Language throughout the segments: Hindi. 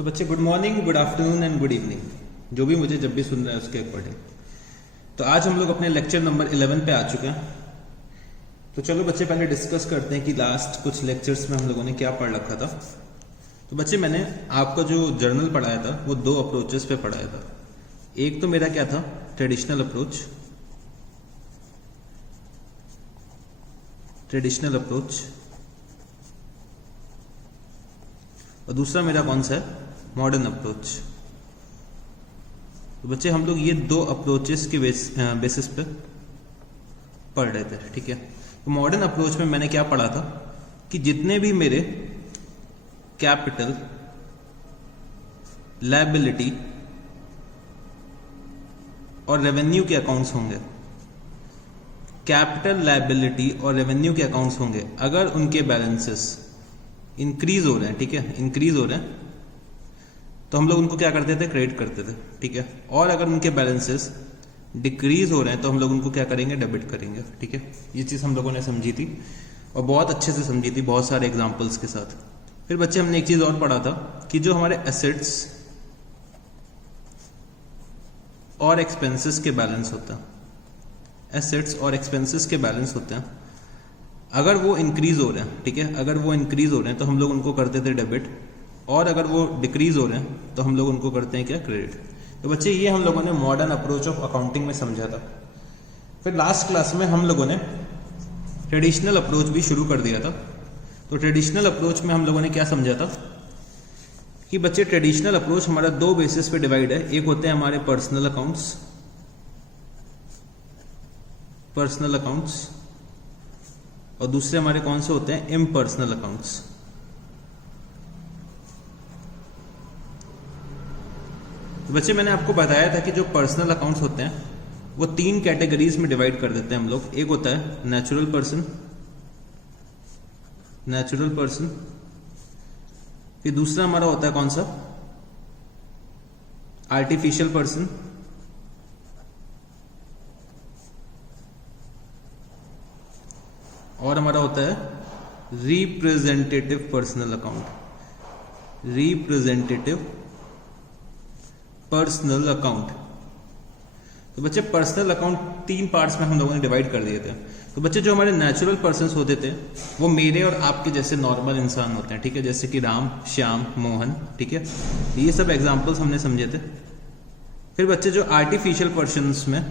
सो बच्चे good morning, good afternoon and good evening, जो भी मुझे जब भी सुन रहा है उसके अकॉर्डिंग। तो आज हम लोग अपने लेक्चर नंबर 11 पे आ चुके हैं। तो चलो बच्चे पहले डिस्कस करते हैं कि लास्ट कुछ लेक्चर्स में हम लोगों ने क्या पढ़ रखा था। तो बच्चे मैंने आपका जो जर्नल पढ़ाया था वो दो अप्रोचेस पे पढ़ाया था। एक तो मेरा क्या था, ट्रेडिशनल अप्रोच, और दूसरा मेरा कौन सा है, मॉडर्न अप्रोच। तो बच्चे हम लोग ये दो अप्रोचेस के बेसिस पे पढ़ रहे थे, ठीक है। तो मॉडर्न अप्रोच में मैंने क्या पढ़ा था कि जितने भी मेरे कैपिटल, लायबिलिटी और रेवेन्यू के अकाउंट्स होंगे, कैपिटल, लायबिलिटी और रेवेन्यू के अकाउंट्स होंगे, अगर उनके बैलेंसेस इंक्रीज हो रहे हैं, ठीक है, इंक्रीज हो रहे हैं, तो हम लोग उनको क्या करते थे, क्रेडिट करते थे, ठीक है। और अगर उनके बैलेंसेस डिक्रीज हो रहे हैं तो हम लोग उनको क्या करेंगे, डेबिट करेंगे, ठीक है। ये चीज़ हम लोगों ने समझी थी और बहुत अच्छे से समझी थी, बहुत सारे एग्जाम्पल्स के साथ। फिर बच्चे हमने एक चीज़ और पढ़ा था कि जो हमारे एसेट्स और एक्सपेंसेस के बैलेंस होता है, एसेट्स और एक्सपेंसेस के बैलेंस होते हैं, अगर वो इंक्रीज हो रहे हैं, ठीक है, अगर वो इंक्रीज हो रहे हैं तो हम लोग उनको करते थे डेबिट, और अगर वो डिक्रीज हो रहे हैं तो हम लोग उनको करते हैं क्या, क्रेडिट। तो बच्चे ये हम लोगों ने मॉडर्न अप्रोच ऑफ अकाउंटिंग में समझा था। फिर लास्ट क्लास में हम लोगों ने ट्रेडिशनल अप्रोच भी शुरू कर दिया था। तो ट्रेडिशनल अप्रोच में हम लोगों ने क्या समझा था कि बच्चे ट्रेडिशनल अप्रोच हमारा दो बेसिस पे डिवाइड है। एक होते हैं हमारे पर्सनल अकाउंट्स, और दूसरे हमारे कौन से होते हैं, इम्पर्सनल अकाउंट्स। तो बच्चे मैंने आपको बताया था कि जो पर्सनल अकाउंट्स होते हैं वो तीन कैटेगरीज में डिवाइड कर देते हैं हम लोग। एक होता है नेचुरल पर्सन, फिर दूसरा हमारा होता है कौन सा, आर्टिफिशियल पर्सन, और हमारा होता है रिप्रेजेंटेटिव पर्सनल अकाउंट, तो बच्चे पर्सनल अकाउंट तीन पार्ट्स में हम लोगों ने डिवाइड कर दिए थे। तो बच्चे जो हमारे नेचुरल पर्सन्स होते थे वो मेरे और आपके जैसे नॉर्मल इंसान होते हैं, ठीक है, जैसे कि राम, श्याम, मोहन, ठीक है, ये सब एग्जांपल्स हमने समझे थे। फिर बच्चे जो आर्टिफिशियल पर्सन्स में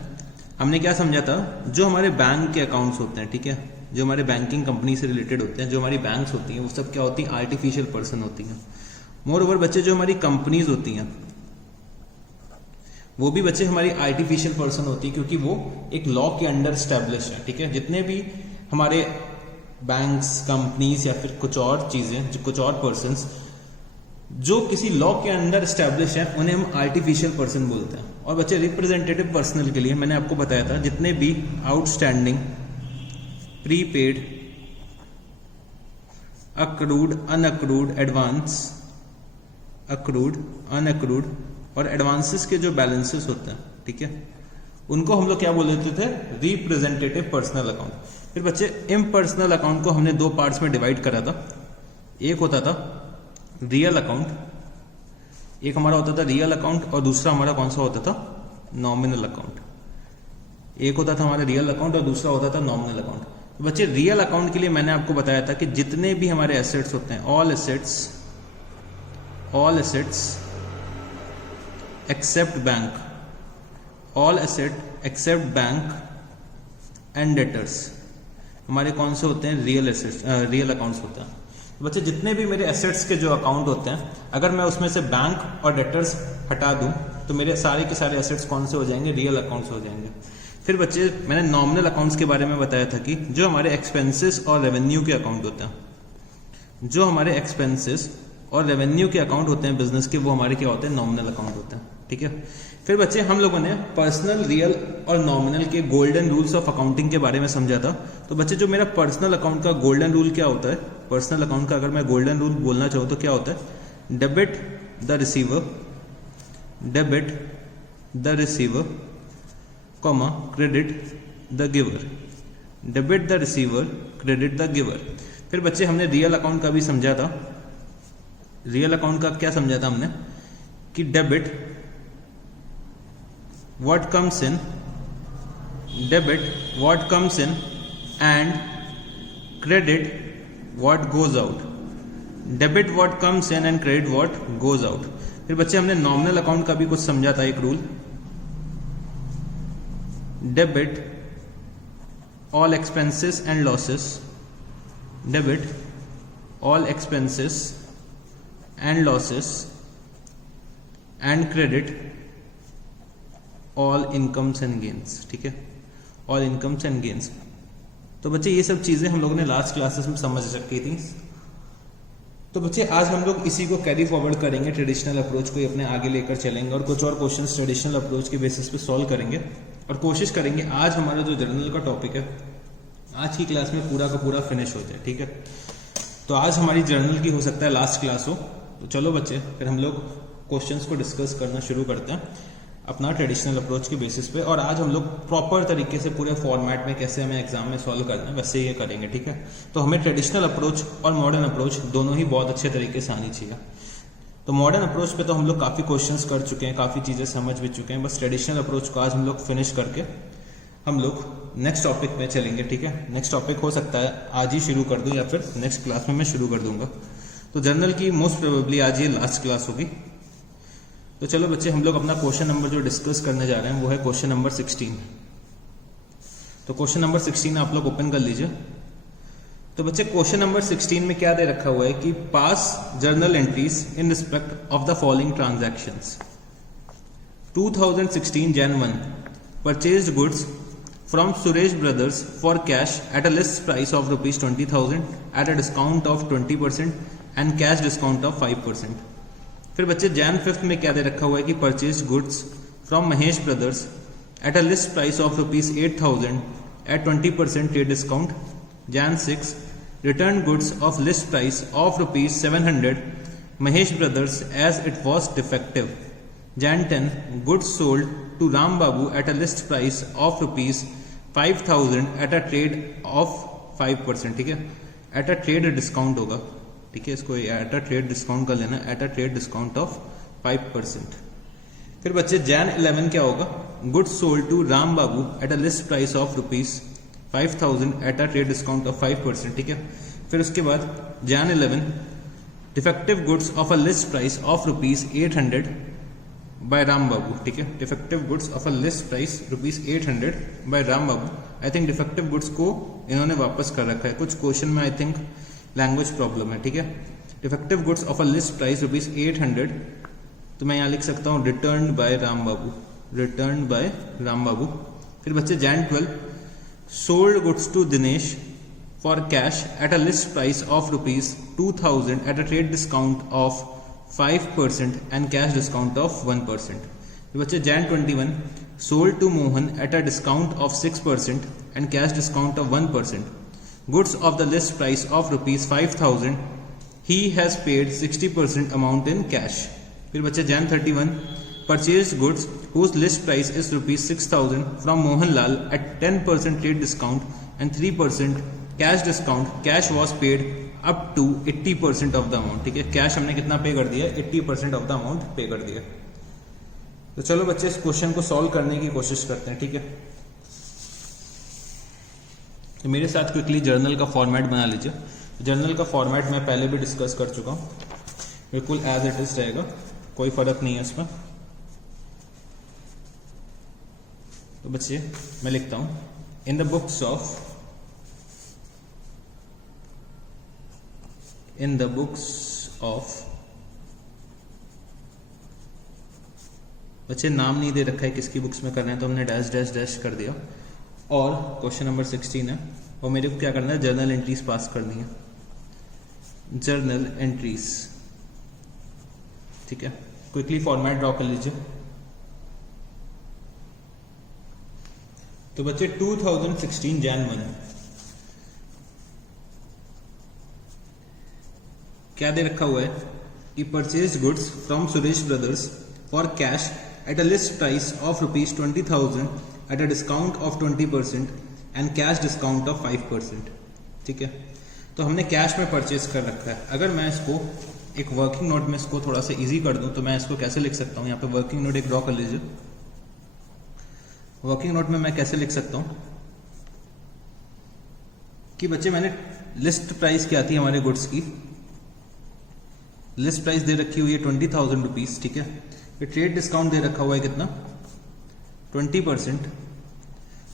हमने क्या समझा था, जो हमारे बैंक के अकाउंट्स होते हैं, ठीक है, जो हमारे बैंकिंग कंपनी से रिलेटेड होते हैं, जो हमारी बैंक्स होती हैं, वो सब क्या होती हैं, आर्टिफिशियल पर्सन होती हैं। मोर ओवर बच्चे जो हमारी कंपनीज होती हैं वो भी बच्चे हमारी आर्टिफिशियल पर्सन होती है, क्योंकि वो एक लॉ के अंडर स्टैब्लिश है, ठीक है। जितने भी हमारे बैंक्स, कंपनीज या फिर कुछ और चीजें, कुछ और पर्सन्स जो किसी लॉ के अंडर स्टैब्लिश है, उन्हें हम आर्टिफिशियल पर्सन बोलते हैं। और बच्चे रिप्रेजेंटेटिव पर्सनल के लिए मैंने आपको बताया था जितने भी outstanding, prepaid, accrued, unaccrued, advance, accrued, unaccrued और एडवांसेस के जो बैलेंसेस होते हैं, ठीक है, उनको हम लोग क्या बोल देते थे, रिप्रेजेंटेटिव पर्सनल अकाउंट। फिर बच्चे इम्पर्सनल अकाउंट को हमने दो पार्ट्स में डिवाइड करा था। एक होता था रियल अकाउंट, एक हमारा होता था रियल अकाउंट, और दूसरा हमारा कौन सा होता था, नॉमिनल अकाउंट। एक होता था हमारा रियल अकाउंट और दूसरा होता था नॉमिनल अकाउंट। तो बच्चे रियल अकाउंट के लिए मैंने आपको बताया था कि जितने भी हमारे एसेट्स होते हैं, all assets except bank, all asset except bank and debtors, हमारे कौन से होते हैं, रियल अकाउंट्स होते हैं। तो बच्चे जितने भी मेरे एसेट्स के जो अकाउंट होते हैं, अगर मैं उसमें से बैंक और डेटर्स हटा दूं तो मेरे सारे के सारे एसेट्स कौन से हो जाएंगे, रियल अकाउंट्स हो जाएंगे। फिर बच्चे मैंने नॉमिनल अकाउंट्स के बारे में बताया था कि जो हमारे एक्सपेंसेस और रेवेन्यू के अकाउंट होते हैं, जो हमारे एक्सपेंसेस और रेवेन्यू के अकाउंट होते हैं बिजनेस के, वो हमारे क्या होते हैं, नॉमिनल अकाउंट होते हैं, ठीक है। फिर बच्चे हम लोगों ने पर्सनल, रियल और नॉमिनल के गोल्डन रूल्स ऑफ अकाउंटिंग के बारे में समझा था। तो बच्चे जो मेरा पर्सनल अकाउंट का गोल्डन रूल क्या होता है, पर्सनल अकाउंट का अगर मैं गोल्डन रूल बोलना चाहूँ तो क्या होता है, debit the receiver, comma, credit the giver, debit the receiver, credit the giver. फिर बच्चे हमने रियल अकाउंट का भी समझा था। रियल अकाउंट का क्या समझा था हमने कि debit what comes in and credit what goes out. Debit what comes in and credit what goes out. फिर बच्चे हमने नॉमिनल अकाउंट का भी कुछ समझा था, एक rule, debit all expenses and losses, debit all expenses and losses and credit all incomes and gains. ठीक है, ऑल इनकम्स एंड गेन्स। तो बच्चे ये सब चीजें हम लोगों ने लास्ट क्लासेस में समझ रखी थी। तो बच्चे आज हम लोग इसी को कैरी फॉरवर्ड करेंगे, ट्रेडिशनल अप्रोच को अपने आगे लेकर चलेंगे और कुछ और क्वेश्चंस ट्रेडिशनल अप्रोच के बेसिस पे सॉल्व करेंगे और कोशिश करेंगे आज हमारा जो जर्नल का टॉपिक है आज की क्लास में पूरा का पूरा फिनिश हो जाए। ठीक है, तो आज हमारी जर्नल की हो सकता है लास्ट क्लास हो। तो चलो बच्चे फिर हम लोग क्वेश्चंस को डिस्कस करना शुरू करते हैं अपना ट्रेडिशनल अप्रोच के बेसिस पे। और आज हम लोग प्रॉपर तरीके से पूरे फॉर्मेट में कैसे हमें एग्जाम में सॉल्व करना है वैसे ये करेंगे। ठीक है, तो हमें ट्रेडिशनल अप्रोच और मॉडर्न अप्रोच दोनों ही बहुत अच्छे तरीके से आनी चाहिए। तो मॉडर्न अप्रोच पे तो हम लोग काफ़ी क्वेश्चंस कर चुके हैं, काफ़ी चीज़ें समझ भी चुके हैं। बस ट्रेडिशनल अप्रोच को आज हम लोग फिनिश करके हम लोग नेक्स्ट टॉपिक में चलेंगे। ठीक है, नेक्स्ट टॉपिक हो सकता है आज ही शुरू कर दूँ या फिर नेक्स्ट क्लास में मैं शुरू कर दूंगा। तो जर्नल की मोस्ट प्रोबेबली आज ये लास्ट क्लास होगी। तो चलो बच्चे हम लोग अपना क्वेश्चन नंबर जो डिस्कस करने जा रहे हैं वो है क्वेश्चन नंबर 16। तो क्वेश्चन नंबर 16 आप लोग ओपन कर लीजिए। तो बच्चे क्वेश्चन नंबर 16 में क्या दे रखा हुआ है कि पास journal entries in respect of the following transactions. 2016 Jan 1 purchased goods from Suresh brothers for cash at a list price of ₹20,000 eight a discount of 20% and cash discount of 5%। फिर बच्चे Jan 5 में क्या दे रखा हुआ है कि purchase goods from Mahesh brothers at a list price of ₹8,000 at 20% trade discount. Jan 6 return goods of list price of ₹700 Mahesh brothers as it was defective. Jan 10 goods sold to Ram Babu at a list price of ₹5,000 at a trade of 5%। ठीक है, एट अ ट्रेड डिस्काउंट होगा। ठीक है, इसको एट अ ट्रेड डिस्काउंट कर लेना, at a trade discount of 5%। फिर बच्चे Jan 11 क्या होगा, goods sold to Ram Babu at a list price of ₹5,000 at a trade discount of 5%। ठीक है, फिर उसके बाद Jan 11 defective goods of a list price of ₹800 by Ram Babu. ठीक है, defective goods of a list price ₹800 by Ram Babu. I think defective goods को इन्होंने वापस कर रखा है, कुछ क्वेश्चन में आई थिंक लैंग्वेज प्रॉब्लम है। ठीक है, defective goods of a list price ₹800, तो मैं यहाँ लिख सकता हूँ return by Ram Babu, return by Ram Babu. फिर बच्चे Jan 12 sold goods to Dinesh for cash at a list price of ₹2,000 at a trade discount of 5% and cash discount of 1%। फिर बच्चे Jan 21 sold to Mohan at a discount of 6% and cash discount of 1%। Goods of the list price of ₹5,000, he has paid 60% amount in cash। फिर बच्चे Jan 31 purchased goods whose list price is ₹6,000 from Mohanlal at 10% trade discount and 3% cash discount। Cash was paid up to 80% of the amount। ठीक है, कैश हमने कितना पे कर दिया, 80% of the amount पे कर दिया। तो चलो बच्चे इस क्वेश्चन को सॉल्व करने की कोशिश करते हैं। ठीक है, तो मेरे साथ क्विकली जर्नल का फॉर्मेट बना लीजिए। जर्नल का फॉर्मेट मैं पहले भी डिस्कस कर चुका हूँ, बिल्कुल एज इट इज रहेगा, कोई फर्क नहीं है इसमें। तो बच्चे मैं लिखता हूँ इन द बुक्स ऑफ बच्चे नाम नहीं दे रखा है किसकी बुक्स में करना है, तो हमने डैश डैश डैश कर दिया। और क्वेश्चन नंबर 16 है और मेरे को क्या करना है, जर्नल एंट्रीज पास करनी है, जर्नल एंट्रीज। ठीक है, क्विकली फॉर्मेट ड्रॉ कर लीजिए। तो बच्चे 2016 Jan 1 क्या दे रखा हुआ है कि purchase goods from Suresh brothers for cash at a list price of ₹20,000 eight a discount of 20% and cash discount of 5%। ठीक है, तो हमने कैश में परचेज कर रखा है। अगर मैं इसको एक वर्किंग नोट में इसको थोड़ा सा इजी कर दूं तो मैं इसको कैसे लिख सकता हूं, यहाँ पे वर्किंग नोट एक ड्रॉ कर लीजिए। वर्किंग नोट में मैं कैसे लिख सकता हूं कि बच्चे मैंने लिस्ट प्राइस क्या थी हमारे गुड्स की, लिस्ट प्राइस दे रखी हुई है 20,000 रुपीज, ठीक है। ये ट्रेड डिस्काउंट दे रखा हुआ है कितना, 20%।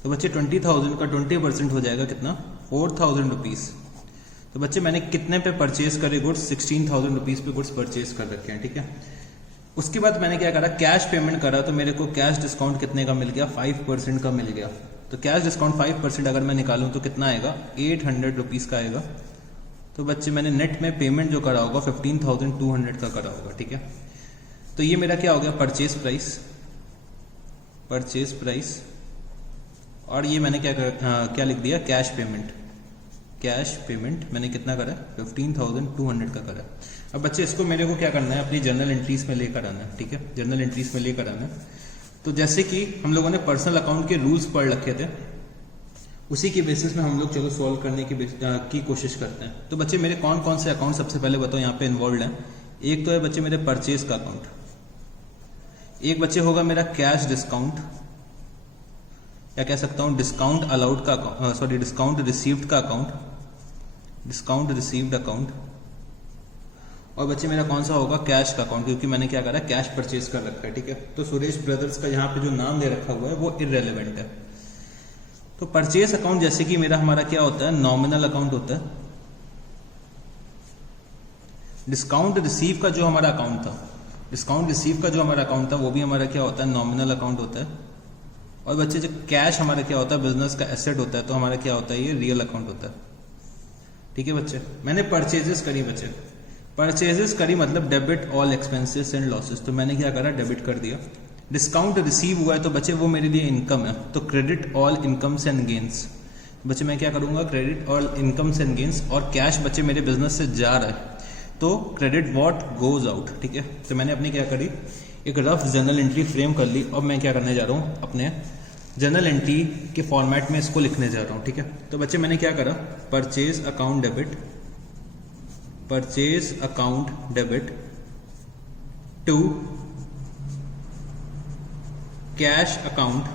तो बच्चे 20,000 का 20% हो जाएगा कितना, 4,000 रुपीज। तो बच्चे मैंने कितने पे परचेज करे गुड्स, 16,000 रुपीज पे गुड्स परचेज कर रखे हैं, ठीक है। उसके बाद मैंने क्या करा, कैश पेमेंट करा, तो मेरे को कैश डिस्काउंट कितने का मिल गया, 5% का मिल गया। तो कैश डिस्काउंट 5% अगर मैं निकालूं तो कितना आएगा, 800 रुपीज का आएगा। तो बच्चे मैंने नेट में पेमेंट जो करा होगा 15,200 का करा होगा, ठीक है। तो ये मेरा क्या हो गया, परचेज प्राइस, और ये मैंने क्या लिख दिया, कैश पेमेंट मैंने कितना करा, 15,200 का करा। अब बच्चे इसको मेरे को क्या करना है, अपनी जर्नल एंट्रीज में लेकर आना है, ठीक है, जर्नल एंट्रीज में लेकर आना है। तो जैसे कि हम लोगों ने पर्सनल अकाउंट के रूल्स पढ़ रखे थे, उसी के बेसिस में हम लोग चलो सॉल्व करने की कोशिश करते हैं। तो बच्चे मेरे कौन कौन से अकाउंट सबसे पहले बताओ यहाँ पे इन्वॉल्व है। एक तो है बच्चे मेरे परचेज का अकाउंट, एक बच्चे होगा मेरा कैश डिस्काउंट, या कह सकता हूं डिस्काउंट अलाउड का, डिस्काउंट रिसीव्ड का अकाउंट, डिस्काउंट रिसीव्ड अकाउंट। और बच्चे मेरा कौन सा होगा, कैश का अकाउंट, क्योंकि मैंने क्या करा, कैश परचेज कर रखा है, ठीक है। तो सुरेश ब्रदर्स का यहाँ पे जो नाम दे रखा हुआ है वो इररेलेवेंट है। तो परचेज अकाउंट जैसे कि मेरा हमारा क्या होता है, नॉमिनल अकाउंट होता है। डिस्काउंट रिसीव का जो हमारा अकाउंट था, वो भी हमारा क्या होता है, नॉमिनल अकाउंट होता है। और बच्चे जो कैश हमारा क्या होता है, बिजनेस का एसेट होता है, तो हमारा क्या होता है, ये रियल अकाउंट होता है, ठीक है बच्चे। मैंने परचेजेस करी बच्चे, परचेजेस करी मतलब debit all expenses and losses, तो मैंने क्या करा, डेबिट कर दिया। डिस्काउंट रिसीव हुआ है तो बच्चे वो मेरे लिए इनकम है, तो credit all incomes and gains. बच्चे मैं क्या करूंगा, credit all incomes and gains. और कैश बच्चे मेरे बिजनेस से जा रहा है तो क्रेडिट व्हाट गोज आउट, ठीक है। तो मैंने अपनी क्या करी, एक रफ जर्नल एंट्री फ्रेम कर ली। और मैं क्या करने जा रहा हूँ, अपने जर्नल एंट्री के फॉर्मेट में इसको लिखने जा रहा हूँ, ठीक है। तो बच्चे मैंने क्या करा, purchase account debit to cash account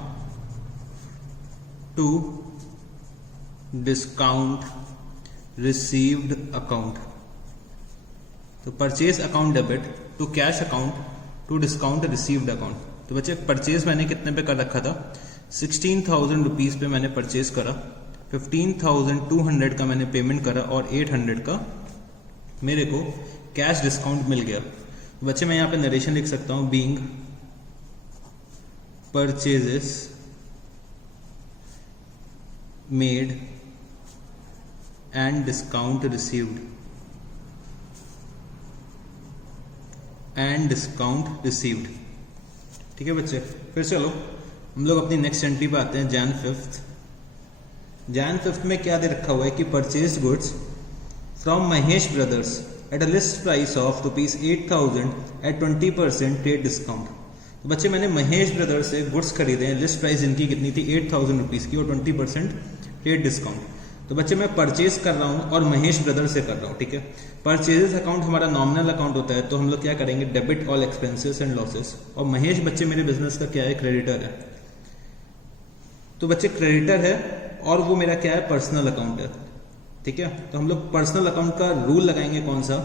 to discount received account. तो purchase account debit to cash account to discount received account. तो बच्चे परचेज मैंने कितने पे कर रखा था, 16,000 रुपीज पे मैंने परचेज करा, 15,200 का मैंने पेमेंट करा और 800 का मेरे को कैश डिस्काउंट मिल गया। बच्चे मैं यहाँ पे नरेशन लिख सकता हूँ, being purchases made and discount received ठीक है बच्चे। फिर चलो हम लोग अपनी नेक्स्ट एंट्री पे आते हैं, Jan 5th में क्या दे रखा हुआ है कि purchase goods from Mahesh brothers at a list price of ₹8,000 at 20% trade discount. तो बच्चे मैंने महेश ब्रदर्स से गुड्स खरीदे हैं, लिस्ट प्राइस इनकी कितनी थी, 8,000 रुपीज की, और 20% ट्रेड डिस्काउंट। तो बच्चे मैं परचेज कर रहा हूँ और महेश ब्रदर्स से कर रहा हूँ, ठीक है। परचेजेस अकाउंट हमारा नॉमिनल अकाउंट होता है, तो हम लोग क्या करेंगे, debit all expenses and losses. और महेश बच्चे मेरे बिजनेस का क्या है, क्रेडिटर है। तो बच्चे क्रेडिटर है और वो मेरा क्या है, पर्सनल अकाउंट है, ठीक है। तो हम लोग पर्सनल अकाउंट का रूल लगाएंगे कौन सा,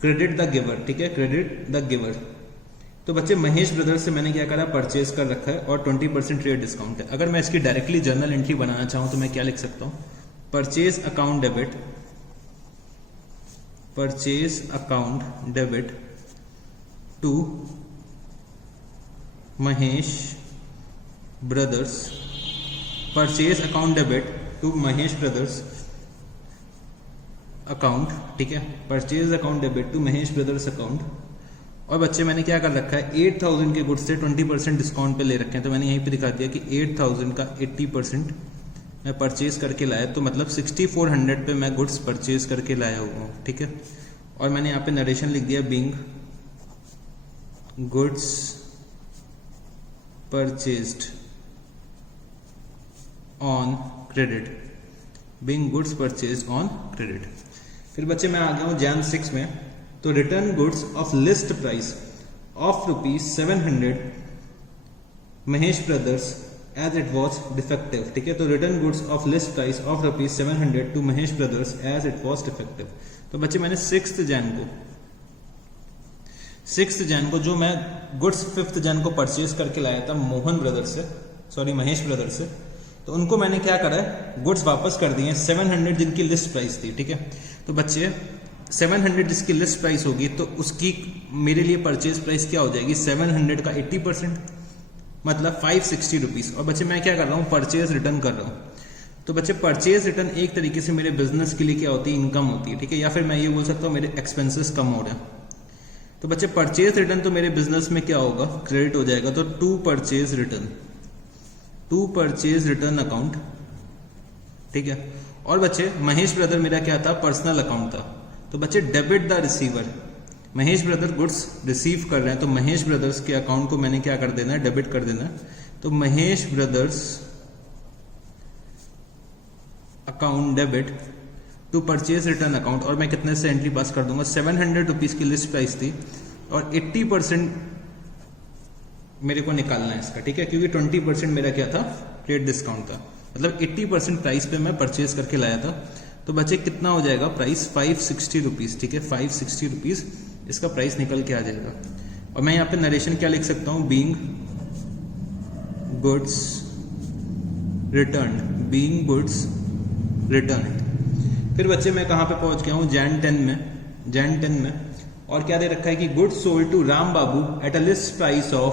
क्रेडिट द गिवर, ठीक है, क्रेडिट द गिवर। तो बच्चे महेश ब्रदर्स से मैंने क्या करा, परचेज कर रखा है और 20% ट्रेड डिस्काउंट है। अगर मैं इसकी डायरेक्टली जर्नल एंट्री बनाना चाहूं तो मैं क्या लिख सकता हूं, purchase account debit to Mahesh brothers, purchase account debit to Mahesh brothers account, ठीक है, purchase account debit to Mahesh brothers account. और बच्चे मैंने क्या कर रखा है, 8,000 के गुड्स से 20% डिस्काउंट पे ले रखे हैं, तो मैंने यहीं पे दिखा दिया कि 8,000 का 80% मैं परचेज करके लाया, तो मतलब 6,400 पे मैं गुड्स परचेज करके लाया हुआ हूँ, ठीक है। और मैंने यहाँ पे नरेशन लिख दिया, being goods purchased on credit, being goods purchased on credit. फिर बच्चे मैं आ गया हूँ Jan 6 में। तो return goods of list price of ₹700 Mahesh brothers as it was defective. ठीक है, तो return goods of list price of ₹700 to Mahesh brothers as it was defective. तो बच्चे मैंने 6th जैन को जो मैं गुड्स 5th जैन को परचेज करके लाया था महेश ब्रदर से, तो उनको मैंने क्या करा है, गुड्स वापस कर दिए 700 जिनकी लिस्ट प्राइस थी। ठीक है, तो बच्चे 700 जिसकी लिस्ट प्राइस होगी तो उसकी मेरे लिए परचेज प्राइस क्या हो जाएगी, 700 का 80% मतलब ₹560। और बच्चे मैं क्या कर रहा हूँ, परचेज रिटर्न कर रहा हूँ। तो बच्चे परचेज रिटर्न एक तरीके से मेरे बिजनेस के लिए क्या होती है, इनकम होती है। ठीक है, या फिर मैं ये बोल सकता हूँ मेरे एक्सपेंसेस कम हो रहे हैं। तो बच्चे परचेज रिटर्न तो मेरे बिजनेस में क्या होगा, क्रेडिट हो जाएगा। तो टू परचेज रिटर्न अकाउंट। ठीक है, और बच्चे महेश ब्रदर मेरा क्या था, पर्सनल अकाउंट था। तो बच्चे debit the receiver, Mahesh brother goods receive कर रहे हैं, तो महेश ब्रदर्स के अकाउंट को मैंने क्या कर देना है, डेबिट कर देना है। तो Mahesh brothers account debit to purchase return account, और मैं कितने से एंट्री पास कर दूंगा, ₹700 की लिस्ट प्राइस थी और 80% मेरे को निकालना है इसका। ठीक है, क्योंकि 20% मेरा क्या था, ट्रेड डिस्काउंट था, मतलब 80% प्राइस पे मैं परचेज करके लाया था। तो बच्चे कितना हो जाएगा प्राइस, ₹560। ठीक है, ₹560 इसका प्राइस निकल के आ जाएगा। और मैं यहाँ पे नरेशन क्या लिख सकता हूँ, बीइंग गुड्स रिटर्न। फिर बच्चे मैं कहाँ पे पहुंच गया हूँ, जैन 10 में, और क्या दे रखा है कि goods sold to Ram Babu at a list price of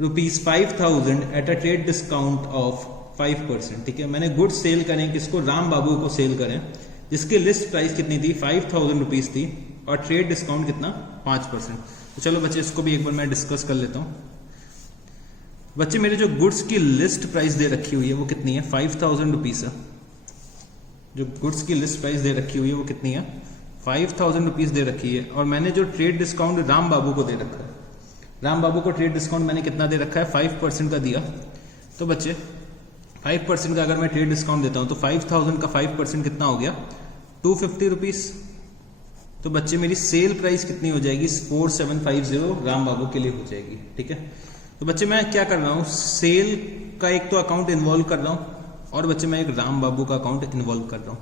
₹5,000 at a trade discount of 5%। ठीक है, मैंने गुड्स सेल करें किसको, राम बाबू को सेल करें, जिसकी लिस्ट प्राइस कितनी थी, ₹5,000 थी, और ट्रेड डिस्काउंट कितना, 5%। तो चलो बच्चे इसको भी एक बार मैं डिस्कस कर लेता हूँ। बच्चे मेरे जो गुड्स की लिस्ट प्राइस दे रखी हुई है वो कितनी है, ₹5,000 है। जो गुड्स की लिस्ट प्राइस दे रखी हुई है वो कितनी है, ₹5,000 दे रखी है। और मैंने जो ट्रेड डिस्काउंट राम बाबू को दे रखा है, राम बाबू को ट्रेड डिस्काउंट मैंने कितना दे रखा है, 5% का दिया। तो बच्चे 5% का अगर मैं ट्रेड डिस्काउंट देता हूं तो 5,000 का 5% कितना हो गया, ₹250। तो बच्चे मेरी सेल प्राइस कितनी हो जाएगी, 4750 राम बाबू के लिए हो जाएगी। ठीक है, तो बच्चे मैं क्या कर रहा हूं, सेल का एक तो अकाउंट इन्वॉल्व कर रहा हूं, और बच्चे मैं एक राम बाबू का अकाउंट इन्वॉल्व कर रहा हूं।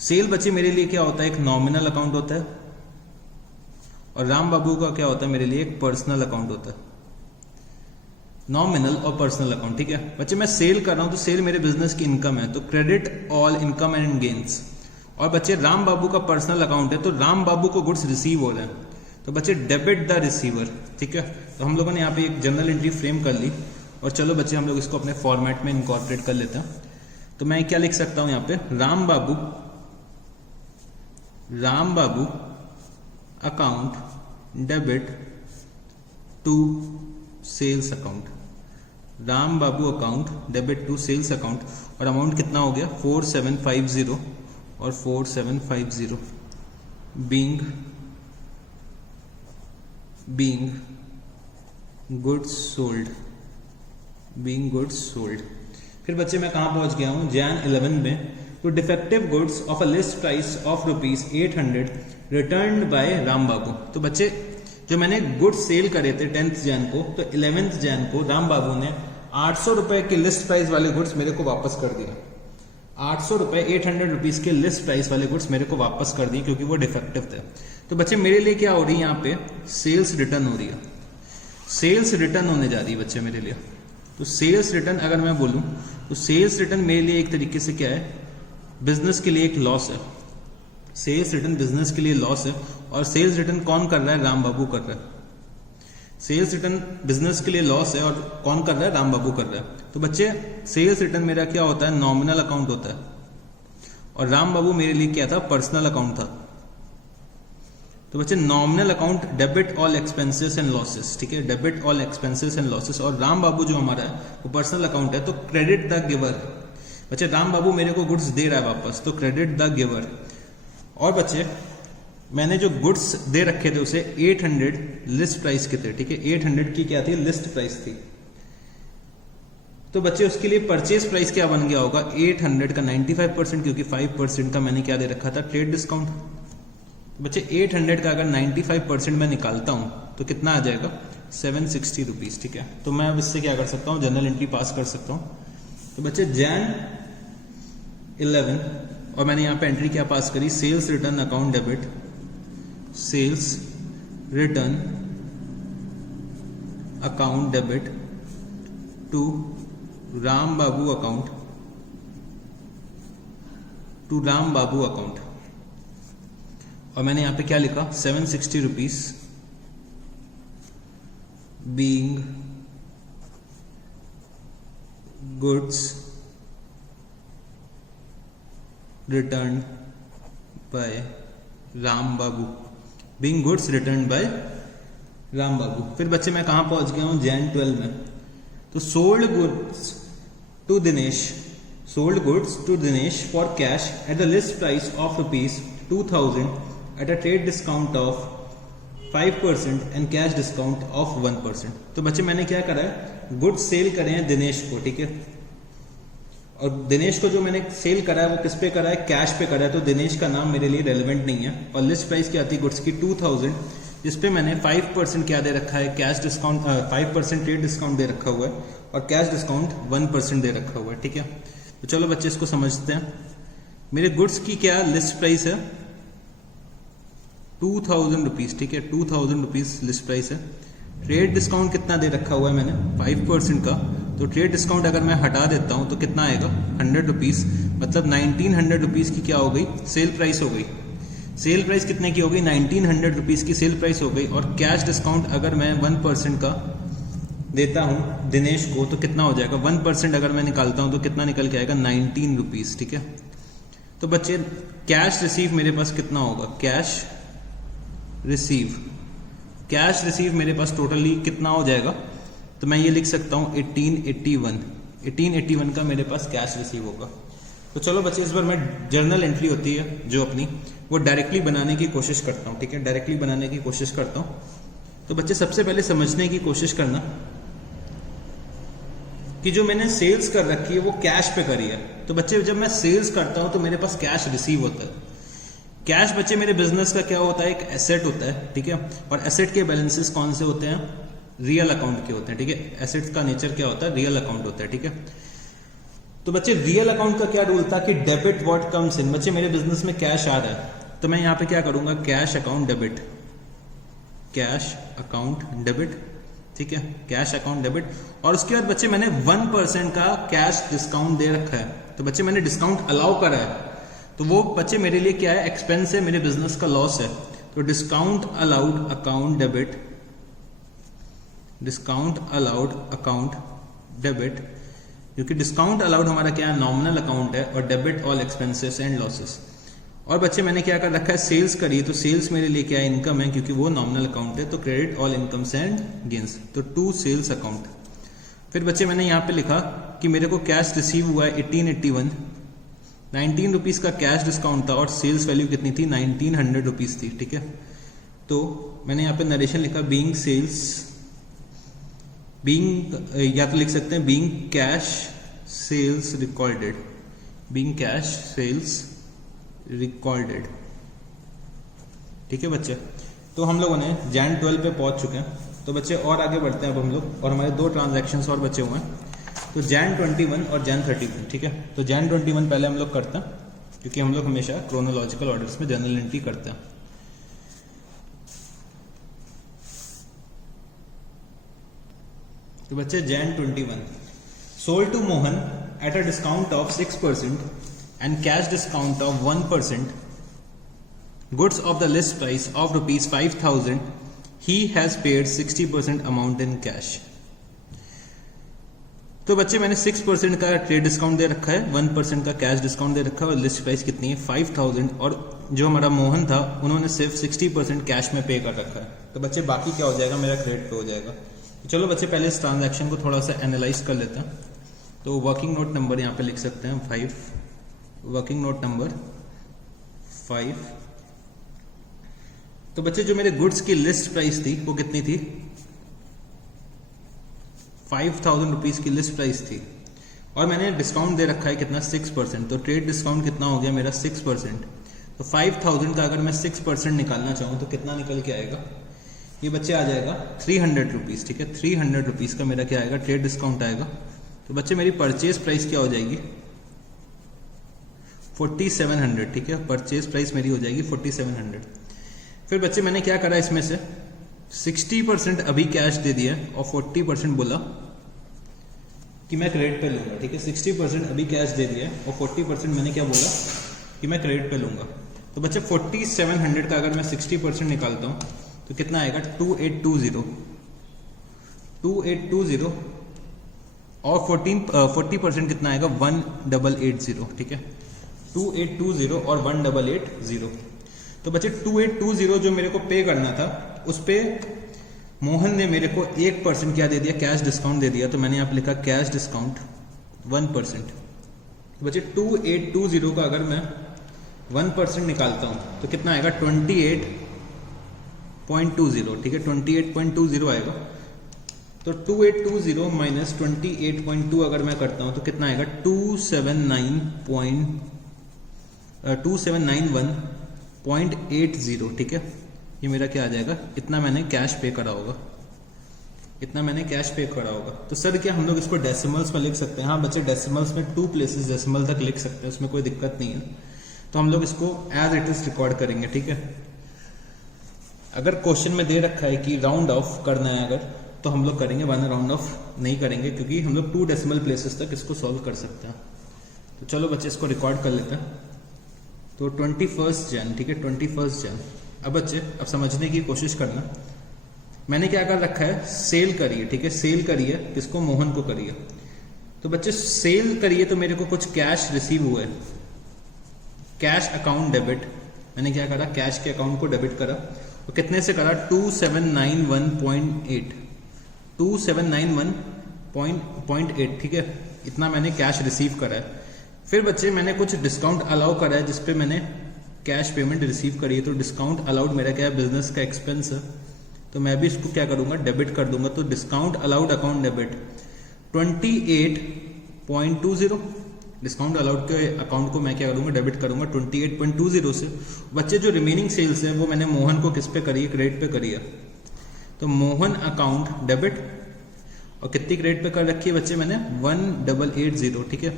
सेल बच्चे मेरे लिए क्या होता है, एक नॉमिनल अकाउंट होता है, और राम बाबू का क्या होता है मेरे लिए, एक पर्सनल अकाउंट होता है। नॉमिनल और पर्सनल अकाउंट। ठीक है बच्चे, मैं सेल कर रहा हूं तो सेल मेरे बिजनेस की इनकम है, तो credit all income and gains. और बच्चे राम बाबू का पर्सनल अकाउंट है, तो राम बाबू को गुड्स रिसीव हो रहे हैं, तो बच्चे डेबिट द रिसीवर। ठीक है, तो हम लोगों ने यहाँ पे एक जर्नल एंट्री फ्रेम कर ली, और चलो बच्चे हम लोग इसको अपने फॉर्मेट में इनकॉर्पोरेट कर लेते हैं। तो मैं क्या लिख सकता हूं यहाँ पे, Ram Babu account debit to sales account, Ram Babu account debit to sales account, और अमाउंट कितना हो गया 4750 और 4750 बीइंग गुड्स सोल्ड। फिर बच्चे मैं कहां पहुंच गया हूं, जैन 11 में, तो defective goods of a list price of ₹800 return by Ram Babu. तो बच्चे जो मैंने गुड्स सेल करे थे 10th जैन को, तो 11th जैन को राम बाबू ने ₹800 के लिस्ट प्राइस वाले गुड्स मेरे को वापस कर दिया। ₹800 ₹800 के लिस्ट प्राइस वाले गुड्स मेरे को वापस कर दिए क्योंकि वो डिफेक्टिव थे। तो बच्चे मेरे लिए क्या हो रही है, यहाँ पे सेल्स रिटर्न हो रही है, सेल्स रिटर्न होने जा रही है बच्चे मेरे लिए। तो सेल्स रिटर्न अगर मैं बोलूं तो सेल्स रिटर्न मेरे लिए एक तरीके से क्या है, बिजनेस के लिए एक लॉस है। सेल्स रिटर्न बिजनेस के लिए लॉस है, और सेल्स रिटर्न कौन कर रहा है, राम बाबू कर रहा है। सेल्स रिटर्न बिजनेस के लिए लॉस है, और कौन कर रहा है, राम बाबू कर रहा है। तो बच्चे सेल्स रिटर्न मेरा क्या होता है, नॉमिनल अकाउंट होता है, और राम बाबू मेरे लिए क्या था, पर्सनल अकाउंट था। तो बच्चे nominal account debit all expenses and losses. ठीक है, debit all expenses and losses, और राम बाबू जो हमारा है वो पर्सनल अकाउंट है, तो क्रेडिट द गिवर। बच्चे राम बाबू मेरे को गुड्स दे रहा है वापस, तो क्रेडिट द गिवर। और बच्चे मैंने जो गुड्स दे रखे थे उसे 800 लिस्ट प्राइस के थे। ठीक है, 800 की क्या थी, लिस्ट प्राइस थी। तो बच्चे उसके लिए परचेज प्राइस क्या बन गया होगा, 800 का 95%, क्योंकि 5% का मैंने क्या दे रखा था, ट्रेड डिस्काउंट। बच्चे 800 का अगर 95% में निकालता हूं तो कितना आ जाएगा 760 रुपीज। ठीक है, तो मैं अब इससे क्या कर सकता हूं, जनरल एंट्री पास कर सकता हूं। तो बच्चे Jan 11 और मैंने यहाँ पे एंट्री क्या पास करी, sales return account debit, sales return account debit to Ram Babu account, to Ram Babu account. और मैंने यहां पे क्या लिखा, 760 rupees being goods return by Ram Babu, being goods return by Ram Babu. फिर बच्चे मैं कहां पहुंच गया हूं, Jan 12 में। तो sold goods to Dinesh, sold goods to Dinesh for cash at the list price of rupees 2000 at a trade discount of 5% and cash discount of 1%। तो बच्चे मैंने क्या करा है, गुड्स सेल करे हैं दिनेश को, ठीक है। और दिनेश को जो मैंने सेल करा है वो किस पे करा है, कैश पे करा है। तो दिनेश का नाम मेरे लिए रेलेवेंट नहीं है। और लिस्ट प्राइस क्या आती है गुड्स की 2000, जिसपे मैंने 5% क्या दे रखा है, कैश डिस्काउंट, 5% ट्रेड डिस्काउंट दे रखा हुआ है और कैश डिस्काउंट 1% दे रखा हुआ है, ठीक है। तो चलो बच्चे इसको समझते हैं। मेरे गुड्स की क्या लिस्ट प्राइस है, 2000 रुपीज, ठीक है, 2000 रुपीज लिस्ट प्राइस है। ट्रेड डिस्काउंट कितना दे रखा हुआ है मैंने, 5% का। तो ट्रेड डिस्काउंट अगर मैं हटा देता हूं तो कितना आएगा, 100 रुपीज, मतलब 1900 रुपीज की क्या हो गई, सेल प्राइस हो गई। सेल प्राइस कितने की हो गई, 1900 रुपीज की सेल प्राइस हो गई। और कैश डिस्काउंट अगर मैं 1% का देता हूं दिनेश को तो कितना हो जाएगा, 1% अगर मैं निकालता हूं तो कितना निकल के आएगा, 19 रुपीज, ठीक है। तो बच्चे कैश रिसीव मेरे पास कितना होगा, कैश रिसीव, कैश रिसीव मेरे पास टोटली कितना हो जाएगा, तो मैं ये लिख सकता हूं 1881 का मेरे पास कैश रिसीव होगा। तो चलो बच्चे इस बार मैं जर्नल एंट्री होती है जो अपनी, वो डायरेक्टली बनाने की कोशिश करता हूं, ठीक है, डायरेक्टली बनाने की कोशिश करता हूं। तो बच्चे सबसे पहले समझने की कोशिश करना कि जो मैंने सेल्स कर रखी है वो कैश पे करी है। तो बच्चे जब मैं सेल्स करता हूं तो मेरे पास कैश रिसीव होता है। कैश बच्चे मेरे बिजनेस का क्या होता है, एक एसेट होता है, ठीक है। और एसेट के बैलेंसेस कौन से होते हैं, रियल अकाउंट के होते हैं, ठीक है। एसेट्स का नेचर क्या होता है, रियल अकाउंट होता है, ठीक है। तो बच्चे रियल अकाउंट का क्या रूल था कि डेबिट व्हाट कम्स इन। बच्चे मेरे बिजनेस में कैश आ रहा है तो मैं यहां पे क्या करूंगा, cash account debit, cash account debit, ठीक है, कैश अकाउंट डेबिट। और उसके बाद बच्चे मैंने 1% का कैश डिस्काउंट दे रखा है। तो बच्चे मैंने डिस्काउंट अलाउ करा है, तो वो बच्चे मेरे लिए क्या है, एक्सपेंस है, मेरे बिजनेस का लॉस है। तो discount allowed account debit, discount allowed account debit, क्योंकि डिस्काउंट अलाउड हमारा क्या है, नॉमिनल अकाउंट है, और debit all expenses and losses. और बच्चे मैंने क्या कर रखा है, सेल्स करी, तो सेल्स मेरे लिए क्या है, इनकम है, क्योंकि वो नॉमिनल अकाउंट है। तो credit all incomes and gains, तो टू सेल्स अकाउंट। फिर बच्चे मैंने यहाँ पे लिखा कि मेरे को कैश रिसीव हुआ है 1881, 19 रुपीज का कैश डिस्काउंट था और सेल्स वैल्यू कितनी थी, 1900 रुपीज थी, ठीक है। तो मैंने यहाँ पे नरेशन लिखा, बीइंग सेल्स, बीइंग, या तो लिख सकते हैं being cash sales recorded, being cash sales recorded, ठीक है बच्चे। तो हम लोगों ने Jan 12 पे पहुंच चुके हैं। तो बच्चे और आगे बढ़ते हैं अब हम लोग, और हमारे 2 ट्रांजैक्शंस और बचे हुए हैं। तो Jan 21 और Jan 31, ठीक है। तो Jan 21 पहले हम लोग करते हैं, क्योंकि हम लोग हमेशा क्रोनोलॉजिकल ऑर्डर्स में जर्नल एंट्री करते हैं। तो बच्चे Jan 21, sold to Mohan at a discount of 6% and cash discount of 1%, goods of the list price of rupees 5000, he has paid 60% amount in cash। तो बच्चे मैंने 6% का ट्रेड डिस्काउंट दे रखा है, 1% का कैश डिस्काउंट दे रखा है, और लिस्ट प्राइस कितनी है, 5000। और जो हमारा मोहन था उन्होंने सिर्फ 60% कैश में पे कर रखा है। तो बच्चे बाकी क्या हो जाएगा, मेरा क्रेडिट पे हो जाएगा। तो चलो बच्चे पहले इस ट्रांजैक्शन को थोड़ा सा एनालाइज कर लेते हैं। तो वर्किंग नोट नंबर यहाँ पे लिख सकते हैं 5, वर्किंग नोट नंबर 5। तो बच्चे जो मेरे गुड्स की लिस्ट प्राइस थी वो कितनी थी, 5000 रुपीज की लिस्ट प्राइस थी, और मैंने डिस्काउंट दे रखा है कितना, 6%। तो ट्रेड डिस्काउंट कितना हो गया मेरा, 6%। तो 5000 का अगर मैं 6% निकालना चाहूँ तो कितना निकल के आएगा, ये बच्चे आ जाएगा 300 रुपीज़। ठीक है, 300 रुपीज़ का मेरा क्या आएगा, ट्रेड डिस्काउंट आएगा। तो बच्चे मेरी परचेज प्राइस क्या हो जाएगी, 4700। ठीक है, परचेज प्राइस मेरी हो जाएगी 4700। फिर बच्चे मैंने क्या करा, इसमें से 60% अभी कैश दे दिया और 40% बोला कि मैं क्रेडिट पे लूंगा। ठीक है, 60% अभी कैश दे दिया और 40% मैंने क्या बोला कि मैं क्रेडिट पे लूंगा। तो बच्चे 4700 का अगर मैं 60% निकालता हूं तो कितना आएगा, 2820 और 40% कितना आएगा, 1880। ठीक है, 2820 और 1880। तो बच्चे 2820 जो मेरे को पे करना था उस पे मोहन ने मेरे को 1% क्या दे दिया, कैश डिस्काउंट दे दिया। तो मैंने यहाँ पे लिखा कैश डिस्काउंट 1%। बच्चे 2820 का अगर मैं 1% निकालता हूँ तो कितना आएगा, 28.20। ठीक है, 28.20 आएगा। तो 2820 माइनस 28.2 अगर मैं करता हूँ तो कितना आएगा, 2791.80। ठीक है, ये मेरा क्या आ जाएगा, इतना मैंने कैश पे करा होगा, इतना मैंने कैश पे करा होगा। तो सर क्या हम लोग इसको डेसिमल्स में लिख सकते हैं? हाँ बच्चे, डेसिमल्स में 2 प्लेसेस डेसिमल तक लिख सकते हैं, उसमें कोई दिक्कत नहीं है। तो हम लोग इसको एज इट इज रिकॉर्ड करेंगे। ठीक है, अगर क्वेश्चन में दे रखा है कि राउंड ऑफ करना है अगर, तो हम लोग करेंगे, वरना राउंड ऑफ नहीं करेंगे, क्योंकि हम लोग 2 डेसिमल प्लेसेस तक इसको सॉल्व कर सकते हैं। तो चलो बच्चे इसको रिकॉर्ड कर लेते हैं। तो 21 जन, ठीक है, 21 जन। अब बच्चे अब समझने की कोशिश करना, मैंने क्या कर रखा है, सेल करिए। ठीक है, सेल करिए, किसको, मोहन को करिए। तो बच्चे सेल करिए तो मेरे को कुछ कैश रिसीव हुआ है, कैश अकाउंट डेबिट। मैंने क्या करा, कैश के अकाउंट को डेबिट करा। तो कितने से करा, 2791.8, 2791.8। ठीक है, इतना मैंने कैश रिसीव करा है। फिर बच्चे मैंने कुछ डिस्काउंट अलाउ करा है जिसपे मैंने कैश पेमेंट रिसीव करी है। तो डिस्काउंट अलाउड मेरा क्या है, बिजनेस का एक्सपेंस है, तो मैं भी इसको क्या करूंगा, डेबिट कर दूंगा। तो discount allowed account debit 28.20, discount allowed के अकाउंट को मैं क्या करूंगा, डेबिट करूंगा 28.20 से। बच्चे जो रिमेनिंग सेल्स है वो मैंने मोहन को किस पे करी है, क्रेडिट पे करी है। तो मोहन अकाउंट डेबिट, और कितनी क्रेडिट पे कर रखी है बच्चे मैंने, 1880। ठीक है,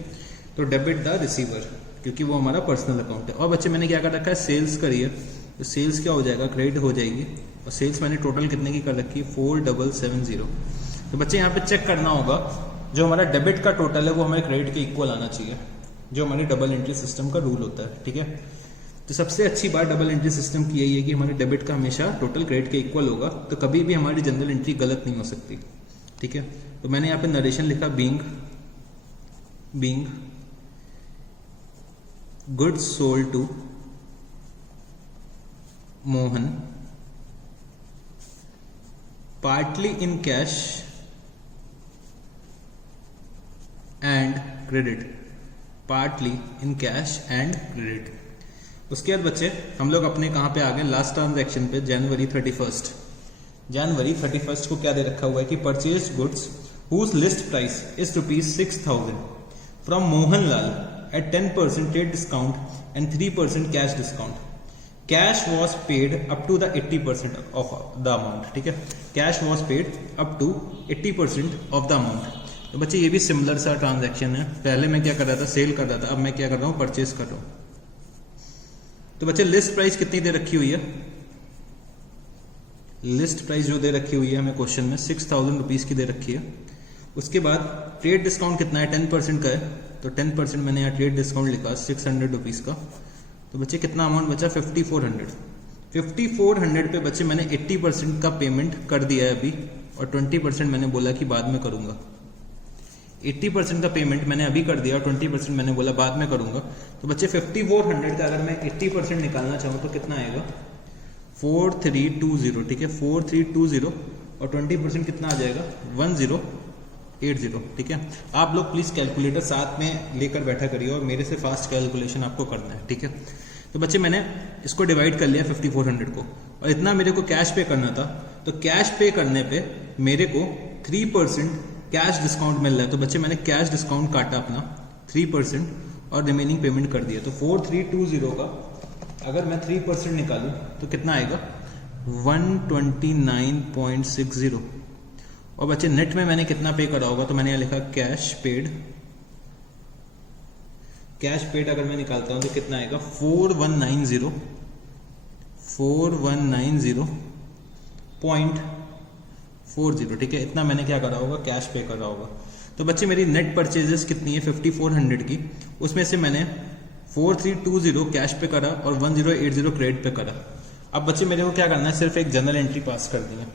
तो डेबिट द रिसीवर, क्योंकि वो हमारा पर्सनल अकाउंट है। और बच्चे मैंने क्या कर रखा है, सेल्स करी है। तो सेल्स क्या हो जाएगा, क्रेडिट हो जाएगी। और सेल्स मैंने टोटल कितने की कर रखी है, 4770। तो बच्चे यहाँ पे चेक करना होगा, जो हमारा डेबिट का टोटल है वो हमारे क्रेडिट के इक्वल आना चाहिए, जो हमारे डबल एंट्री सिस्टम का रूल होता है। ठीक है, तो सबसे अच्छी बात डबल एंट्री सिस्टम की यही है कि हमारे डेबिट का हमेशा टोटल क्रेडिट के इक्वल होगा, तो कभी भी हमारी जनरल एंट्री गलत नहीं हो सकती। ठीक है, तो मैंने यहाँ पे नरेशन लिखा, being goods sold to Mohan partly in cash and credit, partly in cash and credit. उसके बाद बच्चे हम लोग अपने कहां पे आ गए, लास्ट ट्रांजैक्शन पे, जनवरी 31। जनवरी 31 को क्या दे रखा हुआ है कि purchase goods whose list price is ₹6000 from Mohanlal at 10% trade discount and 3% cash discount. Cash was paid up to the 80% of the amount. ठीक है, cash was paid up to 80% of the amount. तो बच्चे ये भी सिमिलर सा ट्रांजैक्शन है। पहले मैं क्या कर रहा था, सेल कर रहा था, अब मैं क्या कर रहा हूँ, परचेज कर रहा हूँ। तो बच्चे लिस्ट प्राइस कितनी दे रखी हुई है, लिस्ट प्राइस जो दे रखी हुई है हमें क्वेश्चन में 6000 रुपीज की दे रखी है। उसके बाद ट्रेड डिस्काउंट कितना है, 10% का है, तो 10% मैंने यहाँ ट्रेड डिस्काउंट लिखा 600 रुपीज का। तो बच्चे कितना अमाउंट बचा, 5400। 5400 पे बच्चे मैंने 80% का पेमेंट कर दिया है अभी, और 20% मैंने बोला कि बाद में करूंगा। 80% का पेमेंट मैंने अभी कर दिया और 20% मैंने बोला बाद में करूंगा। तो बच्चे 5400 का अगर मैं 80% निकालना चाहूँ तो कितना आएगा, 4320। ठीक है, 4320 और 20% कितना आ जाएगा, 1080। ठीक है, आप लोग प्लीज कैलकुलेटर साथ में लेकर बैठा करिए और मेरे से फास्ट कैलकुलेशन आपको करना है। ठीक है, तो बच्चे मैंने इसको डिवाइड कर लिया 5400 को, और इतना मेरे को कैश पे करना था। तो कैश पे करने पे मेरे को 3% कैश डिस्काउंट मिल रहा है। तो बच्चे मैंने कैश डिस्काउंट काटा अपना 3% और रिमेनिंग पेमेंट कर दिया। तो 4320 का अगर मैं 3% निकालूं तो कितना आएगा 129.60। और बच्चे नेट में मैंने कितना पे करा होगा, तो मैंने यहाँ लिखा कैश पेड अगर मैं निकालता हूं तो कितना आएगा 4190.40। ठीक है, इतना मैंने क्या करा होगा, कैश पे करा होगा। तो बच्चे मेरी नेट परचेजेस कितनी है 5400 की, उसमें से मैंने 4320 कैश पे करा और 1080 क्रेडिट पे करा। अब बच्चे मेरे को क्या करना है, सिर्फ एक जनरल एंट्री पास कर दी है।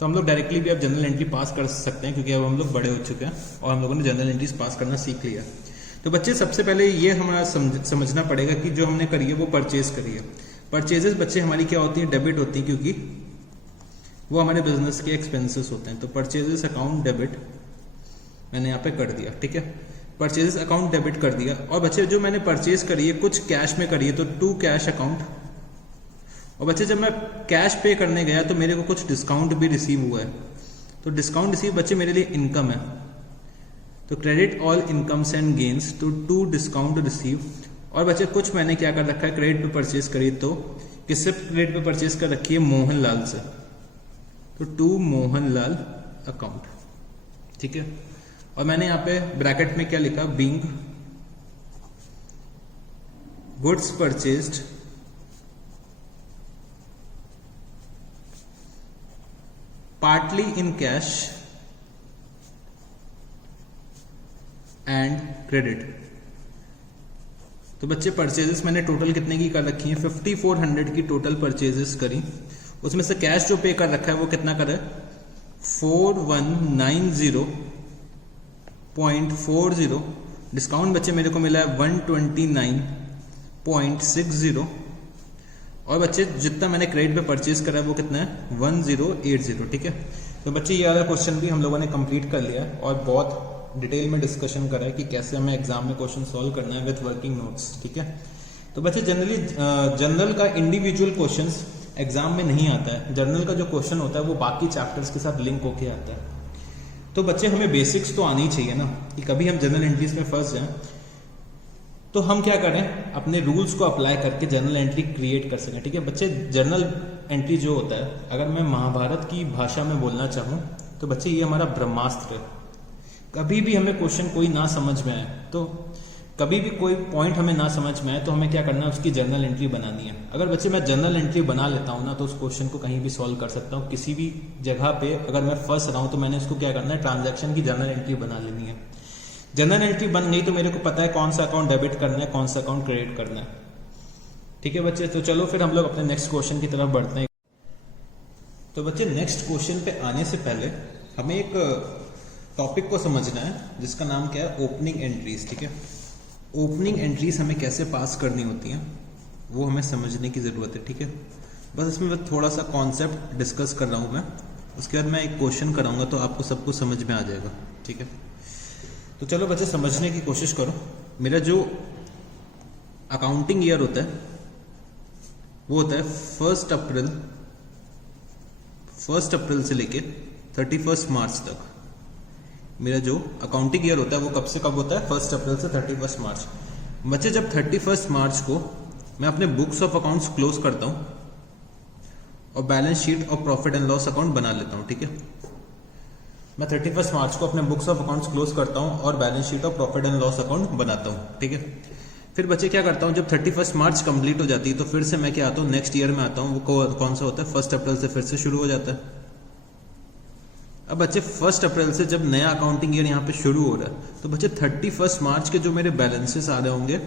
तो हम लोग डायरेक्टली भी अब जनरल एंट्री पास कर सकते हैं, क्योंकि अब हम लोग बड़े हो चुके हैं और हम लोगों ने जनरल एंट्रीज पास करना सीख लिया। तो बच्चे सबसे पहले ये हमारा समझना पड़ेगा कि जो हमने करी है वो परचेज करी है। परचेजेस बच्चे हमारी क्या होती है, डेबिट होती है, क्योंकि वो हमारे बिजनेस के एक्सपेंसेस होते हैं। तो परचेजेस अकाउंट डेबिट मैंने यहाँ पे कर दिया। ठीक है, परचेजेस अकाउंट डेबिट कर दिया। और बच्चे जो मैंने परचेज करी है कुछ कैश में करी है, तो टू कैश अकाउंट। और बच्चे जब मैं कैश पे करने गया तो मेरे को कुछ डिस्काउंट भी रिसीव हुआ है। तो डिस्काउंट रिसीव बच्चे मेरे लिए इनकम है, तो credit all incomes and gains to to discount receive. और बच्चे कुछ मैंने क्या कर रखा है, क्रेडिट पे परचेज करी, तो किससे क्रेडिट पे परचेज कर रखी है, मोहनलाल से, तो टू मोहनलाल अकाउंट। ठीक है, और मैंने यहाँ पे ब्रैकेट में क्या लिखा, being goods purchased partly in cash and credit. तो बच्चे परचेजेस मैंने टोटल कितने की कर रखी है, 5400 की टोटल परचेजेस करी। उसमें से कैश जो पे कर रखा है वो कितना कर है, 4190.40। डिस्काउंट बच्चे मेरे को मिला है 129.60। और बच्चे जितना मैंने क्रेडिट पे परचेज करा है वो कितना है, 1080। ठीक है, तो बच्चे ये वाला क्वेश्चन भी हम लोगों ने कंप्लीट कर लिया और बहुत डिटेल में डिस्कशन करा है कि कैसे हमें एग्जाम में क्वेश्चन सॉल्व करना है विथ वर्किंग नोट्स। ठीक है, तो बच्चे जनरली जनरल का इंडिविजुअल क्वेश्चंस एग्जाम में नहीं आता है। जनरल का जो क्वेश्चन होता है वो बाकी चैप्टर्स के साथ लिंक होके आता है। तो बच्चे हमें बेसिक्स तो आनी चाहिए ना, कि कभी हम जनरल एंट्रीज में फंस जाएं तो हम क्या करें, अपने रूल्स को अप्लाई करके जनरल एंट्री क्रिएट कर सकें। ठीक है बच्चे, जनरल एंट्री जो होता है, अगर मैं महाभारत की भाषा में बोलना चाहूँ तो बच्चे ये हमारा ब्रह्मास्त्र है। कभी भी हमें क्वेश्चन कोई ना समझ में आए, तो कभी भी कोई पॉइंट हमें ना समझ में आए तो हमें क्या करना है, उसकी जनरल एंट्री बनानी है। अगर बच्चे मैं जनरल एंट्री बना लेता हूँ ना, तो उस क्वेश्चन को कहीं भी सॉल्व कर सकता हूँ। किसी भी जगह पे अगर मैं फंस रहा हूँ तो मैंने उसको क्या करना है, ट्रांजैक्शन की जनरल एंट्री बना लेनी है। जनरल एंट्री बन गई तो मेरे को पता है कौन सा अकाउंट डेबिट करना है, कौन सा अकाउंट क्रेडिट करना है। ठीक है बच्चे, तो चलो फिर हम लोग अपने नेक्स्ट क्वेश्चन की तरफ बढ़ते हैं। तो बच्चे नेक्स्ट क्वेश्चन पे आने से पहले हमें एक टॉपिक को समझना है जिसका नाम क्या है, ओपनिंग एंट्रीज। ठीक है, ओपनिंग एंट्रीज हमें कैसे पास करनी होती हैं वो हमें समझने की ज़रूरत है। ठीक है, बस इसमें मैं थोड़ा सा कॉन्सेप्ट डिस्कस कर रहा हूँ मैं, उसके बाद मैं एक क्वेश्चन कराऊंगा तो आपको सब कुछ समझ में आ जाएगा। ठीक है, तो चलो बच्चे समझने की कोशिश करो। मेरा जो अकाउंटिंग ईयर होता है वो होता है 1 अप्रैल से लेके 31 मार्च तक। मेरा जो अकाउंटिंग ईयर होता है वो कब से कब होता है, 1 अप्रैल से 31 मार्च। बच्चे जब 31 मार्च को मैं अपने बुक्स ऑफ अकाउंट्स क्लोज करता हूं और बैलेंस शीट और प्रॉफिट एंड लॉस अकाउंट बना लेता हूं। ठीक है, मैं 31 मार्च को अपने बुक्स ऑफ अकाउंट्स क्लोज करता हूं और बैलेंस शीट और प्रॉफिट एंड लॉस अकाउंट बनाता हूं। ठीक है, फिर बच्चे क्या करता हूं, जब 31 मार्च कंप्लीट हो जाती है तो फिर से मैं क्या आता हूं, नेक्स्ट ईयर में आता हूं। वो कौन सा होता है, 1 अप्रैल से फिर से शुरू हो जाता है। अब बच्चे 1 अप्रैल से जब नया अकाउंटिंग ईयर यहाँ पे शुरू हो रहा है तो बच्चे 31 मार्च के जो मेरे बैलेंसेस आ रहे होंगे,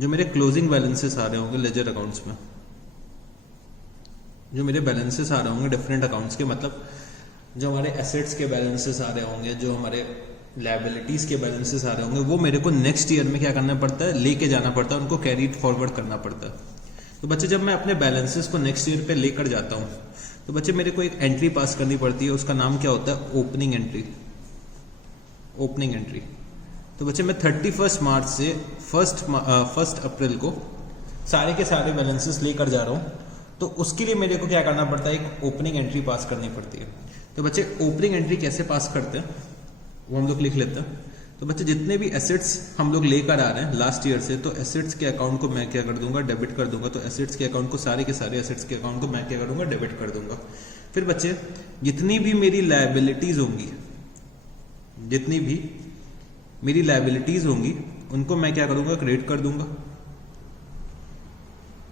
जो मेरे क्लोजिंग बैलेंसेस आ रहे होंगे लेजर अकाउंट्स में, जो मेरे बैलेंसेस आ रहे होंगे डिफरेंट अकाउंट्स के, मतलब जो हमारे एसेट्स के बैलेंसेस आ रहे होंगे, जो हमारे लायबिलिटीज के बैलेंसेस आ रहे होंगे, वो मेरे को नेक्स्ट ईयर में क्या करना पड़ता है, लेके जाना पड़ता है, उनको कैरी फॉरवर्ड करना पड़ता है। तो बच्चे जब मैं अपने बैलेंसेस को नेक्स्ट ईयर पे लेकर जाता हूँ तो बच्चे मेरे को एक एंट्री पास करनी पड़ती है, उसका नाम क्या होता है, ओपनिंग एंट्री। Opening entry. तो बच्चे मैं 31 मार्च से 1 अप्रैल को सारे के सारे बैलेंसेस लेकर जा रहा हूँ, तो उसके लिए मेरे को क्या करना पड़ता है, एक ओपनिंग एंट्री पास करनी पड़ती है। तो बच्चे ओपनिंग एंट्री कैसे पास करते हैं वो हम लोग लिख लेते हैं। तो बच्चे जितने भी एसेट्स हम लोग लेकर आ रहे हैं लास्ट ईयर से, तो एसेट्स के अकाउंट को मैं क्या कर दूंगा, डेबिट कर दूंगा। तो एसेट्स के अकाउंट को, सारे के सारे एसेट्स के अकाउंट को मैं क्या करूंगा, डेबिट कर दूंगा। फिर बच्चे जितनी भी मेरी लायबिलिटीज होंगी, जितनी भी मेरी लायबिलिटीज होंगी उनको मैं क्या करूंगा, क्रेडिट कर दूंगा।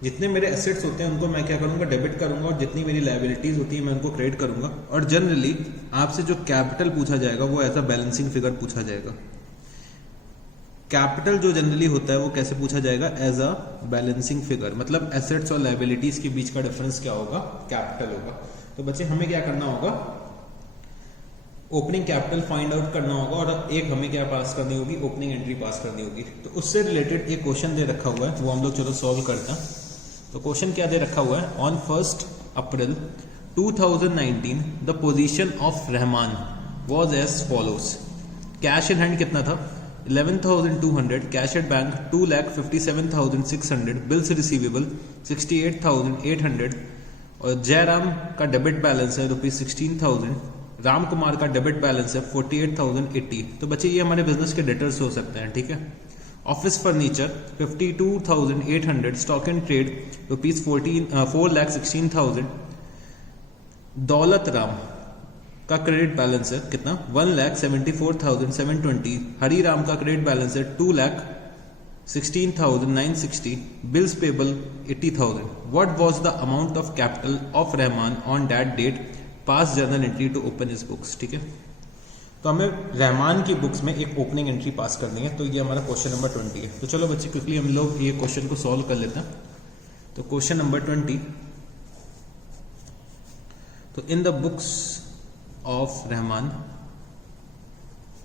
जितने मेरे एसेट्स होते हैं उनको मैं क्या करूंगा, डेबिट करूंगा, और जितनी मेरी लायबिलिटीज होती है मैं उनको क्रेडिट करूंगा। और जनरली आपसे जो कैपिटल पूछा जाएगा वो एज अ बैलेंसिंग फिगर पूछा जाएगा। कैपिटल जो जनरली होता है वो कैसे पूछा जाएगा, एज अ बैलेंसिंग फिगर। मतलब एसेट्स और लायबिलिटीज के बीच का डिफरेंस क्या होगा, कैपिटल होगा। तो बच्चे हमें क्या करना होगा, ओपनिंग कैपिटल फाइंड आउट करना होगा, और एक हमें क्या पास करनी होगी, ओपनिंग एंट्री पास करनी होगी। तो उससे रिलेटेड एक क्वेश्चन दे रखा हुआ है, वो हम लोग चलो सॉल्व करते हैं। तो क्वेश्चन क्या दे रखा हुआ है, on 1 April 2019 the position of Rahman was as follows. Cash in hand कितना था, 11,200, cash at bank 2,57,600, bills receivable 68,800, और जयराम का डेबिट बैलेंस है ₹16,000, राम कुमार का डेबिट बैलेंस है 48,080। तो बच्चे ये हमारे बिजनेस के डेटर्स हो सकते हैं, ठीक है। Office furniture 52,800, stock and trade ₹4,16,000, Daulat Ram का क्रेडिट बैलेंस है कितना, 1,74,720, हरी राम का क्रेडिट बैलेंस है 2,16,960, bills payable 80,000। What was the amount of capital of Rahman on that date, pass journal entry to open his books. ठीक है, तो हमें रहमान की बुक्स में एक ओपनिंग एंट्री पास करनी है। तो ये हमारा क्वेश्चन नंबर 20 है। तो चलो बच्चे क्विकली हम लोग ये क्वेश्चन को सॉल्व कर लेते हैं। तो क्वेश्चन नंबर 20, तो इन the books of Rahman,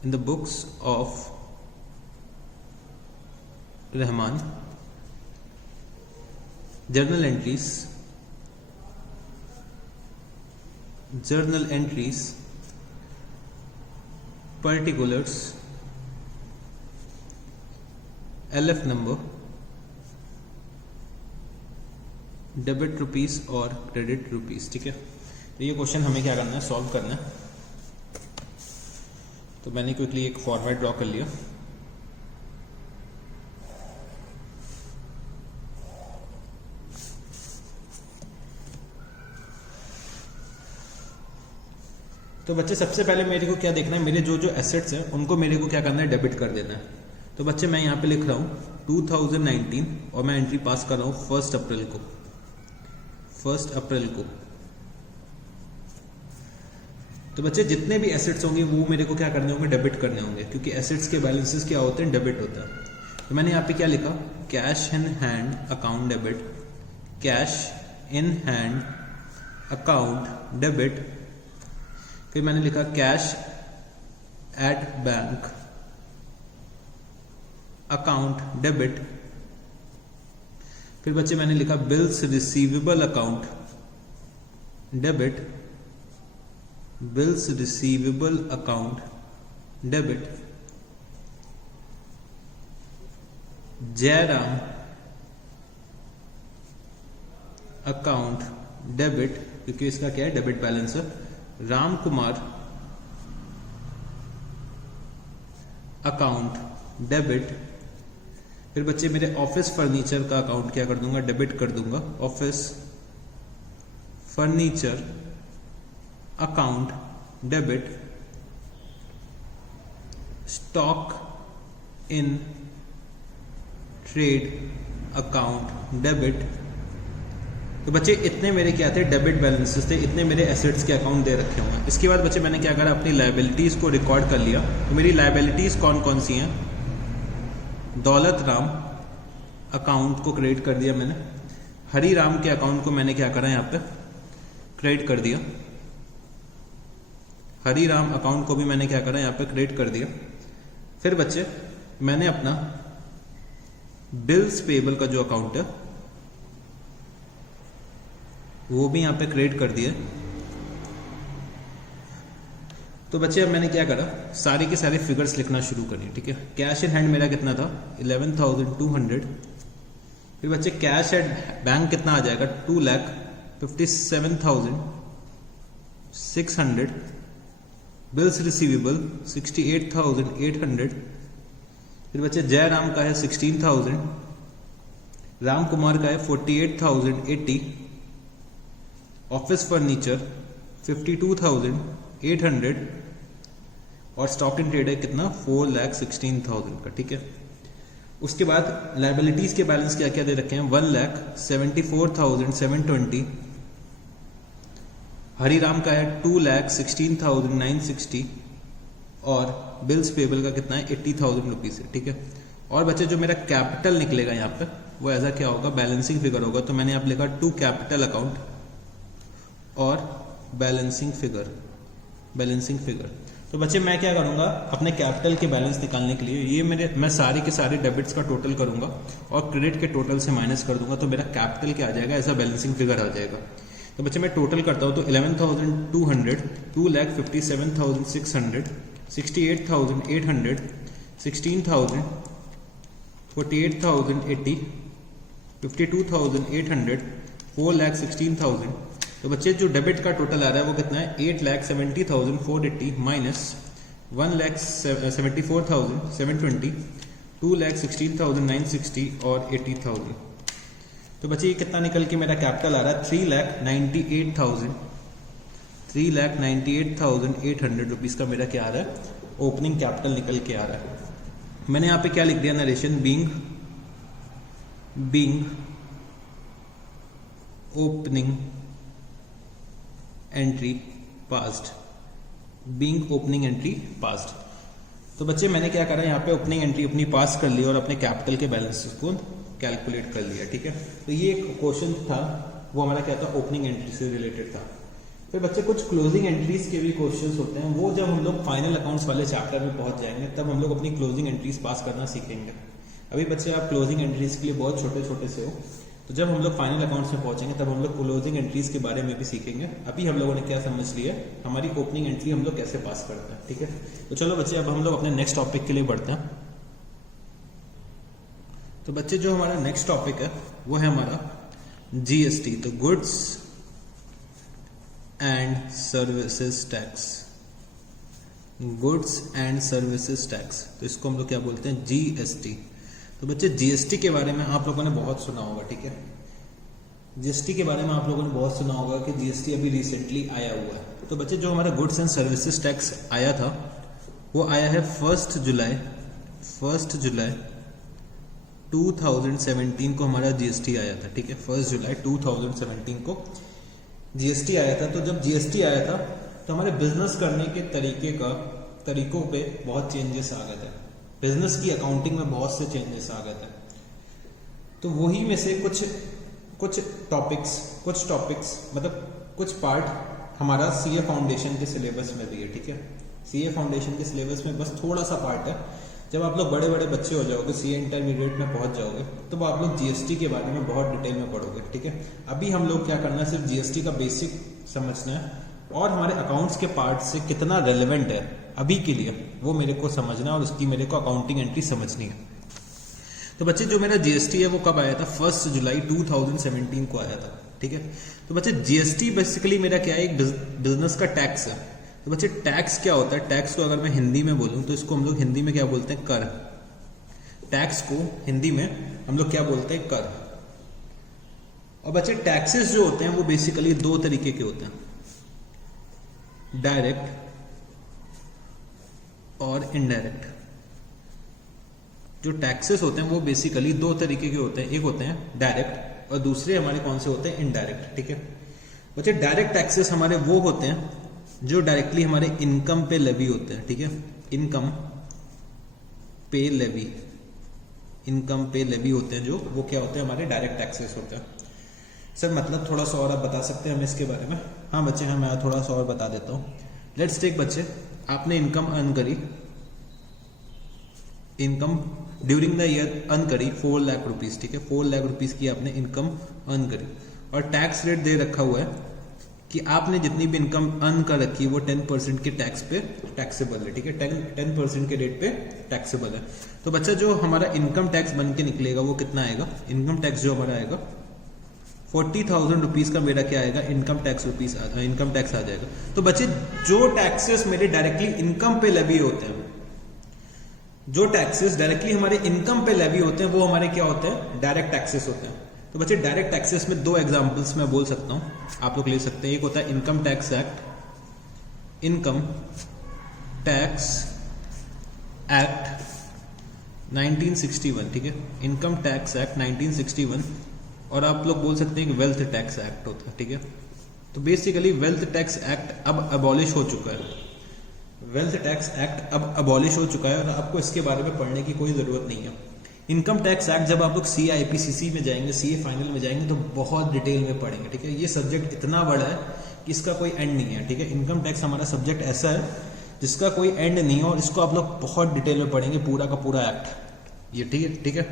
in the books of Rahman journal entries particulars, LF number, debit rupees और क्रेडिट रुपीस। ठीक है, तो ये क्वेश्चन हमें क्या करना है, सॉल्व करना है। तो मैंने क्विकली एक फॉर्मेट ड्रॉ कर लिया। तो बच्चे सबसे पहले मेरे को क्या देखना है, मेरे जो जो एसेट्स हैं उनको मेरे को क्या करना है, डेबिट कर देना है। तो बच्चे मैं यहाँ पे लिख रहा हूँ 2019 और मैं एंट्री पास कर रहा हूँ 1 अप्रैल को, 1 अप्रैल को। तो बच्चे जितने भी एसेट्स होंगे वो मेरे को क्या करने होंगे, डेबिट करने होंगे, क्योंकि एसेट्स के बैलेंसेस क्या होते हैं, डेबिट होता है। तो मैंने यहाँ पे क्या लिखा, cash in hand account debit, cash in hand account debit. फिर मैंने लिखा cash at bank account debit. फिर बच्चे मैंने लिखा bills receivable account debit, bills receivable account debit. Jairam account debit, क्योंकि इसका क्या है, डेबिट बैलेंस है। Ram Kumar account debit. फिर बच्चे मेरे ऑफिस फर्नीचर का अकाउंट क्या कर दूंगा, डेबिट कर दूंगा, office furniture account debit. Stock in trade account debit. तो बच्चे इतने मेरे क्या थे, डेबिट बैलेंसेस थे, इतने मेरे एसेट्स के अकाउंट दे रखे हुए हैं। इसके बाद बच्चे मैंने क्या करा, अपनी लायबिलिटीज को रिकॉर्ड कर लिया। तो मेरी लायबिलिटीज कौन कौन सी हैं, दौलत राम अकाउंट को क्रेडिट कर दिया मैंने, हरी राम के अकाउंट को मैंने क्या करा, यहाँ पे क्रेडिट कर दिया, हरी राम अकाउंट को भी मैंने क्या करा, यहाँ पे क्रेडिट कर दिया। फिर बच्चे मैंने अपना बिल्स पेबल का जो अकाउंट है वो भी यहाँ पे क्रिएट कर दिया। तो बच्चे अब मैंने क्या करा, सारे के सारे फिगर्स लिखना शुरू करिए। ठीक है, कैश इन हैंड मेरा कितना था, 11,200। फिर बच्चे कैश एट बैंक कितना आ जाएगा, 2,57,600। बिल्स रिसीवेबल 68,800, फिर बच्चे जयराम का है 16,000, राम कुमार का है 48,080, ऑफिस फर्नीचर 52,800 और स्टॉक इन ट्रेड है कितना 4,16,000 का। ठीक है, उसके बाद लाइबिलिटीज के बैलेंस क्या क्या दे रखे हैं 1,74,720, हरिराम का है 2,16,960 और बिल्स पेबल का कितना है 80,000 रुपीज है। ठीक है, और बच्चे जो मेरा कैपिटल निकलेगा यहाँ पे वो ऐसा क्या होगा, बैलेंसिंग फिगर होगा। तो मैंने यहाँ लिखा टू कैपिटल अकाउंट और बैलेंसिंग फिगर। तो बच्चे मैं क्या करूंगा, अपने कैपिटल के बैलेंस निकालने के लिए ये मैं सारे के सारे डेबिट्स का टोटल करूंगा और क्रेडिट के टोटल से माइनस कर दूंगा, तो मेरा कैपिटल क्या आ जाएगा, ऐसा बैलेंसिंग फिगर आ जाएगा। तो बच्चे मैं टोटल करता हूं तो 11,200, 2,57,600, 68,800, 16,000, 48,080, 52,800, 4,16,000। तो बच्चे जो डेबिट का टोटल आ रहा है वो कितना है 8,70,480 माइनस 1,74,720, 2,16,960 और 80,000। तो बच्चे ये कितना निकल के मेरा कैपिटल आ रहा है 3,98,800 रुपीज का मेरा क्या आ रहा है, ओपनिंग कैपिटल निकल के आ रहा है। मैंने यहाँ पे क्या लिख दिया, narration being opening entry passed. तो बच्चे मैंने क्या करा, यहाँ पे ओपनिंग एंट्री अपनी पास कर ली और अपने कैपिटल के बैलेंस को कैलकुलेट कर लिया। ठीक है, तो ये एक क्वेश्चन था, वो हमारा क्या था, ओपनिंग एंट्री से रिलेटेड था। फिर बच्चे कुछ क्लोजिंग एंट्रीज के भी क्वेश्चंस होते हैं, वो जब हम लोग फाइनल अकाउंट्स वाले चैप्टर में पहुंच जाएंगे तब हम लोग अपनी क्लोजिंग एंट्रीज पास करना सीखेंगे। अभी बच्चे आप क्लोजिंग एंट्रीज के लिए बहुत छोटे छोटे से हो, तो जब हम लोग फाइनल अकाउंट्स में पहुंचेंगे तब हम लोग क्लोजिंग एंट्रीज के बारे में भी सीखेंगे। अभी हम लोगों ने क्या समझ लिया, हमारी ओपनिंग एंट्री हम लोग कैसे पास करते हैं। ठीक है, तो चलो बच्चे अब हम लोग अपने नेक्स्ट टॉपिक के लिए बढ़ते हैं। तो बच्चे जो हमारा नेक्स्ट टॉपिक है वो है हमारा जीएसटी, तो गुड्स एंड सर्विसेज टैक्स, तो इसको हम लोग क्या बोलते हैं, जीएसटी। तो बच्चे जीएसटी के बारे में आप लोगों ने बहुत सुना होगा। ठीक है, जीएसटी के बारे में आप लोगों ने बहुत सुना होगा कि जीएसटी अभी रिसेंटली आया हुआ है। तो बच्चे जो हमारा गुड्स एंड सर्विसेज टैक्स आया था वो आया है 1 जुलाई 2017 को हमारा जीएसटी आया था। ठीक है, 1 जुलाई 2017 को जीएसटी आया था। तो जब जीएसटी आया था तो हमारे बिजनेस करने के तरीकों पे बहुत चेंजेस आ गए थे, बिजनेस की अकाउंटिंग में बहुत से चेंजेस आ गए थे। तो वही में से कुछ टॉपिक्स मतलब कुछ पार्ट हमारा सीए फाउंडेशन के सिलेबस में भी है। ठीक है, सीए फाउंडेशन के सिलेबस में बस थोड़ा सा पार्ट है। जब आप लोग बड़े बड़े बच्चे हो जाओगे, सीए इंटरमीडिएट में पहुंच जाओगे, तो आप लोग जीएसटी के बारे में बहुत डिटेल में पढ़ोगे। ठीक है, अभी हम लोग क्या करना है, सिर्फ जीएसटी का बेसिक समझना है और हमारे अकाउंट्स के पार्ट से कितना रेलेवेंट है अभी के लिए वो मेरे को समझना और उसकी मेरे को अकाउंटिंग एंट्री समझनी है। तो बच्चे जो मेरा जीएसटी है वो कब आया था, 1 जुलाई 2017 को आया था। ठीक है, तो बच्चे जीएसटी बेसिकली मेरा क्या है, एक बिजनेस का टैक्स है। तो बच्चे टैक्स क्या होता है, टैक्स को अगर मैं हिंदी में बोलूं तो इसको हम लोग हिंदी में क्या बोलते हैं, कर। टैक्स को हिंदी में हम लोग क्या बोलते हैं, कर। और बच्चे टैक्सेस जो होते हैं वो बेसिकली दो तरीके के होते हैं, डायरेक्ट और इनडायरेक्ट। जो टैक्सेस होते हैं वो बेसिकली दो तरीके के होते हैं, एक होते हैं डायरेक्ट और दूसरे हमारे कौन से होते हैं, इनडायरेक्ट। ठीक है बच्चे, डायरेक्ट टैक्सेस हमारे वो होते हैं जो डायरेक्टली हमारे इनकम पे लेवी होते हैं। ठीक है, इनकम पे लेवी होते हैं, जो वो क्या होते हैं, हमारे डायरेक्ट टैक्सेस होते हैं। सर मतलब थोड़ा सा और आप बता सकते हैं हमें इसके बारे में? हाँ बच्चे, हाँ मैं थोड़ा सा और बता देता हूँ। लेट्स टेक बच्चे, आपने इनकम अर्न करी, income during the year earn करी 4 लाख रुपीज। ठीक है, 4 लाख रुपीज की आपने इनकम अर्न करी और टैक्स रेट दे रखा हुआ है कि आपने जितनी भी इनकम अर्न कर रखी है वो 10% के टैक्स पे टैक्सेबल है। ठीक है, 10% के रेट पे टैक्सेबल है। तो बच्चा जो हमारा इनकम टैक्स बन के निकलेगा वो कितना आएगा, इनकम टैक्स जो हमारा आएगा 40,000 रुपीज़ का मेरा क्या आएगा, इनकम टैक्स आ जाएगा। तो बच्चे जो टैक्सेस मेरे डायरेक्टली इनकम पे लेवी होते हैं, जो टैक्सेस डायरेक्टली हमारे इनकम पे लेवी होते हैं वो हमारे क्या होते हैं, डायरेक्ट टैक्सेस होते हैं। तो बच्चे डायरेक्ट टैक्सेस में दो एग्जांपल्स मैं बोल सकता हूँ, आप लोग ले सकते हैं। एक होता है income tax act, income tax act 1961, ठीक है, इनकम टैक्स एक्ट 1961। और आप लोग बोल सकते हैं कि वेल्थ टैक्स एक्ट होता है, ठीक है। तो बेसिकली वेल्थ टैक्स एक्ट अब अबॉलिश हो चुका है, वेल्थ टैक्स एक्ट अब अबॉलिश हो चुका है और आपको इसके बारे में पढ़ने की कोई जरूरत नहीं है। इनकम टैक्स एक्ट जब आप लोग CIPCC में जाएंगे, CA फाइनल में जाएंगे तो बहुत डिटेल में पढ़ेंगे, ठीक है। ये सब्जेक्ट इतना बड़ा है कि इसका कोई एंड नहीं है, ठीक है। इनकम टैक्स हमारा सब्जेक्ट ऐसा है जिसका कोई एंड नहीं है और इसको आप लोग बहुत डिटेल में पढ़ेंगे, पूरा का पूरा एक्ट ये, ठीक है, ठीक है।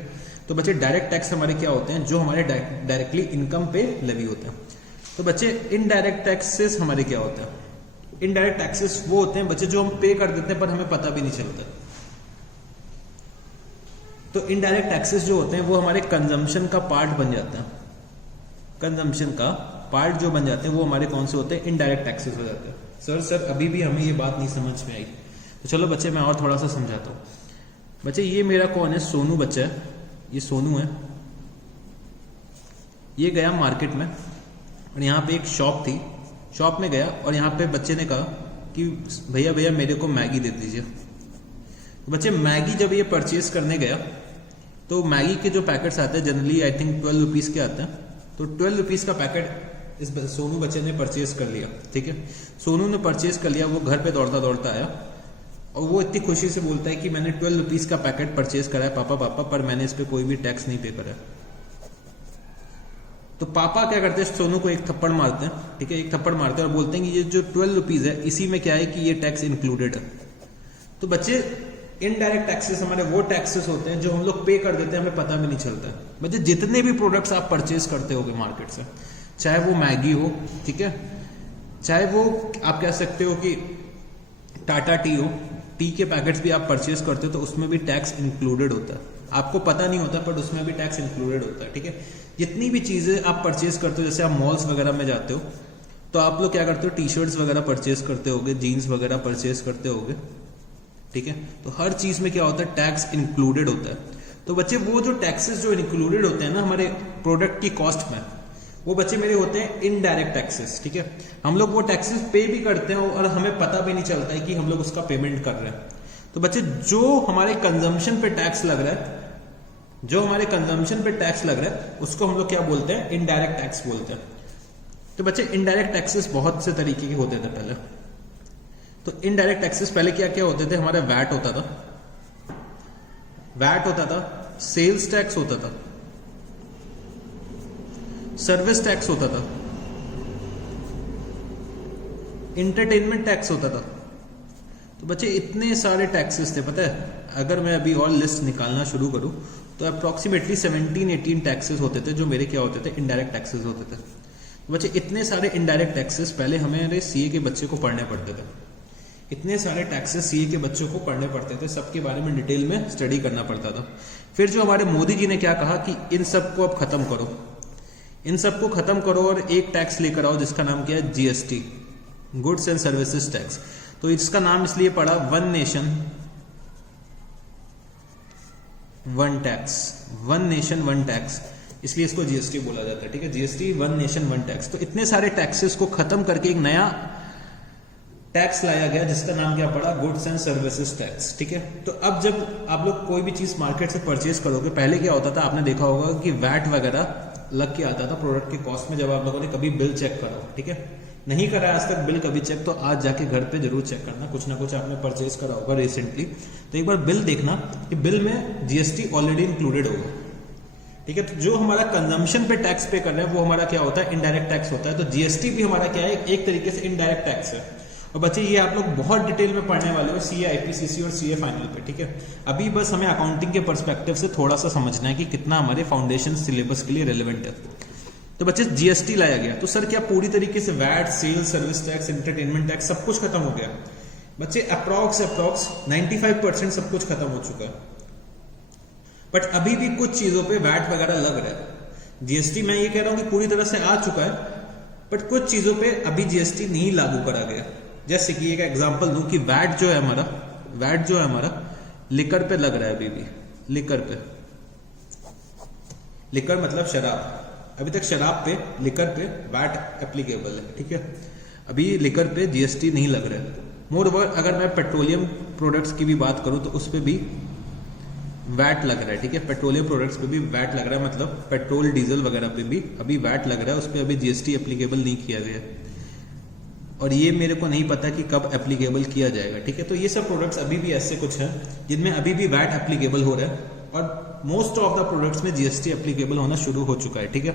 तो बच्चे डायरेक्ट टैक्स हमारे क्या होते हैं, जो हमारे डायरेक्टली इनकम पे लेवी होते हैं। तो बच्चे इनडायरेक्ट टैक्सेस हमारे क्या होते हैं, इनडायरेक्ट टैक्सेस वो होते हैं बच्चे जो हम पे कर देते हैं पर हमें पता भी नहीं चलता। तो इनडायरेक्ट टैक्सेस जो होते हैं वो हमारे कंजम्पशन का पार्ट बन जाता है, कंजम्पशन का पार्ट जो बन जाते हैं वो हमारे कौन से होते हैं, इनडायरेक्ट टैक्सेस हो जाते हैं। सर अभी भी हमें ये बात नहीं समझ में आई, तो चलो बच्चे मैं और थोड़ा सा समझाता हूँ। बच्चे ये मेरा कौन है, सोनू बच्चा है, ये सोनू है। ये गया मार्केट में और यहाँ पे एक शॉप थी, शॉप में गया और यहाँ पे बच्चे ने कहा कि भैया मेरे को मैगी दे दीजिए। तो बच्चे मैगी जब ये परचेज करने गया तो मैगी के जो पैकेट्स आते हैं जनरली आई थिंक 12 रुपीज़ के आते हैं, तो 12 रुपीज़ का पैकेट इस सोनू बच्चे ने परचेज कर लिया, ठीक है। सोनू ने परचेज कर लिया, वो घर पे दौड़ता दौड़ता आया और वो इतनी खुशी से बोलता है कि मैंने 12 रुपीज़ का पैकेट परचेज करा है पापा, पर मैंने इस पर कोई भी टैक्स नहीं पे करा है। तो पापा क्या करते हैं, सोनू को एक थप्पड़ मारते हैं, ठीक है, एक थप्पड़ मारते हैं और बोलते हैं कि ये जो 12 रुपीज़ है इसी में क्या है कि ये टैक्स इंक्लूडेड है। तो बच्चे इनडायरेक्ट टैक्सेस हमारे वो टैक्सेस होते हैं जो हम लोग पे कर देते हैं, हमें पता भी नहीं चलता है। बच्चे जितने भी प्रोडक्ट्स आप परचेज करते होगे मार्केट से, चाहे वो मैगी हो, ठीक है, चाहे वो आप कह सकते हो कि टाटा टी हो, टी के पैकेट्स भी आप परचेज करते हो तो उसमें भी टैक्स इंक्लूडेड होता है, आपको पता नहीं होता बट उसमें भी टैक्स इंक्लूडेड होता है, ठीक है। जितनी भी चीज़ें आप परचेज करते हो, जैसे आप मॉल्स वगैरह में जाते हो तो आप लोग क्या करते हो, टी शर्ट्स वगैरह परचेज करते होगे, जीन्स वगैरह परचेज करते होगे, ठीक है। तो हर चीज़ में क्या होता है, टैक्स इंक्लूडेड होता है। तो बच्चे वो जो टैक्सेस जो इंक्लूडेड होते हैं ना हमारे प्रोडक्ट की कॉस्ट में, वो बच्चे मेरे होते हैं इनडायरेक्ट टैक्सेस, ठीक है। हम लोग वो टैक्सेस पे भी करते हैं और हमें पता भी नहीं चलता है कि हम लोग उसका पेमेंट कर रहे हैं। तो बच्चे जो हमारे कंजम्पशन पे टैक्स लग रहा है, जो हमारे कंजम्पशन पे टैक्स लग रहा है उसको हम लोग क्या बोलते हैं, इनडायरेक्ट टैक्स बोलते हैं। तो बच्चे इनडायरेक्ट टैक्सेस बहुत से तरीके के होते थे पहले। तो इनडायरेक्ट टैक्सेस पहले क्या क्या होते थे, हमारा वैट होता था, वैट होता था, सेल्स टैक्स होता था, सर्विस टैक्स होता था, इंटरटेनमेंट टैक्स होता था। तो बच्चे इतने सारे टैक्सेस थे, पता है अगर मैं अभी और लिस्ट निकालना शुरू करूं तो अप्रोक्सीमेटली 17-18 टैक्सेस होते थे जो मेरे क्या होते थे, इनडायरेक्ट टैक्सेस होते थे। तो बच्चे इतने सारे इनडायरेक्ट टैक्सेस पहले हमारे सीए के बच्चे को पढ़ने पड़ते थे, इतने सारे टैक्सेस सीए के बच्चों को पढ़ने पड़ते थे, सबके बारे में डिटेल में स्टडी करना पड़ता था। फिर जो हमारे मोदी जी ने क्या कहा कि इन सबको अब खत्म करो, इन सबको खत्म करो और एक टैक्स लेकर आओ जिसका नाम क्या है, GST, goods and services tax. तो इसका नाम इसलिए पड़ा one nation one tax, one nation one tax, इसलिए इसको GST बोला जाता है, ठीक है, GST one nation one tax. तो इतने सारे टैक्सेस को खत्म करके एक नया टैक्स लाया गया जिसका नाम क्या पड़ा, गुड्स एंड सर्विसेज टैक्स, ठीक है। तो अब जब आप लोग कोई भी चीज मार्केट से परचेज करोगे, पहले क्या होता था, आपने देखा होगा कि वैट वगैरह लग के आता था प्रोडक्ट के कॉस्ट में। जब आप लोगों ने कभी बिल चेक करा, ठीक है, नहीं करा आज तक बिल कभी चेक, तो आज जाके घर पे जरूर चेक करना, कुछ ना कुछ आपने परचेज करा होगा रिसेंटली, तो एक बार बिल देखना कि बिल में GST ऑलरेडी इंक्लूडेड होगा, ठीक है। तो जो हमारा कंजम्पशन पे टैक्स पे कर रहे हैं वो हमारा क्या होता है, इनडायरेक्ट टैक्स होता है। तो GST भी हमारा क्या है, एक तरीके से इनडायरेक्ट टैक्स है। और बच्चे ये आप लोग बहुत डिटेल में पढ़ने वाले हो CA IPCC और CA फाइनल पे, ठीक है। अभी बस हमें अकाउंटिंग के पर्सपेक्टिव से थोड़ा सा समझना है कि कितना हमारे फाउंडेशन सिलेबस के लिए रेलेवेंट है। तो बच्चे GST लाया गया, तो सर क्या पूरी तरीके से VAT, sales, service tax, entertainment tax सब कुछ खत्म हो गया? बच्चे अप्रॉक्स 95% सब कुछ खत्म हो चुका है, बट अभी भी कुछ चीजों पे वैट वगैरह लग रहा है। जीएसटी मैं ये कह रहा हूं कि पूरी तरह से आ चुका है, बट कुछ चीजों पे अभी जीएसटी नहीं लागू करा गया। जैसे कि एक एग्जांपल दूं कि वैट जो है हमारा लिकर पे लग रहा है अभी भी, लिकर मतलब शराब। अभी तक शराब पे, लिकर पे वैट एप्लीकेबल है, ठीक है। अभी लिकर पे जीएसटी नहीं लग रहा है। मोर ओवर अगर मैं पेट्रोलियम प्रोडक्ट्स की भी बात करूं तो उस पे भी वैट लग रहा है, ठीक है। पेट्रोलियम प्रोडक्ट्स पे भी वैट लग रहा है, मतलब पेट्रोल डीजल वगैरह पे भी अभी वैट लग रहा है, उस पर अभी जीएसटी एप्लीकेबल नहीं किया गया है। और ये मेरे को नहीं पता कि कब एप्लीकेबल किया जाएगा, ठीक है। तो ये सब प्रोडक्ट्स अभी भी ऐसे कुछ हैं जिनमें अभी भी वैट एप्लीकेबल हो रहा है, और मोस्ट ऑफ द प्रोडक्ट्स में जीएसटी एप्लीकेबल होना शुरू हो चुका है, ठीक है।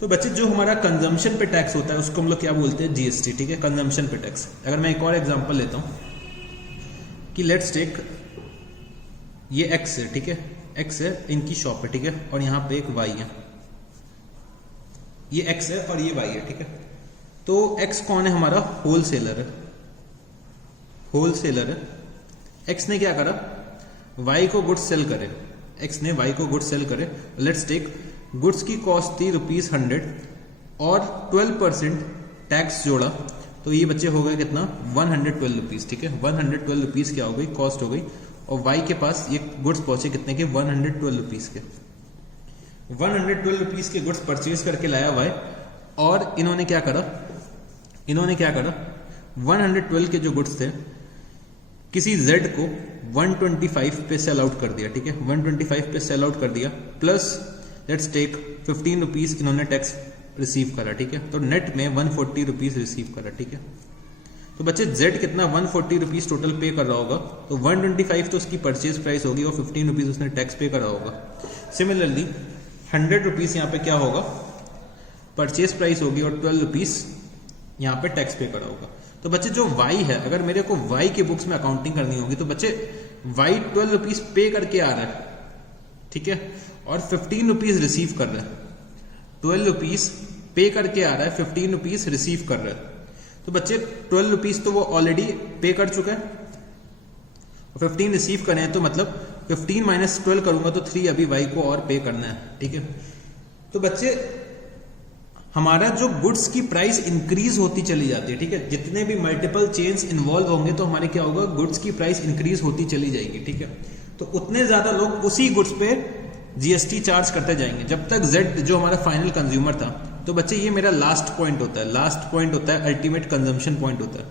तो बच्चे जो हमारा कंजम्पशन पे टैक्स होता है उसको हम लोग क्या बोलते हैं, जीएसटी, ठीक है, कंजम्पशन पे टैक्स। अगर मैं एक और एग्जांपल लेता हूं कि लेट्स टेक ये एक्स है, ठीक है, एक्स है, इनकी शॉप है, ठीक है, और यहां पे एक वाई है। ये एक्स है और ये वाई है, ठीक है। तो एक्स कौन है, हमारा होलसेलर है। एक्स ने क्या करा, वाई को गुड्स सेल करे, एक्स ने वाई को गुड्स सेल करे। लेट्स टेक गुड्स की कॉस्ट थी ₹100 और 12% टैक्स जोड़ा, तो ये बच्चे हो गए कितना, ₹112, ठीक है। ₹112 क्या हो गई, कॉस्ट हो गई, और वाई के पास ये गुड्स पहुंचे कितने के, ₹112 के। ₹112 के गुड्स परचेज करके लाया वाई, और इन्होंने क्या करा 112 के जो गुड्स थे किसी जेड को 125 पे सेल आउट कर दिया, ठीक है, 125 पे सेल आउट कर दिया, प्लस लेट्स टेक ₹15 इन्होंने टैक्स रिसीव करा, ठीक है। तो नेट में ₹140 रिसीव करा, ठीक है। तो बच्चे जेड कितना, ₹140 टोटल पे कर रहा होगा, तो 125 तो उसकी परचेज प्राइस होगी और ₹15 उसने टैक्स पे करा होगा। सिमिलरली ₹100 यहाँ पे क्या होगा, परचेज प्राइस होगी, और ₹12 यहाँ पे टैक्स पे करा होगा। तो बच्चे जो वाई है, अगर मेरे को वाई के बुक्स में अकाउंटिंग करनी होगी तो बच्चे वाई ₹12 पे करके आ रहा है, ठीक है, और ₹15 रिसीव कर रहा है। ₹12 पे करके आ रहा है, ₹15 रिसीव कर रहा है। तो बच्चे ₹12 तो वो ऑलरेडी पे कर चुका है, और 15 रिसीव करे हैं, तो मतलब 15 - 12 करूंगा तो 3 अभी वाई को और पे करना है, ठीक है। तो बच्चे हमारा जो गुड्स की प्राइस इंक्रीज होती चली जाती है, ठीक है। जितने भी मल्टीपल चेन्स इन्वॉल्व होंगे तो हमारे क्या होगा, गुड्स की प्राइस इंक्रीज होती चली जाएगी, ठीक है। तो उतने ज्यादा लोग उसी गुड्स पे जीएसटी चार्ज करते जाएंगे जब तक जेड जो हमारा फाइनल कंज्यूमर था। तो बच्चे ये मेरा लास्ट पॉइंट होता है, अल्टीमेट कंजम्पशन पॉइंट होता है।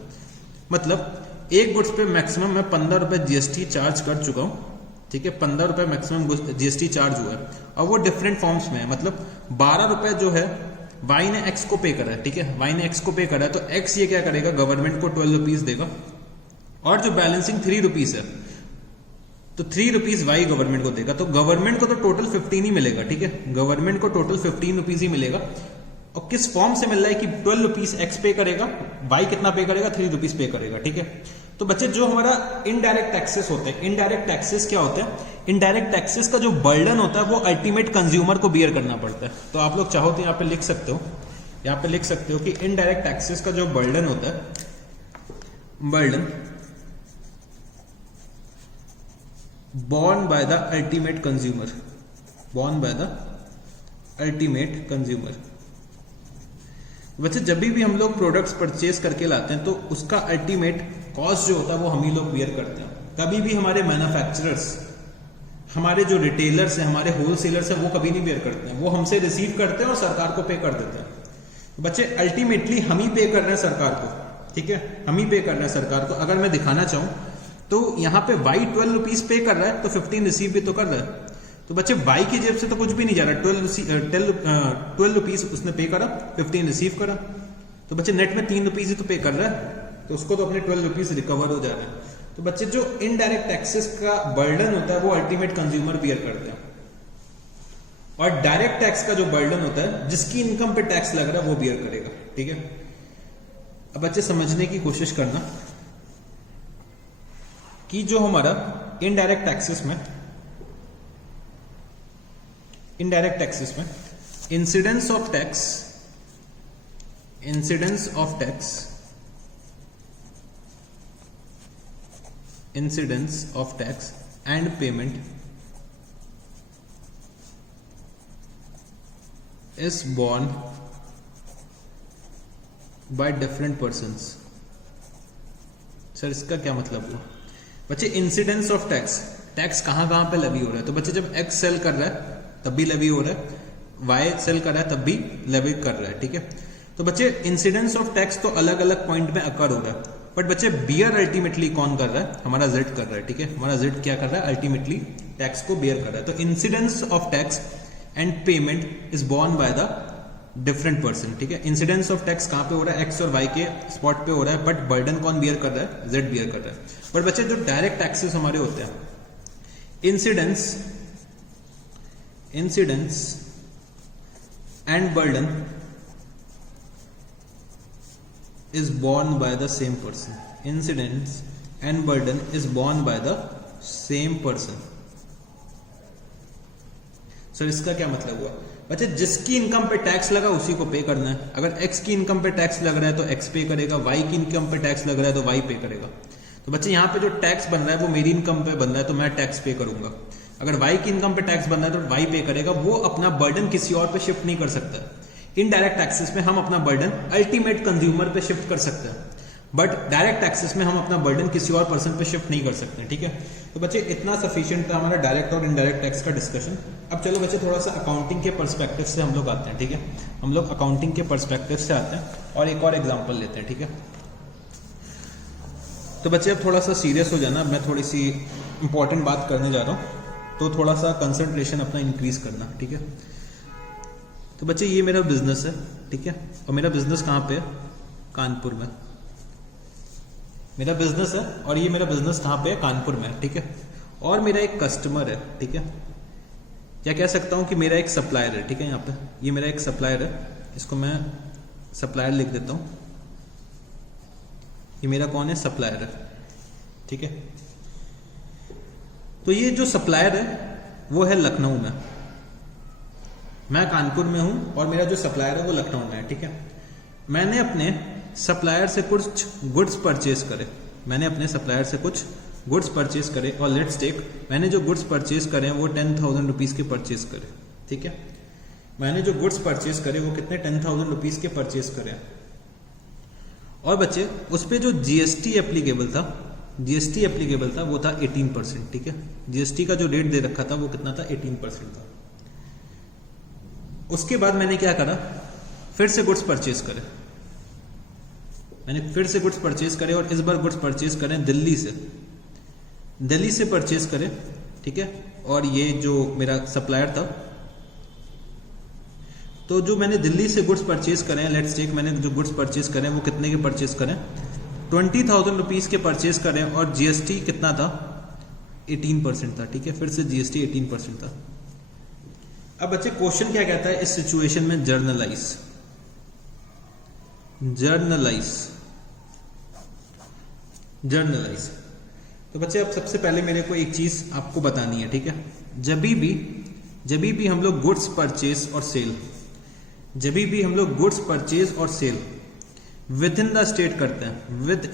मतलब एक गुड्स पे मैक्सिमम मैं ₹15 जीएसटी चार्ज कर चुका हूं, ठीक है, ₹15 मैक्सिमम जीएसटी चार्ज हुआ है, और वो डिफरेंट फॉर्म्स में है। मतलब ₹12 जो है वाई ने एक्स को पे करा है, ठीक है, वाई ने एक्स को पे करा है, तो एक्स ये क्या करेगा, गवर्नमेंट को ₹12 देगा, और जो बैलेंसिंग ₹3 है तो ₹3 वाई गवर्नमेंट को देगा। तो गवर्नमेंट को तो टोटल 15 ही मिलेगा, ठीक है, गवर्नमेंट को टोटल ₹15 ही मिलेगा। और किस फॉर्म से मिल रहा है कि ₹12 एक्स पे करेगा, वाई कितना पे करेगा, ₹3 पे करेगा, ठीक है। तो बच्चे जो हमारा इनडायरेक्ट टैक्सेस होते हैं, इनडायरेक्ट टैक्सेस क्या होते हैं, इनडायरेक्ट टैक्सेस का जो बर्डन होता है वो अल्टीमेट कंज्यूमर को बियर करना पड़ता है। तो आप लोग चाहो तो यहाँ पे लिख सकते हो, कि इनडायरेक्ट टैक्सेस का जो बर्डन होता है, burden borne by the ultimate consumer, बच्चे जब भी हम लोग प्रोडक्ट्स परचेज करके लाते हैं तो उसका अल्टीमेट कॉस्ट जो होता है वो हम ही लोग बियर करते हैं। कभी भी हमारे मैन्युफैक्चरर्स, हमारे जो रिटेलर्स हैं, हमारे होलसेलर्स हैं, वो कभी नहीं बियर करते हैं, वो हमसे रिसीव करते हैं और सरकार को पे कर देते हैं। बच्चे अल्टीमेटली हम ही पे कर रहे हैं सरकार को, ठीक है, हम ही पे कर रहे हैं सरकार को। अगर मैं दिखाना चाहूं तो यहाँ पे वाई ₹12 पे कर रहा है, तो 15 रिसीव भी तो कर रहा है। तो बच्चे वाई की जेब से तो कुछ भी नहीं जा रहा, ₹12 उसने पे करा, 15 रिसीव करा, तो बच्चे नेट में ₹3 ही तो पे कर रहा है, तो उसको तो अपने ₹12 रिकवर हो जा रहे हैं। तो बच्चे जो इनडायरेक्ट टैक्सेस का बर्डन होता है वो अल्टीमेट कंज्यूमर बियर करते हैं, और डायरेक्ट टैक्स का जो बर्डन होता है, जिसकी इनकम पे टैक्स लग रहा है वो बियर करेगा, ठीक है। अब बच्चे समझने की कोशिश करना कि जो हमारा इनडायरेक्ट टैक्सेस में incidence of tax and payment is born by different persons. Sir इसका क्या मतलब हुआ बच्चे? इंसिडेंस ऑफ टैक्स, टैक्स कहां कहां पे लेवी हो रहा है? तो बच्चे जब एक्स सेल कर रहा है तब भी लेवी हो रहा है, वाई सेल कर रहा है तब भी लेवी कर रहा है, ठीक है। तो बच्चे इंसिडेंस ऑफ टैक्स तो अलग अलग पॉइंट में अकर हो रहा है, बट बच्चे बियर अल्टीमेटली कौन कर रहा है? हमारा जेड कर रहा है, ठीक है। हमारा जेड क्या कर रहा है? अल्टीमेटली टैक्स को बियर कर रहा है। तो incidence of tax and payment is born by the different person, ठीक है। इंसिडेंस ऑफ टैक्स कहां पे हो रहा है? एक्स और वाई के स्पॉट पे हो रहा है, बट बर्डन कौन बियर कर रहा है? जेड बियर कर रहा है। बट बच्चे जो डायरेक्ट टैक्सेस हमारे होते हैं, incidence and burden is borne by the same person. Incidence and burden is borne by the same person. Sir इसका क्या मतलब हुआ बच्चे? जिसकी इनकम पे टैक्स लगा उसी को पे करना है। अगर एक्स की इनकम पे टैक्स लग रहा है तो एक्स पे करेगा, वाई की इनकम पे टैक्स लग रहा है तो वाई पे करेगा। तो बच्चे यहाँ पे जो टैक्स बन रहा है वो मेरी इनकम पे बन रहा है तो मैं टैक्स पे करूंगा। अगर वाई की इनकम पे टैक्स बन रहा है तो वाई पे करेगा। वो अपना बर्डन किसी और पे शिफ्ट नहीं कर सकता। इनडायरेक्ट टैक्सेस में हम अपना बर्डन अल्टीमेट कंज्यूमर पे शिफ्ट कर सकते हैं, बट डायरेक्ट टैक्सेस में हम अपना बर्डन किसी और पर्सन पे शिफ्ट नहीं कर सकते, ठीक है। तो बच्चे इतना सफिशिएंट था हमारा डायरेक्ट और इनडायरेक्ट टैक्स का डिस्कशन। अब चलो बच्चे थोड़ा सा अकाउंटिंग के पर्सपेक्टिव से हम लोग आते हैं, ठीक है। हम लोग अकाउंटिंग के पर्सपेक्टिव से आते हैं और एक और एग्जाम्पल लेते हैं, ठीक है। तो बच्चे अब थोड़ा सा सीरियस हो जाना, मैं थोड़ी सी इंपॉर्टेंट बात करने जा रहा हूँ, तो थोड़ा सा कंसंट्रेशन अपना इंक्रीज करना, ठीक है। तो बच्चे ये मेरा बिजनेस है, ठीक है, और मेरा बिजनेस कहाँ पे है? कानपुर में। मेरा बिजनेस है और ये मेरा बिजनेस कहाँ पे है? कानपुर में, ठीक है। और मेरा एक कस्टमर है, ठीक है, या कह सकता हूँ कि मेरा एक सप्लायर है, ठीक है। यहाँ पे ये मेरा एक सप्लायर है, इसको मैं सप्लायर लिख देता हूँ। ये मेरा कौन है? सप्लायर है, ठीक है। तो ये जो सप्लायर है वो है लखनऊ में, मैं कानपुर में हूं और मेरा जो सप्लायर है वो लखनऊ में है, ठीक है। मैंने अपने सप्लायर से कुछ गुड्स परचेज करे, मैंने अपने सप्लायर से कुछ गुड्स परचेज करे, और लेट्स टेक मैंने जो गुड्स परचेज करे वो 10,000 रुपीज के परचेज करे, ठीक है। मैंने जो गुड्स परचेज करे वो कितने? 10,000 रुपीज के परचेज करे। और बच्चे उस पर जो जीएसटी एप्लीकेबल था, जीएसटी एप्लीकेबल था वो था 18%, ठीक है। जीएसटी का जो रेट दे रखा था वो कितना था? 18% था। उसके बाद मैंने क्या करा? फिर से गुड्स परचेज करे, मैंने फिर से गुड्स परचेज करे, और इस बार गुड्स परचेज करें दिल्ली से परचेज करे, ठीक है। और ये जो मेरा सप्लायर था, तो जो मैंने दिल्ली से गुड्स परचेज करें, लेट्स टेक मैंने जो गुड्स परचेज करें वो कितने के परचेज करें? 20,000 रुपीज के परचेज करें, और जीएसटी कितना था? 18% था, ठीक है। फिर से जीएसटी 18% था। अब बच्चे क्वेश्चन क्या कहता है इस सिचुएशन में? जर्नलाइज। तो बच्चे अब सबसे पहले मेरे को एक चीज आपको बतानी है, ठीक है। जब भी हम लोग गुड्स परचेज और सेल, जब भी हम लोग गुड्स परचेज और sale within the state करते हैं, विद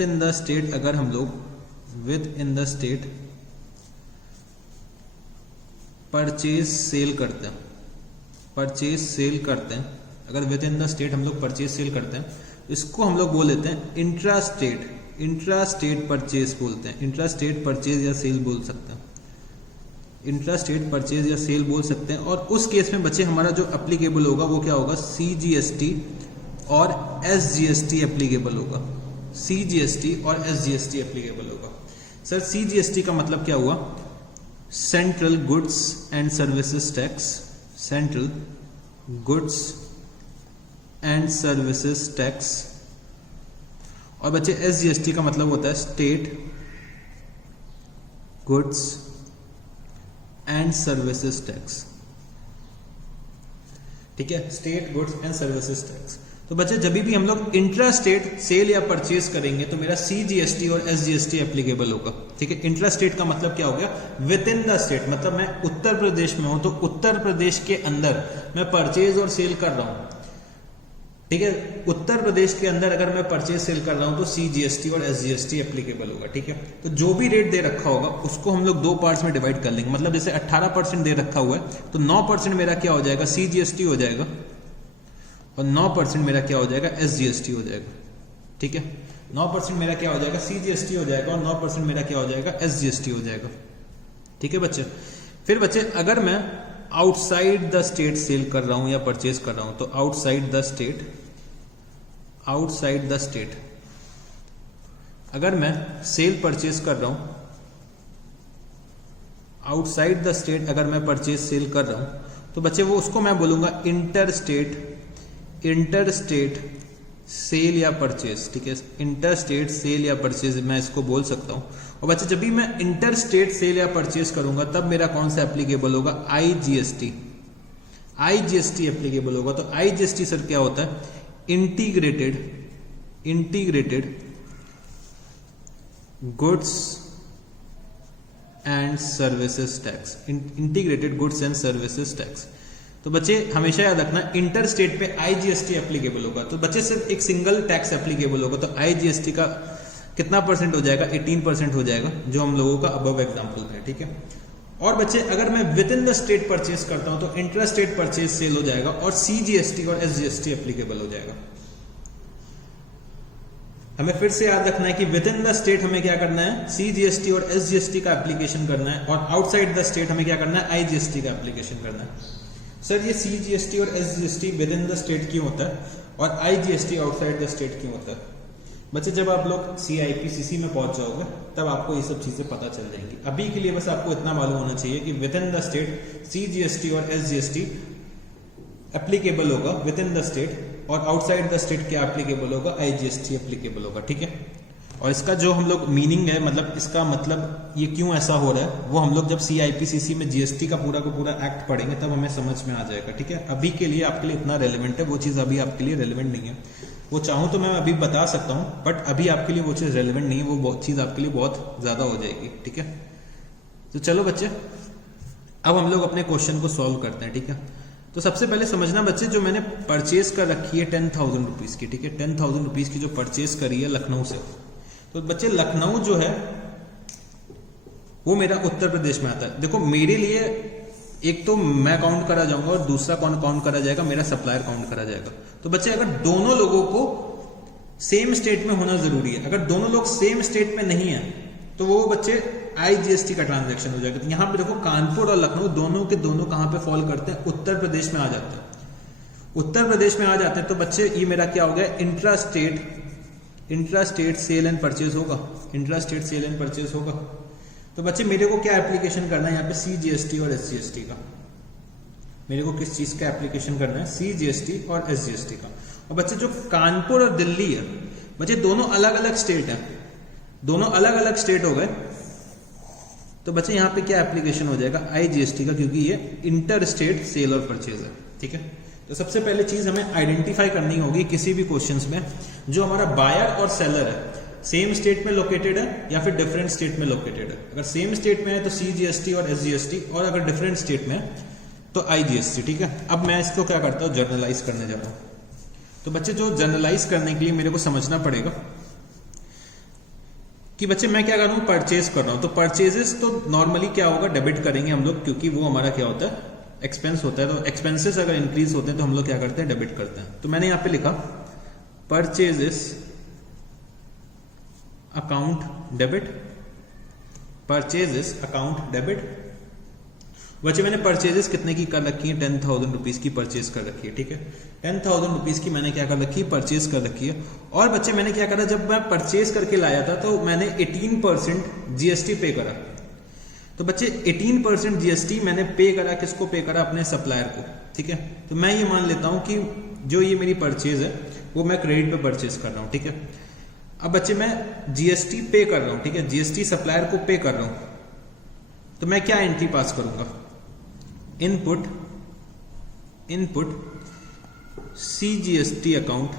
इन द स्टेट अगर हम लोग within the state purchase sale करते हैं, अगर विद इन द स्टेट हम लोग परचेज सेल करते हैं, इसको हम लोग बोल लेते हैं इंट्रा स्टेट परचेज बोलते हैं। इंट्रा स्टेट परचेज या सेल बोल सकते हैं, इंट्रा स्टेट परचेज या सेल बोल सकते हैं। और उस केस में बच्चे हमारा जो एप्लीकेबल होगा वो क्या होगा? CGST और SGST एप्लीकेबल होगा, CGST और SGST एप्लीकेबल होगा। सर CGST का मतलब क्या हुआ? Central goods and services tax, central goods and services tax. और बच्चे SGST का मतलब होता है state goods and services tax, ठीक है, state goods and services tax. तो बच्चे जब भी हम लोग इंट्रा स्टेट सेल या परचेज करेंगे तो मेरा CGST और SGST एप्लीकेबल होगा, ठीक है। इंट्रा स्टेट का मतलब क्या हो गया? विद इन द स्टेट, मतलब मैं उत्तर प्रदेश में हूं तो उत्तर प्रदेश के अंदर मैं परचेज और सेल कर रहा हूं, ठीक है। उत्तर प्रदेश के अंदर अगर मैं परचेज सेल कर रहा हूं तो CGST और SGST एप्लीकेबल होगा, ठीक है। तो जो भी रेट दे रखा होगा उसको हम लोग 2 पार्ट्स में डिवाइड कर लेंगे। मतलब जैसे 18% दे रखा हुआ है तो 9% मेरा क्या हो जाएगा, CGST हो जाएगा, और 9% मेरा क्या हो जाएगा, SGST हो जाएगा, ठीक है। 9% मेरा क्या हो जाएगा, CGST हो जाएगा, और 9% मेरा क्या हो जाएगा, SGST हो जाएगा, ठीक है बच्चे। फिर बच्चे अगर मैं आउटसाइड द स्टेट सेल कर रहा हूं या परचेज कर रहा हूं तो आउटसाइड द स्टेट अगर मैं सेल परचेज कर रहा हूं, आउटसाइड द स्टेट अगर मैं परचेज सेल कर रहा हूं तो बच्चे वो उसको मैं बोलूंगा इंटर स्टेट सेल या परचेज, ठीक है। इंटर स्टेट सेल या परचेज मैं इसको बोल सकता हूं। और बच्चे जब भी मैं इंटर स्टेट सेल या परचेज करूंगा तब मेरा कौन सा एप्लीकेबल होगा, IGST एप्लीकेबल होगा। तो IGST सर क्या होता है, integrated goods and services tax, integrated goods and services tax. तो बच्चे हमेशा याद रखना इंटर स्टेट पे IGST एप्लीकेबल होगा। तो बच्चे सिर्फ एक सिंगल टैक्स एप्लीकेबल होगा, तो IGST का कितना परसेंट हो जाएगा, 18% हो जाएगा, जो हम लोगों का अबव एग्जाम्पल है, ठीक है। और बच्चे अगर मैं with in the state purchase करता हूं तो इंट्रा स्टेट परचेज सेल हो जाएगा और CGST और SGST एप्लीकेबल हो जाएगा। हमें फिर से याद रखना है कि विद इन द स्टेट हमें क्या करना है, CGST और SGST का एप्लीकेशन करना है, और आउटसाइड द स्टेट हमें क्या करना है, IGST का एप्लीकेशन करना है। सर ये CGST और SGST with in the state क्यों होता है और IGST आउटसाइड द स्टेट क्यों होता है? बच्चे जब आप लोग CIPCC में पहुंच जाओगे तब आपको ये सब चीजें पता चल जाएंगी। अभी के लिए बस आपको इतना मालूम होना चाहिए कि with in the state CGST और SGST एप्लीकेबल होगा विद इन द स्टेट, और आउटसाइड द स्टेट क्या एप्लीकेबल होगा, IGST एप्लीकेबल होगा, ठीक है। और इसका जो हम लोग मीनिंग है, मतलब इसका मतलब ये क्यों ऐसा हो रहा है, वो हम लोग जब CIPCC में GST का पूरा एक्ट पढ़ेंगे तब हमें समझ में आ जाएगा, ठीक है। अभी के लिए आपके लिए इतना रेलिवेंट है, वो चीज़ अभी आपके लिए रेलिवेंट नहीं है। वो चाहूँ तो मैं अभी बता सकता हूँ, बट अभी आपके लिए वो चीज़ रेलिवेंट नहीं है, वो चीज़ आपके लिए बहुत ज़्यादा हो जाएगी, ठीक है। तो चलो बच्चे अब हम लोग अपने क्वेश्चन को सॉल्व करते हैं, ठीक है। तो सबसे पहले समझना बच्चे, जो मैंने परचेज कर रखी है 10,000 रुपीज़ की, ठीक है, 10,000 रुपीज़ की जो परचेज करी है लखनऊ से, तो बच्चे लखनऊ जो है वो मेरा उत्तर प्रदेश में आता है। देखो मेरे लिए एक तो मैं काउंट करा जाऊंगा और दूसरा कौन काउंट करा जाएगा, मेरा सप्लायर काउंट करा जाएगा। तो बच्चे अगर दोनों लोगों को सेम स्टेट में होना जरूरी है, अगर दोनों लोग सेम स्टेट में नहीं है तो वो बच्चे IGST का ट्रांजैक्शन हो जाएगा। तो यहां पे देखो कानपुर और लखनऊ दोनों के दोनों कहां पे फॉल करते हैं, उत्तर प्रदेश में आ जाते हैं, उत्तर प्रदेश में आ जाते हैं। तो बच्चे ये मेरा क्या हो गया, intra state sale and purchase होगा, intra state sale and purchase होगा। तो बच्चे मेरे को क्या एप्लीकेशन करना है यहाँ पे, CGST और SGST का। मेरे को किस चीज का एप्लीकेशन करना है, CGST और SGST का। और बच्चे जो कानपुर और दिल्ली है बच्चे दोनों अलग अलग स्टेट है, दोनों अलग अलग स्टेट हो गए। तो बच्चे यहाँ पे क्या एप्लीकेशन हो जाएगा, IGST का, क्योंकि ये इंटर स्टेट सेल और परचेज है, ठीक है। तो सबसे पहले चीज हमें आइडेंटिफाई करनी होगी किसी भी क्वेश्चंस में, जो हमारा बायर और सेलर है सेम स्टेट में लोकेटेड है या फिर डिफरेंट स्टेट में लोकेटेड है। अगर सेम स्टेट में है तो CGST और SGST, और अगर डिफरेंट स्टेट में है तो IGST, ठीक है। अब मैं इसको क्या करता हूँ, जर्नलाइज करने जा रहा हूँ। तो बच्चे जो जर्नलाइज करने के लिए मेरे को समझना पड़ेगा कि बच्चे मैं क्या कर रहा हूँ, परचेज कर रहा हूँ। तो परचेजेस तो नॉर्मली क्या होगा, डेबिट करेंगे हम लोग, क्योंकि वो हमारा क्या होता है, एक्सपेंस होता है। तो एक्सपेंसेस अगर इंक्रीज होते हैं तो हम लोग क्या करते हैं, डेबिट करते हैं। तो मैंने यहाँ पे लिखा purchases account debit, purchases account debit. बच्चे मैंने परचेजेस कितने की कर रखी है, 10,000 रुपीज की परचेज कर रखी है, ठीक है। 10,000 रुपीज की मैंने क्या कर रखी है, परचेज कर रखी है। और बच्चे मैंने क्या करा, जब मैं परचेज करके लाया था तो मैंने 18% GST पे करा। तो बच्चे 18% GST मैंने पे करा, किसको पे करा, अपने सप्लायर को, ठीक है। तो मैं ये मान लेता हूं कि जो ये मेरी परचेज है वो मैं क्रेडिट पे परचेज कर रहा हूं, ठीक है। अब बच्चे मैं GST पे कर रहा हूं, ठीक है, GST सप्लायर को पे कर रहा हूं। तो मैं क्या एंट्री पास करूंगा, input CGST account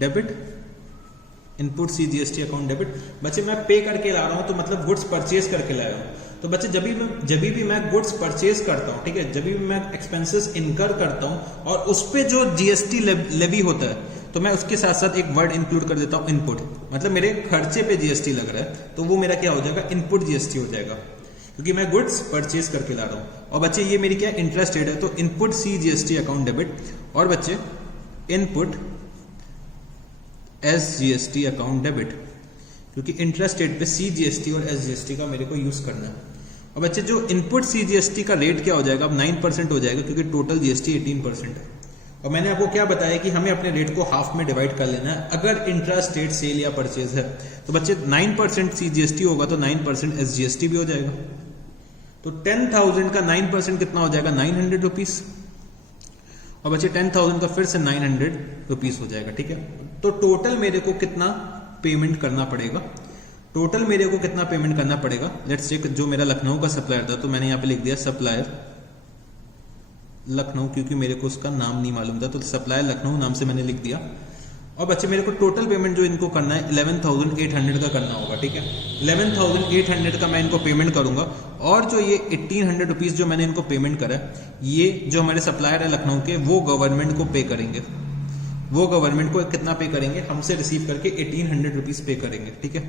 debit, input CGST account debit. बच्चे मैं पे करके ला रहा हूं तो मतलब गुड्स परचेज करके लाया हूं। तो बच्चे जब भी मैं गुड्स परचेज करता हूँ, ठीक है, जब भी मैं एक्सपेंसेस इनकर करता हूँ और उस पे जो जीएसटी लेवी होता है तो मैं उसके साथ साथ एक वर्ड इंक्लूड कर देता हूँ इनपुट। मतलब मेरे खर्चे पे जीएसटी लग रहा है तो वो मेरा क्या हो जाएगा, इनपुट जीएसटी हो जाएगा, क्योंकि मैं गुड्स परचेज करके ला रहा हूँ। और बच्चे ये मेरी क्या इंटरेस्ट रेट है, तो input C GST account debit, और बच्चे input S GST account debit, क्योंकि इंटरेस्ट रेट पे सी जीएसटी और एस जीएसटी का मेरे को यूज करना है। और बच्चे जो इनपुट सी जीएसटी का रेट क्या हो जाएगा, अब 9% हो जाएगा, क्योंकि टोटल जीएसटी 18% है। और मैंने आपको क्या बताया कि हमें अपने रेट को हाफ में डिवाइड कर लेना है अगर इंट्रा स्टेट सेल या परचेज है। तो बच्चे 9% सी जीएसटी होगा तो 9% एस जीएसटी भी हो जाएगा। तो 10,000 का 9% कितना हो जाएगा, 900 रुपीज। और बच्चे 10,000 का फिर से 900 रुपीज हो जाएगा, ठीक है। तो टोटल मेरे को कितना पेमेंट करना पड़ेगा, टोटल मेरे को कितना पेमेंट करना पड़ेगा। लेट्स चेक, जो मेरा लखनऊ का सप्लायर था तो मैंने यहाँ पे लिख दिया सप्लायर लखनऊ, क्योंकि मेरे को उसका नाम नहीं मालूम था तो सप्लायर लखनऊ नाम से मैंने लिख दिया। और बच्चे मेरे को टोटल पेमेंट जो इनको करना है 11,800 का करना होगा, ठीक है। 11,800 का मैं इनको पेमेंट करूंगा, और जो ये 1,800 रुपीज जो मैंने इनको पेमेंट करा है, ये जो हमारे सप्लायर है लखनऊ के, वो गवर्नमेंट को पे करेंगे। वो गवर्नमेंट को कितना पे करेंगे, हमसे रिसीव करके 1,800 रुपीज पे करेंगे, ठीक है।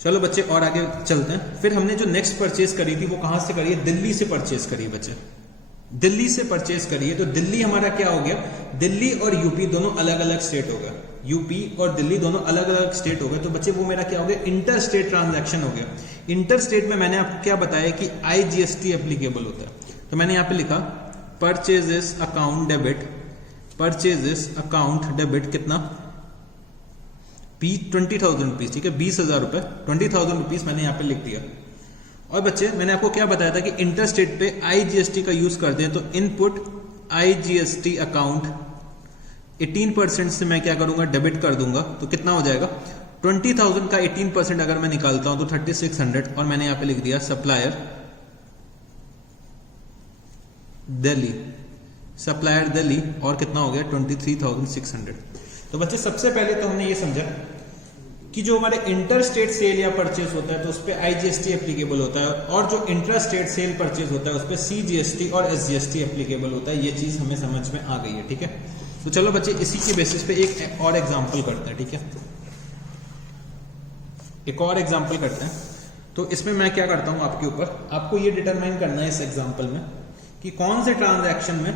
चलो बच्चे और आगे चलते हैं। फिर हमने जो नेक्स्ट परचेज करी थी वो कहां से करी है, दिल्ली से परचेज करी है बच्चे, दिल्ली से परचेज करिए। तो दिल्ली हमारा क्या हो गया, दिल्ली और यूपी दोनों अलग अलग स्टेट हो गया, यूपी और दिल्ली दोनों अलग अलग स्टेट हो गए। तो बच्चे वो मेरा क्या हो गया, इंटर स्टेट ट्रांजैक्शन हो गया। इंटर स्टेट में मैंने आपको क्या बताया कि आईजीएसटी एप्लीकेबल होता है। तो मैंने यहां पे लिखा purchases account debit, purchases account debit कितना 20,000 रुपीज, ठीक है, 20,000 रुपए, 20,000 रुपीज मैंने यहाँ पे लिख दिया। और बच्चे मैंने आपको क्या बताया था कि इंटर स्टेट पे आईजीएसटी का यूज करते हैं। तो इनपुट आईजीएसटी अकाउंट 18% से मैं क्या करूंगा, डेबिट कर दूंगा। तो कितना हो जाएगा, 20,000 का 18% अगर मैं निकालता हूं तो 3,600। और मैंने यहां पे लिख दिया सप्लायर दिल्ली, सप्लायर दिल्ली, और कितना हो गया 23,600। तो बच्चे सबसे पहले तो हमने ये समझा कि जो हमारे इंटर स्टेट सेल या परचेज होता है तो उस पर आईजीएसटी एप्लीकेबल होता है, और जो इंट्रा स्टेट सेल परचेज होता है उस पर सीजीएसटी और एसजीएसटी एप्लीकेबल होता है। ये चीज हमें समझ में आ गई है, ठीक है। तो चलो बच्चे इसी की बेसिस पे एक और एग्जांपल करते हैं, ठीक है। एक और एग्जांपल करते हैं। तो इसमें मैं क्या करता हूं, आपके ऊपर आपको ये डिटरमाइन करना है इस एग्जाम्पल में कि कौन से ट्रांजैक्शन में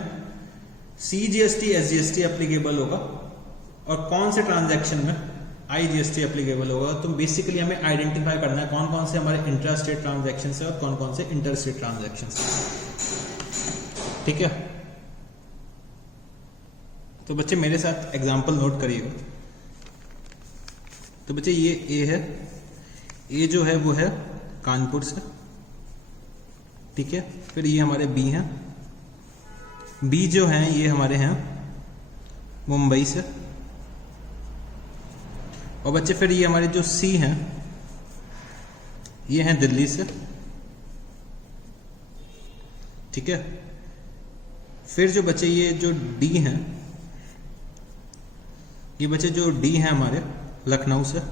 सीजीएसटी एसजीएसटी एप्लीकेबल होगा और कौन से ट्रांजैक्शन में आईजीएसटी एप्लीकेबल होगा। तो बेसिकली हमें आइडेंटिफाई करना है कौन कौन से हमारे इंट्रा स्टेट ट्रांजैक्शन है और कौन कौन से इंटर स्टेट ट्रांजैक्शन है, ठीक है। तो बच्चे मेरे साथ एग्जांपल नोट करिएगा। तो बच्चे ये ए है, ए जो है वो है कानपुर से, ठीक है। फिर ये हमारे बी हैं, बी जो हैं ये हमारे हैं मुंबई से। और बच्चे फिर ये हमारे जो सी हैं ये हैं दिल्ली से, ठीक है। फिर जो बच्चे ये जो डी हैं, ये बच्चे जो डी हैं हमारे लखनऊ से,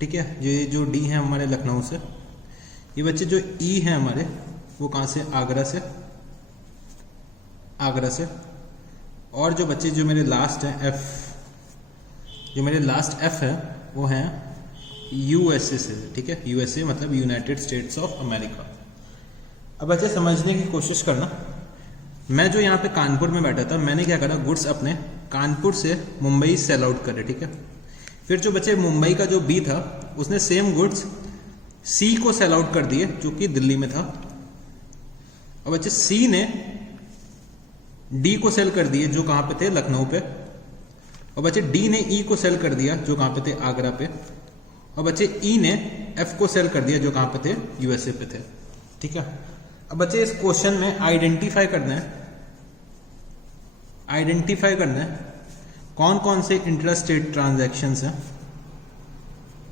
ठीक है। ये जो डी हैं हमारे लखनऊ से। ये बच्चे जो ई हैं हमारे वो कहां से, आगरा से, आगरा से। और जो बच्चे जो मेरे लास्ट हैं एफ, जो मेरे लास्ट एफ है वो हैं यूएसए से, ठीक है। यूएसए मतलब यूनाइटेड स्टेट्स ऑफ अमेरिका। अब बच्चे समझने की कोशिश करना, मैं जो यहाँ पे कानपुर में बैठा था मैंने क्या करा, गुड्स अपने कानपुर से मुंबई सेल आउट करे, ठीक है। फिर जो बच्चे मुंबई का जो बी था उसने सेम गुड्स सी को सेल आउट कर दिए जो कि दिल्ली में था। और बच्चे सी ने डी को सेल कर दिए जो कहां पे थे, लखनऊ पे। और बच्चे डी ने ई को सेल कर दिया जो कहां पे थे, आगरा पे। और बच्चे ई ने एफ को सेल कर दिया जो कहां पे थे, यूएसए पे थे, ठीक है। अब बच्चे इस क्वेश्चन में आइडेंटिफाई करना है, आइडेंटिफाई करना है कौन कौन से इंट्रा स्टेट ट्रांजैक्शन है,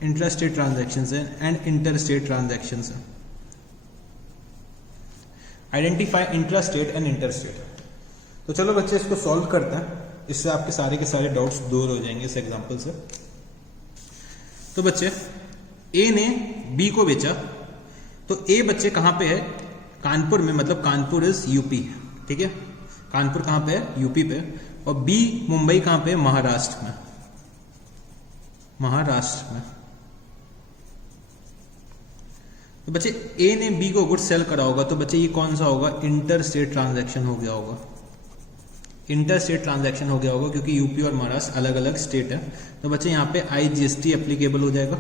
इंट्रा स्टेट ट्रांजैक्शन है एंड इंटर स्टेट ट्रांजैक्शन है। Identify intra state and inter state. तो चलो बच्चे इसको सॉल्व करते हैं, इससे आपके सारे के सारे डाउट्स दूर हो जाएंगे इस एग्जांपल से। तो बच्चे ए ने बी को बेचा, तो ए बच्चे कहां पे है, कानपुर में, मतलब कानपुर इज यूपी, ठीक है, कानपुर कहां पे है, यूपी पे, और बी मुंबई कहां पे है, महाराष्ट्र में, महाराष्ट्र में। तो बच्चे ए ने बी को गुड्स सेल करा होगा, तो बच्चे ये कौन सा होगा, इंटर स्टेट ट्रांजैक्शन हो गया होगा, इंटर स्टेट ट्रांजैक्शन हो गया होगा, क्योंकि यूपी और महाराष्ट्र अलग अलग स्टेट है। तो बच्चे यहाँ पे IGST एप्लीकेबल हो जाएगा।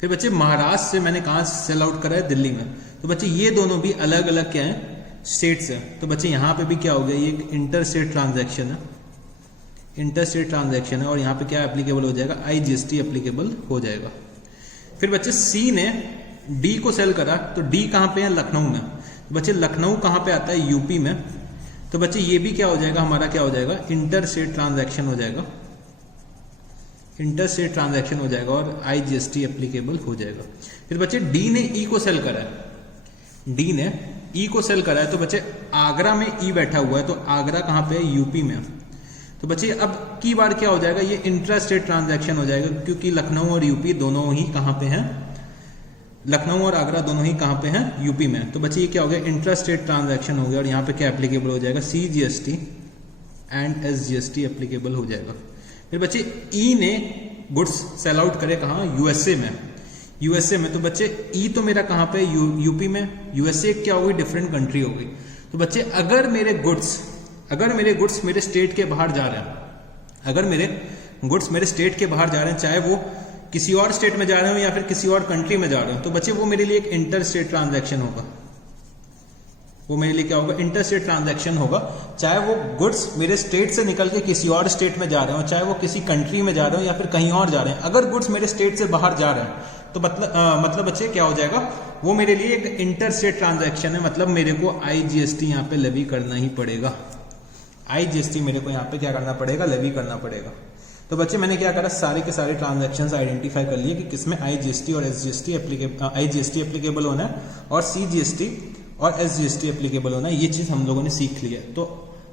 फिर बच्चे महाराष्ट्र से मैंने कहा सेल आउट करा है, दिल्ली में, तो बच्चे ये दोनों भी अलग अलग क्या है, स्टेट्स है। तो बच्चे यहाँ पे भी क्या हो गया, ये एक इंटर स्टेट ट्रांजैक्शन है, इंटर स्टेट ट्रांजैक्शन है, और यहाँ पे क्या एप्लीकेबल हो जाएगा, IGST एप्लीकेबल हो जाएगा। फिर बच्चे सी ने डी को सेल करा, तो डी कहाँ पे है, लखनऊ में, तो बच्चे लखनऊ कहाँ पे आता है, यूपी में, तो बच्चे ये भी क्या हो जाएगा, हमारा क्या हो जाएगा, इंटर स्टेट ट्रांजैक्शन हो जाएगा, इंटर स्टेट ट्रांजैक्शन हो जाएगा, और IGST एप्लीकेबल हो जाएगा। फिर बच्चे डी ने ई को सेल करा है, डी ने ई को सेल करा है, तो बच्चे आगरा में ई बैठा हुआ है, तो आगरा कहाँ पे है, यूपी में, तो बच्चे अब की बार क्या हो जाएगा, ये इंट्रा स्टेट ट्रांजैक्शन हो जाएगा, क्योंकि लखनऊ और यूपी दोनों ही कहाँ पे हैं, लखनऊ और आगरा दोनों ही कहाँ पे हैं, यूपी में। तो बच्चे ये क्या हो गया, इंट्रा स्टेट ट्रांजैक्शन हो गया, और यहाँ पे क्या एप्लीकेबल हो जाएगा, CGST एंड SGST एप्लीकेबल हो जाएगा। फिर बच्चे ई ने गुड्स सेल आउट करे कहाँ, USA में, USA में, तो बच्चे ई तो मेरा कहाँ पे, यूपी में, USA क्या होगी, डिफरेंट कंट्री होगी। तो बच्चे अगर मेरे गुड्स मेरे स्टेट के बाहर जा रहे हैं, अगर मेरे गुड्स मेरे स्टेट के बाहर जा रहे हैं, चाहे वो किसी और स्टेट में जा रहे हो या फिर किसी और कंट्री में जा रहे हो, तो बच्चे वो मेरे लिए एक इंटर स्टेट ट्रांजैक्शन होगा, वो मेरे लिए क्या होगा, इंटर स्टेट ट्रांजैक्शन होगा। चाहे वो गुड्स मेरे स्टेट से निकल के किसी और स्टेट में जा रहे हो, चाहे वो किसी कंट्री में जा रहे हो या फिर कहीं और जा रहे हैं, अगर गुड्स मेरे स्टेट से बाहर जा रहे हैं, तो मतलब बच्चे क्या हो जाएगा, वो मेरे लिए एक इंटर स्टेट ट्रांजैक्शन है, मतलब मेरे को IGST यहाँ पे लेवी करना ही पड़ेगा, IGST मेरे को यहाँ पे क्या करना पड़ेगा, लेवी करना पड़ेगा। तो बच्चे मैंने क्या करा, सारे के सारे ट्रांजैक्शंस आइडेंटिफाई कर लिए कि किसमें IGST और SGST एप्लीकेबल होना है, और CGST और SGST एप्लीकेबल होना है, ये चीज हम लोगों ने सीख ली है। तो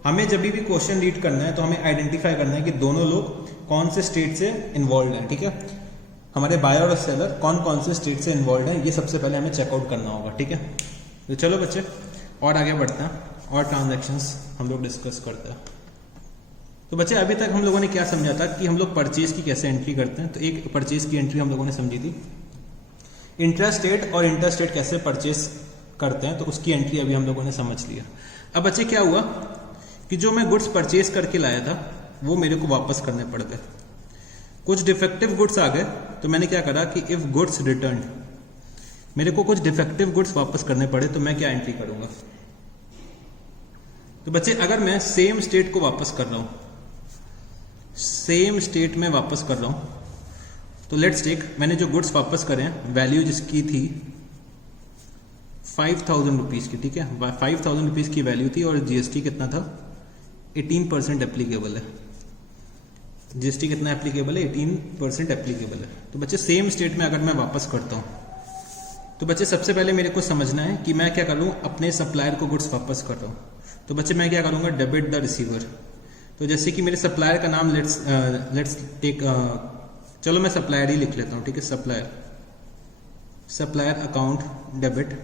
हमें जब भी क्वेश्चन रीड करना है, तो हमें आइडेंटिफाई करना है कि दोनों लोग कौन से स्टेट से इन्वॉल्व हैं, ठीक है, हमारे बायर और सेलर कौन कौन से स्टेट से इन्वॉल्व हैं, ये सबसे पहले हमें चेकआउट करना होगा, ठीक है। तो चलो बच्चे और आगे बढ़ते हैं, और ट्रांजैक्शंस हम लोग डिस्कस करते हैं। तो बच्चे अभी तक हम लोगों ने क्या समझा था कि हम लोग परचेज की कैसे एंट्री करते हैं। तो एक परचेज की एंट्री हम लोगों ने समझी थी, इंट्रा स्टेट और इंटर स्टेट कैसे परचेज करते हैं, तो उसकी एंट्री अभी हम लोगों ने समझ लिया। अब बच्चे क्या हुआ कि जो मैं गुड्स परचेज करके लाया था वो मेरे को वापस करने पड़ गए, कुछ डिफेक्टिव गुड्स आ गए, तो मैंने क्या करा कि इफ गुड्स रिटर्न, मेरे को कुछ डिफेक्टिव गुड्स वापस करने पड़े, तो मैं क्या एंट्री करूंगा। तो बच्चे अगर मैं सेम स्टेट को वापस कर रहा हूं, सेम स्टेट में वापस कर रहा हूं, तो लेट्स टेक, मैंने जो गुड्स वापस करे हैं, वैल्यू जिसकी थी 5,000 रुपीज की, ठीक है, 5,000 रुपीज की वैल्यू थी, और GST कितना था, 18% एप्लीकेबल है, GST कितना एप्लीकेबल है, 18% एप्लीकेबल है। तो बच्चे सेम स्टेट में अगर मैं वापस करता हूं, तो बच्चे सबसे पहले मेरे को समझना है कि मैं क्या करूं, अपने सप्लायर को गुड्स वापस कर रहा हूं, तो बच्चे मैं क्या करूंगा, डेबिट द रिसीवर। तो जैसे कि मेरे सप्लायर का नाम लेट्स टेक, चलो मैं सप्लायर ही लिख लेता हूं, ठीक है, supplier account debit,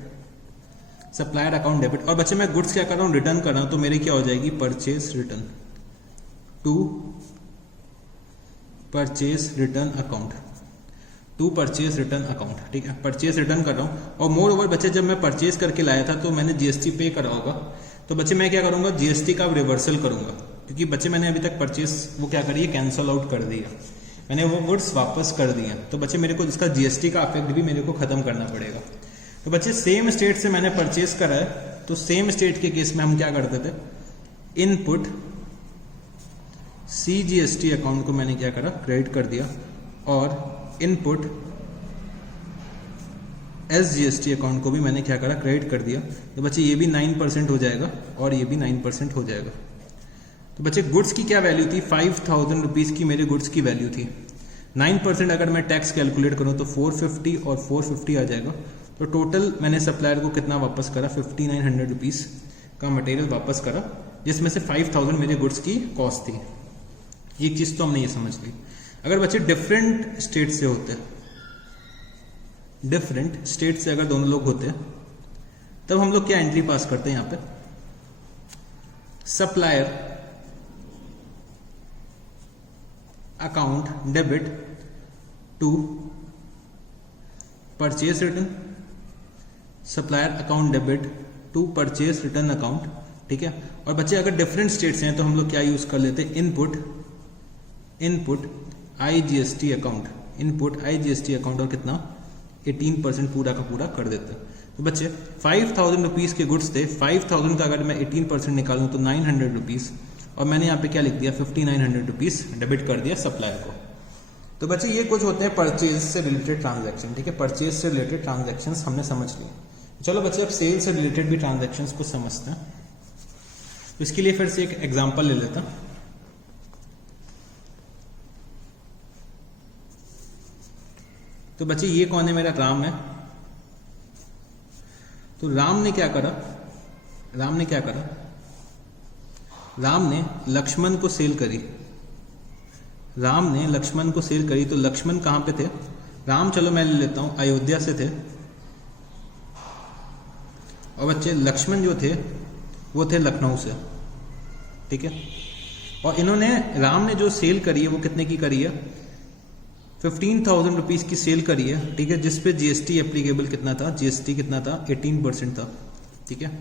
supplier account debit, और बच्चे मैं गुड्स क्या कर रहा हूं, रिटर्न कर रहा हूं, तो मेरी क्या हो जाएगी, purchase return to purchase return account, to purchase return account, ठीक है, परचेज रिटर्न कर रहा हूं। और मोर ओवर बच्चे जब मैं परचेज करके लाया था तो मैंने GST पे करा होगा, तो बच्चे मैं क्या करूंगा, GST का रिवर्सल करूंगा, क्योंकि बच्चे मैंने अभी तक परचेज वो क्या करी है, कैंसल आउट कर दिया, मैंने वो गुड्स वापस कर दिए, तो बच्चे मेरे को इसका GST का इफेक्ट भी मेरे को खत्म करना पड़ेगा। तो बच्चे सेम स्टेट से मैंने परचेज करा है, तो सेम स्टेट के केस में हम क्या करते थे, इनपुट CGST अकाउंट को मैंने क्या करा, क्रेडिट कर दिया, और इनपुट SGST अकाउंट को भी मैंने क्या करा, क्रेडिट कर दिया। तो बच्चे ये भी 9% हो जाएगा, और ये भी 9% हो जाएगा। तो बच्चे गुड्स की क्या वैल्यू थी, 5,000 रुपीज की मेरे गुड्स की वैल्यू थी, 9% अगर मैं टैक्स कैलकुलेट करूं तो 450 और 450 आ जाएगा। तो टोटल मैंने सप्लायर को कितना वापस करा, 5,900 रुपीज का मटेरियल वापस करा, जिसमें से 5,000 मेरे गुड्स की कॉस्ट थी। एक चीज तो हमने ये समझ ली। अगर बच्चे डिफरेंट स्टेट से होते, डिफरेंट स्टेट से अगर दोनों लोग होते तब हम लोग क्या एंट्री पास करते हैं यहां पे, supplier account debit to purchase return, supplier account debit to purchase return account, ठीक है। और बच्चे अगर डिफरेंट स्टेट्स हैं तो हम लोग क्या यूज कर लेते हैं, input IGST account, input IGST account, और कितना 18% पूरा का पूरा कर देते हैं। तो बच्चे 5000 रुपीज के गुड्स थे, 5000 का अगर मैं 18% निकालूं तो 900 रुपीज, और मैंने यहाँ पे क्या लिख दिया 5900 रुपीज डेबिट कर दिया सप्लायर को। तो बच्चे ये कुछ होते हैं परचेज से रिलेटेड ट्रांजैक्शन, ठीक है। परचेज से रिलेटेड ट्रांजैक्शन हमने समझ लिए। चलो बच्चे अब सेल से रिलेटेड भी ट्रांजैक्शन को समझते हैं। तो इसके लिए फिर से एक एग्जांपल ले लेता हूं। तो बच्चे ये कौन है, मेरा राम है। तो राम ने क्या करा, राम ने लक्ष्मण को सेल करी, तो लक्ष्मण कहां पे थे, राम चलो मैं ले लेता हूं अयोध्या से थे, और बच्चे लक्ष्मण जो थे वो थे लखनऊ से, ठीक है। और इन्होंने, राम ने जो सेल करी है वो कितने की करी है, 15,000 रुपीज की सेल करी है, ठीक है, जिसपे जीएसटी एप्लीकेबल कितना था, जीएसटी कितना था 18% था, ठीक है।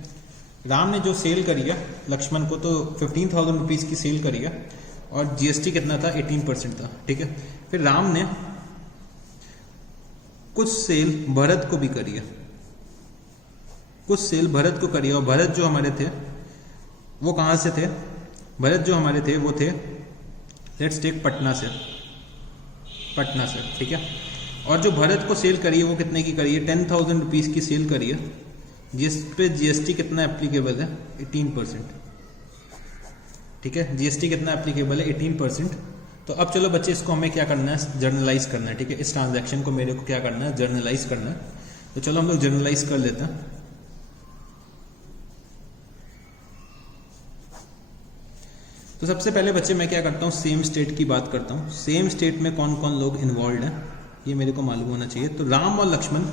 राम ने जो सेल करी है लक्ष्मण को, तो 15,000 रुपीज की सेल करी है और जीएसटी कितना था 18% था, ठीक है। फिर राम ने कुछ सेल भरत को भी करी है, और भरत जो हमारे थे वो कहां से थे, भरत जो हमारे थे वो थे लेट्स टेक पटना से, ठीक है। और जो भरत को सेल करी है वो कितने की करी है, 10,000 रुपीज की सेल करी है, जिस पे जीएसटी कितना एप्लीकेबल है 18%, ठीक है। जीएसटी कितना एप्लीकेबल है 18%। तो अब चलो बच्चे इसको हमें क्या करना है, जर्नलाइज करना है, ठीक है। इस ट्रांजैक्शन को मेरे को क्या करना है, जर्नलाइज करना है। तो चलो हम लोग जर्नलाइज कर लेते हैं। तो सबसे पहले बच्चे मैं क्या करता हूँ, सेम स्टेट की बात करता हूँ। सेम स्टेट में कौन कौन लोग इन्वॉल्व हैं ये मेरे को मालूम होना चाहिए। तो राम और लक्ष्मण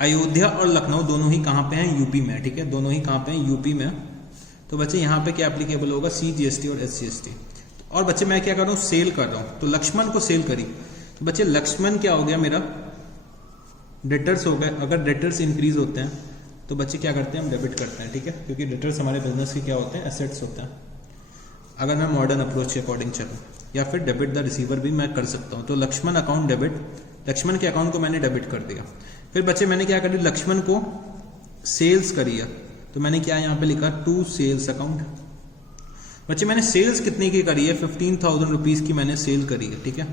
अयोध्या और लखनऊ दोनों ही कहाँ पे हैं, यूपी में, ठीक है। दोनों ही कहाँ पे हैं, यूपी में। तो बच्चे यहाँ पे क्या एप्लीकेबल होगा, CGST और SGST। और बच्चे मैं क्या कर रहा हूँ, सेल कर रहा हूँ। तो लक्ष्मण को सेल करी, तो बच्चे लक्ष्मण क्या हो गया, मेरा डेटर्स हो गए। अगर डेटर्स इंक्रीज होते हैं तो बच्चे क्या करते हैं, हम डेबिट करते हैं, ठीक है, क्योंकि डेटर्स हमारे बिजनेस के क्या होते हैं, एसेट्स होते हैं। अगर मैं मॉडर्न अप्रोच के अकॉर्डिंग चलूँ, या फिर डेबिट द रिसीवर भी मैं कर सकता हूँ। तो लक्ष्मण अकाउंट डेबिट, लक्ष्मण के अकाउंट को मैंने डेबिट कर दिया। फिर बच्चे मैंने क्या करी, लक्ष्मण को सेल्स करी है, तो मैंने क्या यहाँ पे लिखा, टू सेल्स अकाउंट। बच्चे मैंने सेल्स कितने की करी है, 15,000 रुपीज की मैंने सेल करी है, ठीक है।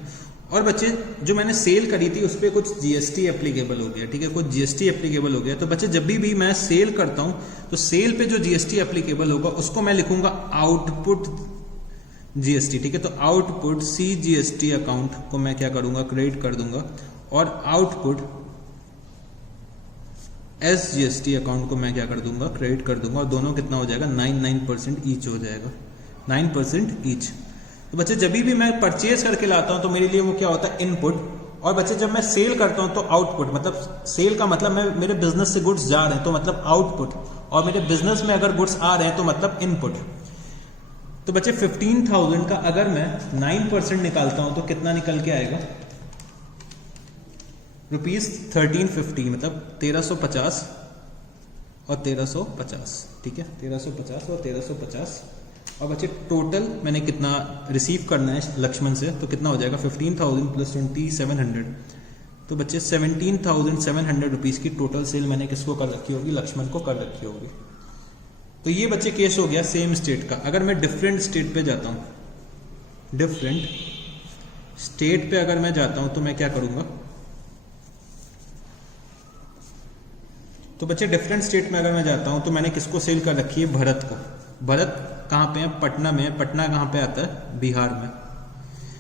और बच्चे जो मैंने सेल करी थी उस पर कुछ जीएसटी एप्लीकेबल हो गया, ठीक है, कुछ जीएसटी एप्लीकेबल हो गया। तो बच्चे जब भी मैं सेल करता हूं तो सेल पे जो जीएसटी एप्लीकेबल होगा उसको मैं लिखूंगा आउटपुट जीएसटी, ठीक है। तो आउटपुट CGST अकाउंट को मैं क्या करूंगा, क्रेडिट कर दूंगा, और आउटपुट SGST अकाउंट को मैं क्या कर दूंगा, क्रेडिट कर दूंगा, और दोनों कितना हो जाएगा, 9% ईच हो जाएगा, 9% ईच। तो बच्चे जब भी मैं परचेज करके लाता हूं तो मेरे लिए वो क्या होता है, इनपुट। और बच्चे जब मैं सेल करता हूं तो आउटपुट, मतलब सेल का मतलब मैं मेरे बिजनेस से गुड्स जा रहे हैं तो मतलब आउटपुट, और मेरे बिजनेस में अगर गुड्स आ रहे हैं तो मतलब इनपुट। तो बच्चे 15,000 का अगर मैं 9% निकालता हूं तो कितना निकल के आएगा, ₹1350, मतलब 1350 और 1350, ठीक है, 1350 और 1350। और बच्चे टोटल मैंने कितना रिसीव करना है लक्ष्मण से, तो कितना हो जाएगा, 15,000 प्लस 2700। तो बच्चे 17,700 रुपीज की टोटल सेल मैंने किसको कर रखी होगी, लक्ष्मण को कर रखी होगी। तो ये बच्चे केस हो गया सेम स्टेट का। अगर मैं डिफरेंट स्टेट पे जाता हूं, डिफरेंट स्टेट पे अगर मैं जाता हूं तो मैं क्या करूंगा, तो बच्चे डिफरेंट स्टेट में अगर मैं जाता हूं तो मैंने किसको सेल कर रखी है, भरत को। भरत कहां पे है, पटना में है। पटना कहां पे आता है, बिहार में।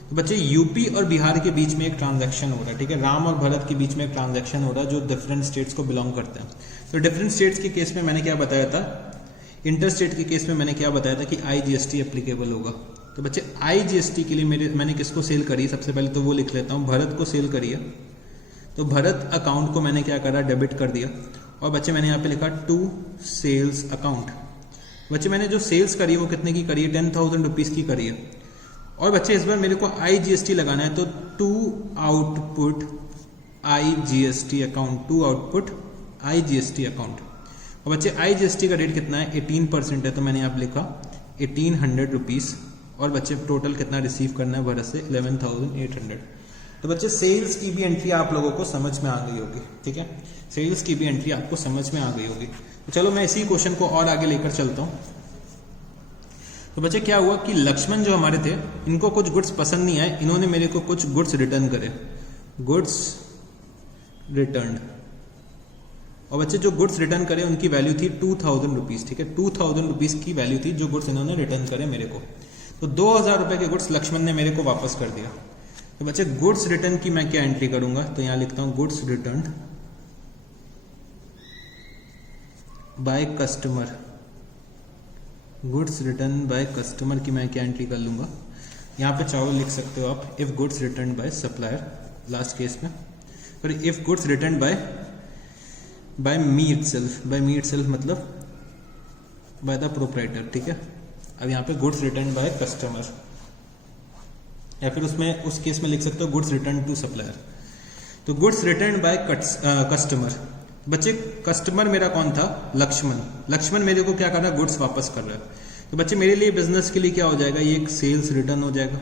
तो बच्चे यूपी और बिहार के बीच में एक ट्रांजैक्शन हो रहा है, ठीक है, राम और भरत के बीच में एक ट्रांजैक्शन हो रहा है जो डिफरेंट स्टेट्स को बिलोंग करते हैं। तो डिफरेंट स्टेट्स के केस में मैंने क्या बताया था, इंटर स्टेट के केस में मैंने क्या बताया था कि IGST एप्लीकेबल होगा। तो बच्चे IGST के लिए मैंने किसको सेल करी, सबसे पहले तो वो लिख लेता हूं, भरत को सेल करी है। तो भरत अकाउंट को मैंने क्या करा, डेबिट कर दिया। और बच्चे मैंने यहाँ पे लिखा टू सेल्स अकाउंट। बच्चे मैंने जो सेल्स करी है वो कितने की करी है, 10,000 रुपीज़ की करी है। और बच्चे इस बार मेरे को IGST लगाना है, तो to output IGST account, to output IGST account. और बच्चे IGST का रेट कितना है, 18% है, तो मैंने यहाँ पे लिखा 1800 रुपीज़। और बच्चे टोटल कितना रिसीव करना है भरत से, 11,800। तो बच्चे सेल्स की भी एंट्री आप लोगों को समझ में आ गई होगी, ठीक है, सेल्स की भी एंट्री आपको समझ में आ गई होगी। तो चलो मैं इसी क्वेश्चन को और आगे लेकर चलता हूँ। तो बच्चे क्या हुआ कि लक्ष्मण जो हमारे थे, इनको कुछ गुड्स पसंद नहीं आए, इन्होंने मेरे को कुछ गुड्स रिटर्न करे, गुड्स रिटर्न। और बच्चे जो गुड्स रिटर्न करे उनकी वैल्यू थी 2,000 रुपीज़, ठीक है, 2,000 रुपीज़ की वैल्यू थी जो गुड्स इन्होंने रिटर्न करे मेरे को। तो 2,000 रुपये के गुड्स लक्ष्मण ने मेरे को वापस कर दिया। तो बच्चे गुड्स रिटर्न की मैं क्या एंट्री करूंगा, तो यहां लिखता हूं goods return by customer. Goods return by customer की मैं क्या एंट्री कर लूंगा, यहां पे चाहो लिख सकते हो आप if goods return by supplier last case में, पर if goods return by me itself, by me itself मतलब बाय द प्रोप्राइटर, ठीक है। अब यहाँ पे गुड्स रिटर्न बाय कस्टमर, या फिर उसमें उस केस में लिख सकते हो गुड्स रिटर्न टू सप्लायर। तो गुड्स रिटर्न बाय कस्टमर। बच्चे कस्टमर मेरा कौन था, लक्ष्मण। लक्ष्मण मेरे को क्या कर रहा है, गुड्स वापस कर रहा है। तो बच्चे मेरे लिए बिजनेस के लिए क्या हो जाएगा, ये एक सेल्स रिटर्न हो जाएगा।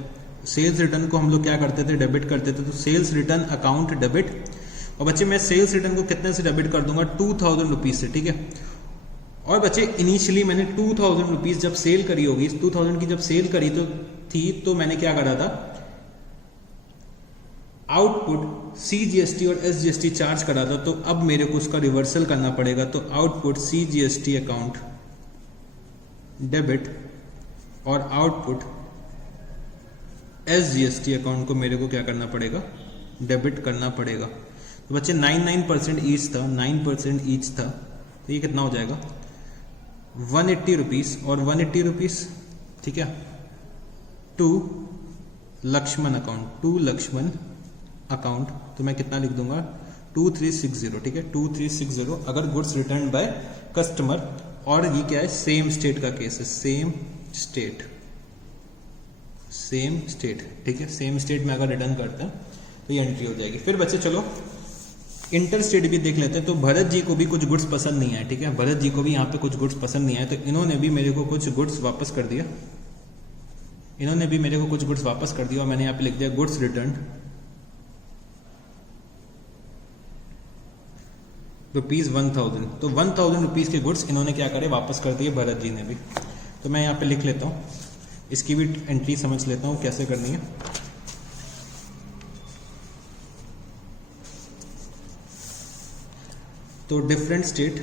सेल्स रिटर्न को हम लोग क्या करते थे, डेबिट करते थे, तो सेल्स रिटर्न अकाउंट डेबिट। और बच्चे मैं सेल्स रिटर्न को कितने से डेबिट कर दूंगा, 2,000 रुपीज़ से, ठीक है। और बच्चे इनिशियली मैंने 2,000 रुपीज़ जब सेल करी होगी, 2,000 की जब सेल करी तो मैंने क्या करा था, आउटपुट CGST और SGST चार्ज करा था। तो अब मेरे को उसका रिवर्सल करना पड़ेगा, तो आउटपुट CGST अकाउंट डेबिट और आउटपुट SGST अकाउंट को मेरे को क्या करना पड़ेगा, डेबिट करना पड़ेगा। तो बच्चे 9% ईच था, 9% ईच था, तो ये कितना हो जाएगा 180 रुपीज़ और 180 रुपीज़, ठीक है, to Lakshman account, to Lakshman account. तो मैं कितना लिख दूंगा 2360, ठीक है, 2360 अगर गुड्स रिटर्न बाय कस्टमर। और ये क्या है, सेम स्टेट का केस है, सेम स्टेट, ठीक है, सेम स्टेट में अगर रिटर्न करते हैं तो ये एंट्री हो जाएगी। फिर बच्चे चलो इंटर स्टेट भी देख लेते हैं। तो भरत जी को भी कुछ गुड्स पसंद नहीं आए, ठीक है, भरत जी को भी यहाँ पे कुछ गुड्स पसंद नहीं आए, तो इन्होंने भी मेरे को कुछ गुड्स वापस कर दिया, इन्होंने भी मेरे को कुछ गुड्स वापस कर दिया। और मैंने यहाँ पे लिख दिया गुड्स रिटर्न ₹1,000। तो 1,000 रुपीज़ के गुड्स इन्होंने क्या करे, वापस कर दिए भरत जी ने भी। तो मैं यहाँ पे लिख लेता हूँ, इसकी भी एंट्री समझ लेता हूँ कैसे करनी है। तो डिफरेंट स्टेट,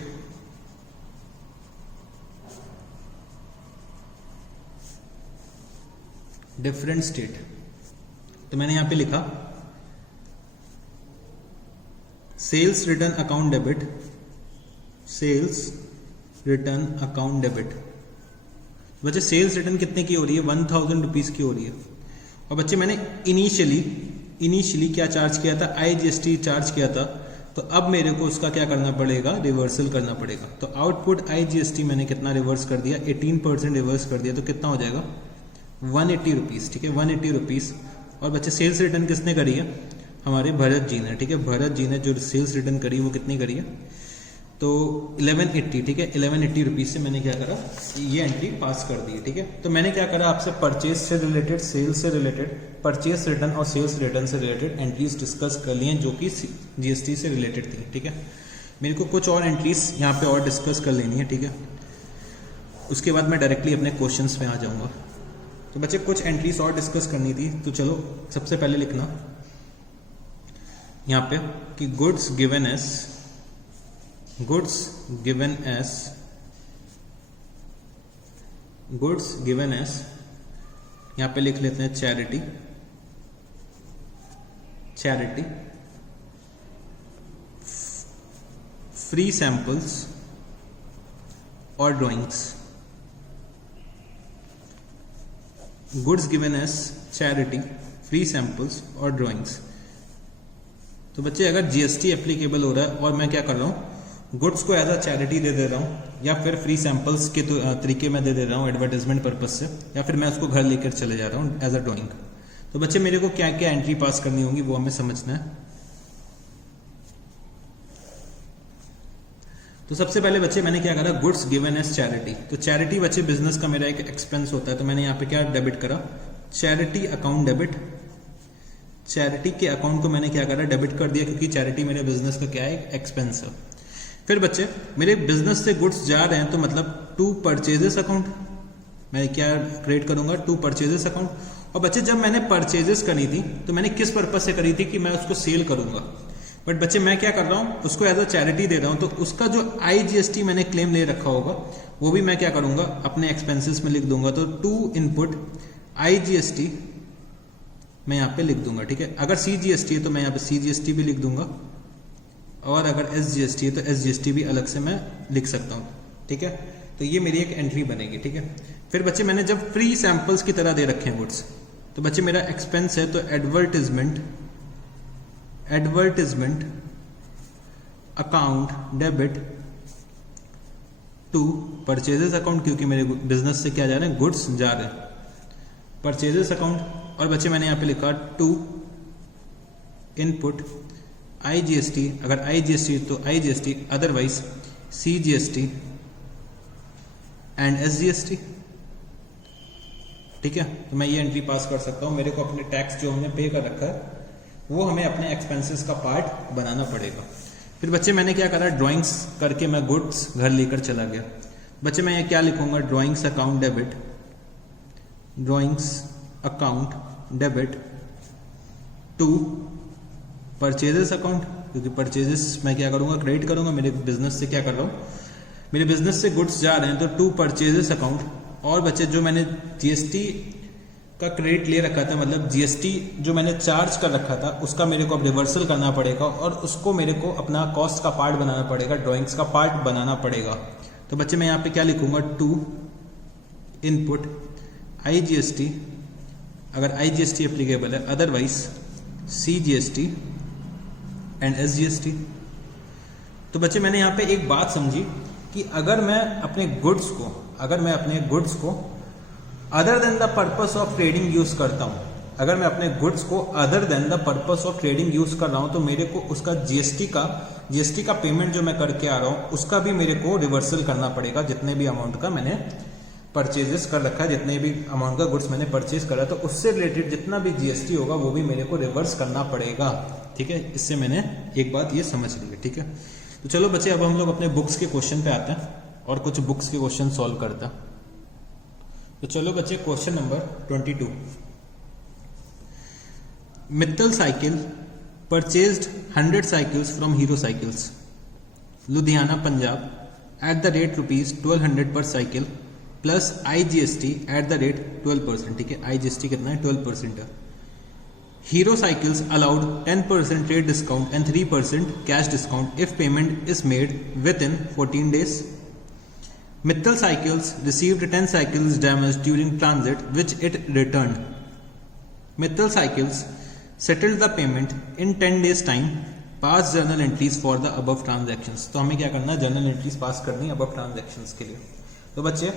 तो मैंने यहां पे लिखा sales return account debit, sales return account debit. बच्चे सेल्स रिटर्न कितने की हो रही है, 1,000 रुपीज़ की हो रही है। और बच्चे मैंने इनिशियली क्या चार्ज किया था, IGST चार्ज किया था। तो अब मेरे को उसका क्या करना पड़ेगा, रिवर्सल करना पड़ेगा। तो आउटपुट IGST मैंने कितना रिवर्स कर दिया, 18% रिवर्स कर दिया, तो कितना हो जाएगा 180 रुपीज़, ठीक है, 180 रुपीज़। और बच्चे सेल्स रिटर्न किसने करी है, हमारे भरत जी ने, ठीक है, भरत जी ने जो सेल्स रिटर्न करी वो कितनी करी है, तो 1180, ठीक है, 1180 रुपीज़ से मैंने क्या करा, ये एंट्री पास कर दी, ठीक है। तो मैंने क्या करा, आपसे परचेज से रिलेटेड, सेल्स से रिलेटेड, परचेज रिटर्न और सेल्स रिटर्न से रिलेटेड एंट्रीज डिस्कस कर ली हैं जो कि GST से रिलेटेड थी, ठीक है। मेरे को कुछ और एंट्रीज यहाँ पे और डिस्कस कर लेनी है, ठीक है। उसके बाद मैं डायरेक्टली अपने क्वेश्चंस पे आ जाऊँगा। तो बच्चे कुछ एंट्रीज और डिस्कस करनी थी, तो चलो सबसे पहले लिखना यहाँ पे कि गुड्स गिवन एस यहाँ पे लिख लेते हैं चैरिटी, फ्री सैंपल्स और drawings. Goods given S charity, free samples और ड्राइंग्स। तो बच्चे अगर जीएसटी एप्लीकेबल हो रहा है और मैं क्या कर रहा हूँ, गुड्स को एज अ चैरिटी दे दे रहा हूँ या फिर फ्री सैंपल्स के तरीके में दे दे रहा हूँ एडवर्टाइजमेंट पर्पज से, या फिर मैं उसको घर लेकर चले जा रहा हूँ एज अ ड्राइंग, तो बच्चे मेरे को क्या क्या एंट्री पास करनी होगी वो हमें समझना है। तो सबसे पहले बच्चे मैंने क्या करा, गुड्स गिवन एज चैरिटी। तो चैरिटी बच्चे बिजनेस का मेरा एक एक्सपेंस होता है, तो मैंने यहाँ पे क्या डेबिट करा, चैरिटी अकाउंट डेबिट। चैरिटी के अकाउंट को मैंने क्या करा, डेबिट कर दिया, क्योंकि चैरिटी मेरे बिजनेस का क्या है, एक्सपेंस है। फिर बच्चे मेरे बिजनेस से गुड्स जा रहे हैं, तो मतलब टू परचेजेस अकाउंट मैं क्या क्रिएट करूंगा, टू परचेजेस अकाउंट। और बच्चे जब मैंने परचेजेस करी थी तो मैंने किस पर्पज से करी थी कि मैं उसको सेल करूंगा, बट बच्चे मैं क्या कर रहा हूं, उसको एज अ चैरिटी दे रहा हूं, तो उसका जो IGST मैंने क्लेम ले रखा होगा वो भी मैं क्या करूंगा, अपने एक्सपेंसेस में लिख दूंगा। तो टू इनपुट IGST मैं यहाँ पे लिख दूंगा, ठीक है। अगर CGST है तो मैं यहाँ पे CGST भी लिख दूंगा, और अगर SGST है तो SGST भी अलग से मैं लिख सकता हूँ, ठीक है। तो ये मेरी एक एंट्री बनेगी, ठीक है। फिर बच्चे मैंने जब फ्री सैंपल्स की तरह दे रखे हैं गुड्स, तो बच्चे मेरा एक्सपेंस है, तो advertisement account debit to purchases account, क्योंकि मेरे बिजनेस से क्या जा रहे हैं, गुड्स जा रहे हैं, परचेजेस अकाउंट। और बच्चे मैंने यहाँ पे लिखा टू इनपुट IGST, अगर IGST तो IGST, otherwise CGST and SGST, ठीक है। तो मैं ये एंट्री पास कर सकता हूँ। मेरे को अपने टैक्स जो हमने पे कर रखा है वो हमें अपने एक्सपेंसेस का पार्ट बनाना पड़ेगा। फिर बच्चे मैंने क्या करा, ड्राइंग्स करके मैं गुड्स घर लेकर चला गया। बच्चे मैं ये क्या लिखूंगा, drawings account debit, drawings account debit to purchases account, क्योंकि परचेजेस मैं क्या करूंगा, क्रेडिट करूंगा। मेरे बिजनेस से क्या कर रहा हूँ, मेरे बिजनेस से गुड्स जा रहे हैं, तो टू परचेजेस अकाउंट। और बच्चे जो मैंने GST का क्रेडिट ले रखा था, मतलब GST जो मैंने चार्ज कर रखा था उसका मेरे को अब रिवर्सल करना पड़ेगा, और उसको मेरे को अपना कॉस्ट का पार्ट बनाना पड़ेगा, ड्राइंग्स का पार्ट बनाना पड़ेगा। तो बच्चे मैं यहाँ पे क्या लिखूंगा, टू इनपुट IGST, अगर IGST एप्लीकेबल है, अदरवाइज CGST एंड SGST। तो बच्चे मैंने यहाँ पे एक बात समझी कि अगर मैं अपने गुड्स को other than the purpose of trading use करता हूँ, अगर मैं अपने गुड्स को other than the purpose of trading use कर रहा हूँ, तो मेरे को उसका GST का पेमेंट जो मैं करके आ रहा हूँ उसका भी मेरे को रिवर्सल करना पड़ेगा, जितने भी अमाउंट का मैंने परचेजेस कर रखा है, जितने भी अमाउंट का गुड्स मैंने परचेज करा, तो उससे रिलेटेड जितना भी GST होगा वो भी मेरे को रिवर्स करना पड़ेगा, ठीक है। इससे मैंने एक बात ये समझ ली है, ठीक है। तो चलो बच्चे अब हम लोग अपने बुक्स के क्वेश्चन पे आते हैं और कुछ बुक्स के क्वेश्चन सॉल्व करते हैं। तो चलो बच्चे question number 22, Mittal cycle purchased 100 cycles from hero cycles, Ludhiana Punjab, eight the rate ₹1200 पर cycle plus IGST eight the rate 12%, ठीक है। IGST कितना है, 12% है। Hero cycles allowed 10% trade discount and 3% cash discount if payment is made with in 14 days. Mittal Cycles received 10 cycles damaged during transit which it returned. Mittal Cycles settled the payment in 10 days time. Pass journal entries for the above transactions. तो हमें क्या करना है, जर्नल एंट्रीज पास करनी है above transactions के लिए। तो बच्चे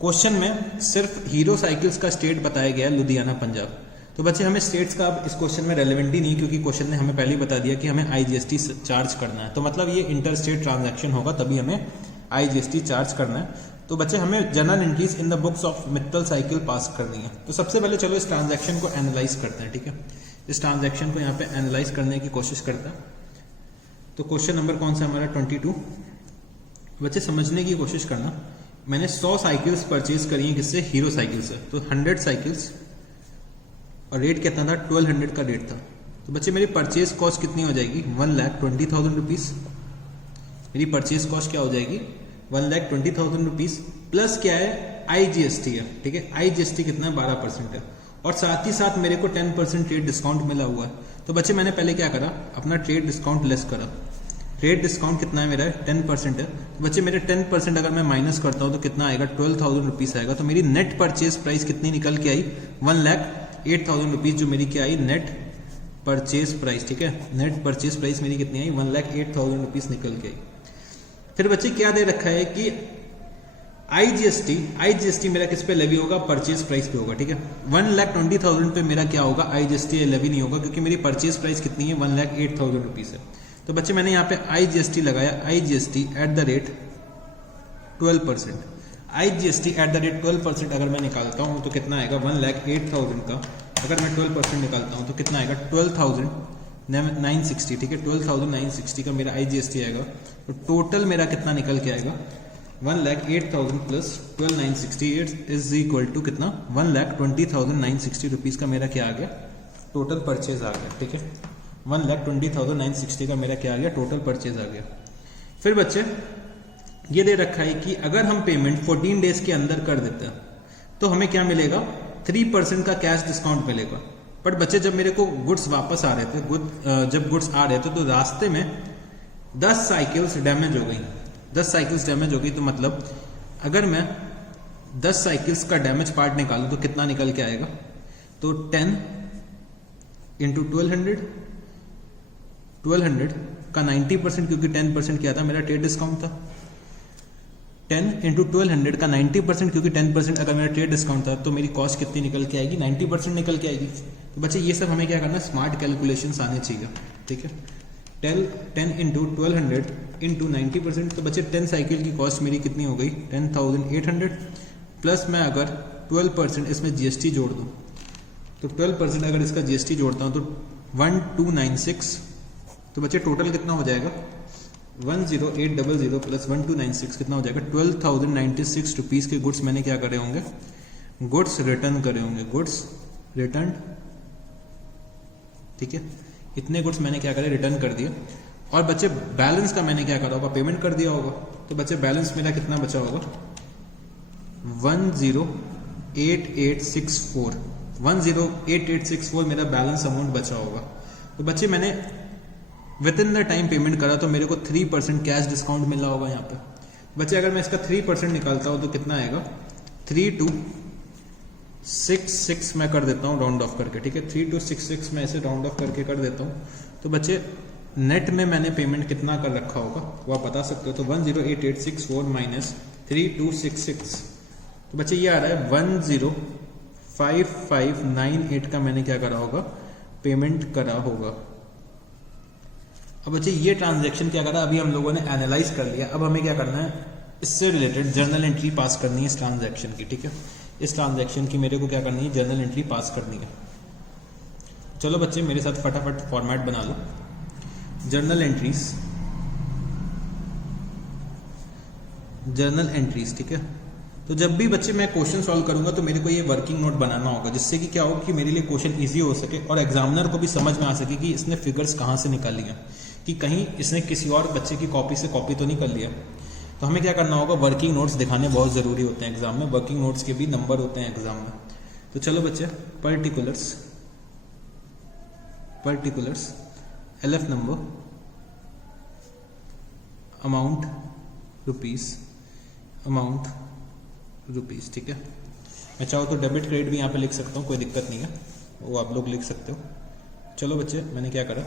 क्वेश्चन में सिर्फ हीरो साइकिल्स का स्टेट बताया गया है, लुधियाना पंजाब। तो बच्चे हमें स्टेट्स का अब इस क्वेश्चन में रेलेवेंट ही नहीं, क्योंकि क्वेश्चन ने हमें पहले ही बता दिया कि हमें IGST चार्ज करना है, तो मतलब ये इंटर स्टेट ट्रांजैक्शन होगा तभी हमें IGST चार्ज करना है। तो बच्चे हमें journal entries in the books of Mittal cycle पास करनी है। तो सबसे पहले चलो इस ट्रांजैक्शन को एनालाइज करते हैं, ठीक है। इस ट्रांजैक्शन को यहाँ पे एनालाइज करने की कोशिश करते हैं। तो क्वेश्चन नंबर कौन सा हमारा, 22। बच्चे समझने की कोशिश करना, मैंने 100 साइकिल्स परचेज करी है किससे, हीरो साइकिल से। तो 100 साइकिल्स और रेट कितना था, 1200 का रेट था। तो बच्चे मेरी परचेज कॉस्ट कितनी हो जाएगी, 1,20,000 रुपीज। मेरी परचेज कॉस्ट क्या हो जाएगी, 1,20,000 रुपीज प्लस क्या है, IGST है, ठीक है। IGST कितना है, 12% है, और साथ ही साथ मेरे को 10% ट्रेड डिस्काउंट मिला हुआ है। तो बच्चे मैंने पहले क्या करा, अपना ट्रेड डिस्काउंट लेस करा। ट्रेड डिस्काउंट कितना है मेरा, 10% है। तो बच्चे मेरे 10% अगर मैं माइनस करता हूँ तो कितना आएगा, 12,000 रुपीज आएगा। तो मेरी नेट परचेज प्राइस कितनी निकल के आई, 1,08,000 रुपीज, जो मेरी क्या आई, नेट परचेज प्राइस, ठीक है, नेट परचेज प्राइस मेरी कितनी आई, 1,08,000 रुपीज निकल के आई। फिर बच्चे क्या दे रखा है कि आईजीएसटी मेरा किस पे लेवी होगा, परचेज प्राइस पे होगा, ठीक है। 1,20,000 पे मेरा क्या होगा, आईजीएसटी लेवी नहीं होगा, क्योंकि मेरी परचेज प्राइस कितनी है, 1,08,000 रुपीज है। तो बच्चे मैंने यहाँ पे आईजीएसटी लगाया, IGST eight the rate 12%, IGST eight the rate 12% अगर मैं निकालता हूँ तो कितना आएगा, 1,08,000 का अगर मैं 12% निकालता हूँ तो कितना आएगा, 12,960, ठीक है, 12,960 का मेरा आईजीएसटी आएगा। तो टोटल मेरा कितना निकल के आएगा, 1,08,000 प्लस 12,960 इज इक्वल टू कितना, 1,20,960 रुपीज का मेरा क्या आ गया, टोटल परचेज आ गया, ठीक है। 1,20,960 का मेरा क्या आ गया, टोटल परचेज आ गया। फिर बच्चे ये दे रखा है कि अगर हम पेमेंट 14 डेज के अंदर कर देते हैं तो हमें क्या मिलेगा, 3% का कैश डिस्काउंट मिलेगा। बट बच्चे जब मेरे को गुड्स वापस आ रहे थे, जब गुड्स आ रहे थे तो रास्ते में 10 साइकिल्स डैमेज हो गई, 10 साइकिल्स डैमेज हो गई। तो मतलब अगर मैं 10 साइकिल्स का डैमेज पार्ट निकालूं तो कितना निकल के आएगा, तो 10 इंटू 1200 का 90%, क्योंकि 10% क्या था मेरा ट्रेड डिस्काउंट था, 10 इंटू 1200 का 90%, क्योंकि 10% अगर मेरा ट्रेड डिस्काउंट था तो मेरी कॉस्ट कितनी निकल के आएगी, 90% निकल के आएगी। तो बच्चे ये सब हमें क्या करना है, स्मार्ट कैलकुलेशंस आने चाहिए, ठीक है। 10 इंटू 1200 इंटू 90%, तो बच्चे 10 साइकिल की कॉस्ट मेरी कितनी हो गई, 10,800 प्लस मैं अगर 12% इसमें जीएसटी जोड़ दूँ तो 12% अगर इसका जीएसटी जोड़ता हूँ तो 1,296, तो बच्चे टोटल कितना हो जाएगा, 1,08,00 प्लस 1,296 कितना हो जाएगा, 12,096 रुपीज़ के गुड्स मैंने क्या करे होंगे, गुड्स रिटर्न करे होंगे, गुड्स रिटर्न, ठीक है। इतने गुड्स मैंने क्या करे, रिटर्न कर दिए। और बच्चे बैलेंस का मैंने क्या करा होगा, पेमेंट कर दिया होगा। तो बच्चे बैलेंस मेरा कितना बचा होगा, 1,08864 मेरा बैलेंस अमाउंट बचा होगा। तो बच्चे मैंने with in the time payment करा तो मेरे को 3% कैश डिस्काउंट मिला होगा यहाँ पे। बच्चे अगर मैं इसका 3% निकालता हूँ तो कितना आएगा, 3,266 मैं कर देता हूँ राउंड ऑफ करके, ठीक है, 3,266 मैं ऐसे राउंड ऑफ करके कर देता हूँ। तो बच्चे नेट में मैंने पेमेंट कितना कर रखा होगा वो आप बता सकते हो। तो 1,08864 माइनस 3,266, तो बच्चे ये आ रहा है 1,05598 का मैंने क्या करा होगा, पेमेंट करा होगा। अब बच्चे ये ट्रांजैक्शन क्या करा, अभी हम लोगों ने एनालाइज कर लिया। अब हमें क्या करना है, इससे रिलेटेड जर्नल एंट्री पास करनी है इस ट्रांजैक्शन की, ठीक है। इस ट्रांजैक्शन की मेरे को क्या करनी है, जर्नल एंट्री पास करनी है। चलो बच्चे मेरे साथ फटाफट फॉर्मेट बना लो, जर्नल एंट्रीज, ठीक है। तो जब भी बच्चे मैं क्वेश्चन सॉल्व करूंगा तो मेरे को ये वर्किंग नोट बनाना होगा, जिससे कि क्या हो कि मेरे लिए क्वेश्चन इजी हो सके और एग्जामिनर को भी समझ में आ सके कि इसने फिगर्स कहाँ से निकाली हैं, कि कहीं इसने किसी और बच्चे की कॉपी से कॉपी तो नहीं कर लिया। तो हमें क्या करना होगा, वर्किंग नोट्स दिखाने बहुत ज़रूरी होते हैं एग्जाम में, वर्किंग नोट्स के भी नंबर होते हैं एग्जाम में। तो चलो बच्चे, particulars LF number, amount rupees, ठीक है। मैं चाहो तो डेबिट क्रेडिट भी यहाँ पे लिख सकता हूँ, कोई दिक्कत नहीं है, वो आप लोग लिख सकते हो। चलो बच्चे मैंने क्या करा,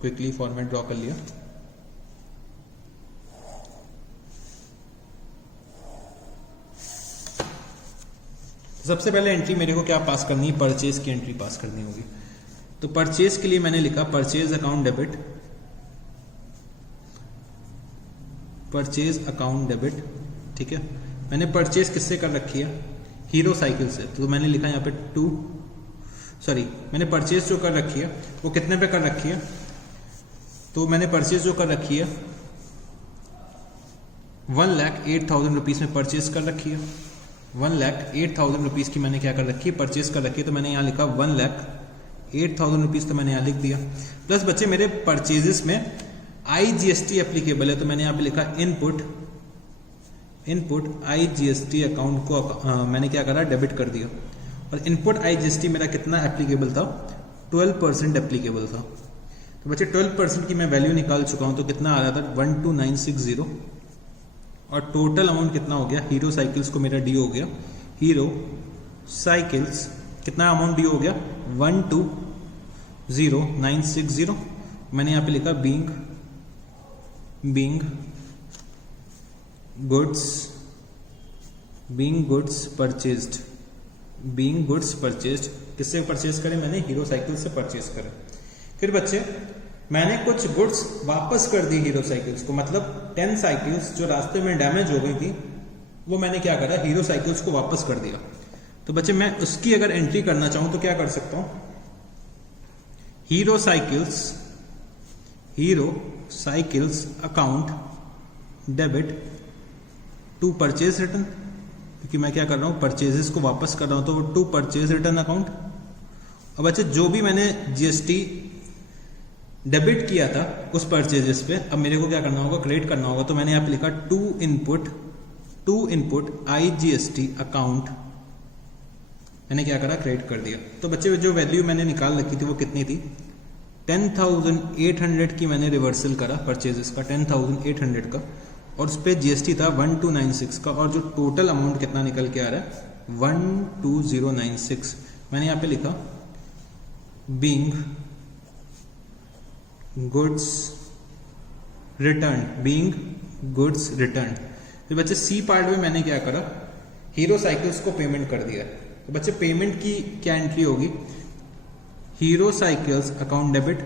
क्विकली फॉर्मेट ड्रॉ कर लिया। सबसे पहले एंट्री मेरे को क्या पास करनी है, परचेज की एंट्री पास करनी होगी। तो परचेज के लिए मैंने लिखा परचेज अकाउंट डेबिट, ठीक है। मैंने परचेज किससे कर रखी है, हीरो साइकिल से। तो मैंने लिखा यहाँ पे मैंने परचेज जो कर रखी है वो कितने पे कर रखी है, तो मैंने परचेज जो कर रखी है 1,08,000 रुपीज़ में परचेज कर रखी है। 1,08,000 रुपीज़ की मैंने क्या कर रखी है, परचेज कर रखी है। तो मैंने यहाँ लिखा 1,08,000 रुपीज़, तो मैंने यहाँ लिख दिया। प्लस बच्चे मेरे परचेजेस में IGST एप्लीकेबल है, तो मैंने यहाँ पे लिखा इनपुट IGST अकाउंट को मैंने क्या करा, डेबिट कर दिया। और इनपुट IGST मेरा कितना एप्लीकेबल था, 12% एप्लीकेबल था। तो बच्चे 12% की मैं वैल्यू निकाल चुका हूँ, तो कितना आ रहा था 12960। और टोटल अमाउंट कितना हो गया, हीरो साइकिल्स को मेरा डी हो गया, हीरो साइकिल्स कितना अमाउंट डी हो गया, 0960, मैंने यहाँ पे लिखा बीइंग गुड्स परचेज्ड, किससे परचेज करे? मैंने हीरो साइकिल से परचेज करे। फिर बच्चे मैंने कुछ गुड्स वापस कर दी हीरो साइकिल्स को, मतलब 10 साइकिल्स जो रास्ते में डैमेज हो गई थी वो मैंने क्या करा, हीरो साइकिल्स को वापस कर दिया। तो बच्चे मैं उसकी अगर एंट्री करना चाहूं तो क्या कर सकता हूं? Hero Cycles account debit to purchase return, क्योंकि मैं क्या कर रहा हूं, परचेजेस को वापस कर रहा हूं, तो टू परचेज रिटर्न अकाउंट। अब बच्चे जो भी मैंने जीएसटी डेबिट किया था उस परचेजेस पे, अब मेरे को क्या करना होगा, क्रेडिट करना होगा। तो मैंने यहाँ पे लिखा टू इनपुट IGST अकाउंट, मैंने क्या करा, क्रेडिट कर दिया। तो बच्चे जो वैल्यू मैंने निकाल रखी थी वो कितनी थी? 10,800 की मैंने रिवर्सल करा परचेजेस का, 10,800 का, और उस पर जीएसटी था 1296 का, और जो टोटल अमाउंट कितना निकल के आ रहा है 12096। मैंने यहाँ पे लिखा बीइंग गुड्स रिटर्न। तो बच्चे सी पार्ट में मैंने क्या करा, हीरो साइकिल्स को पेमेंट कर दिया। तो बच्चे पेमेंट की क्या एंट्री होगी? हीरो साइकिल्स अकाउंट डेबिट,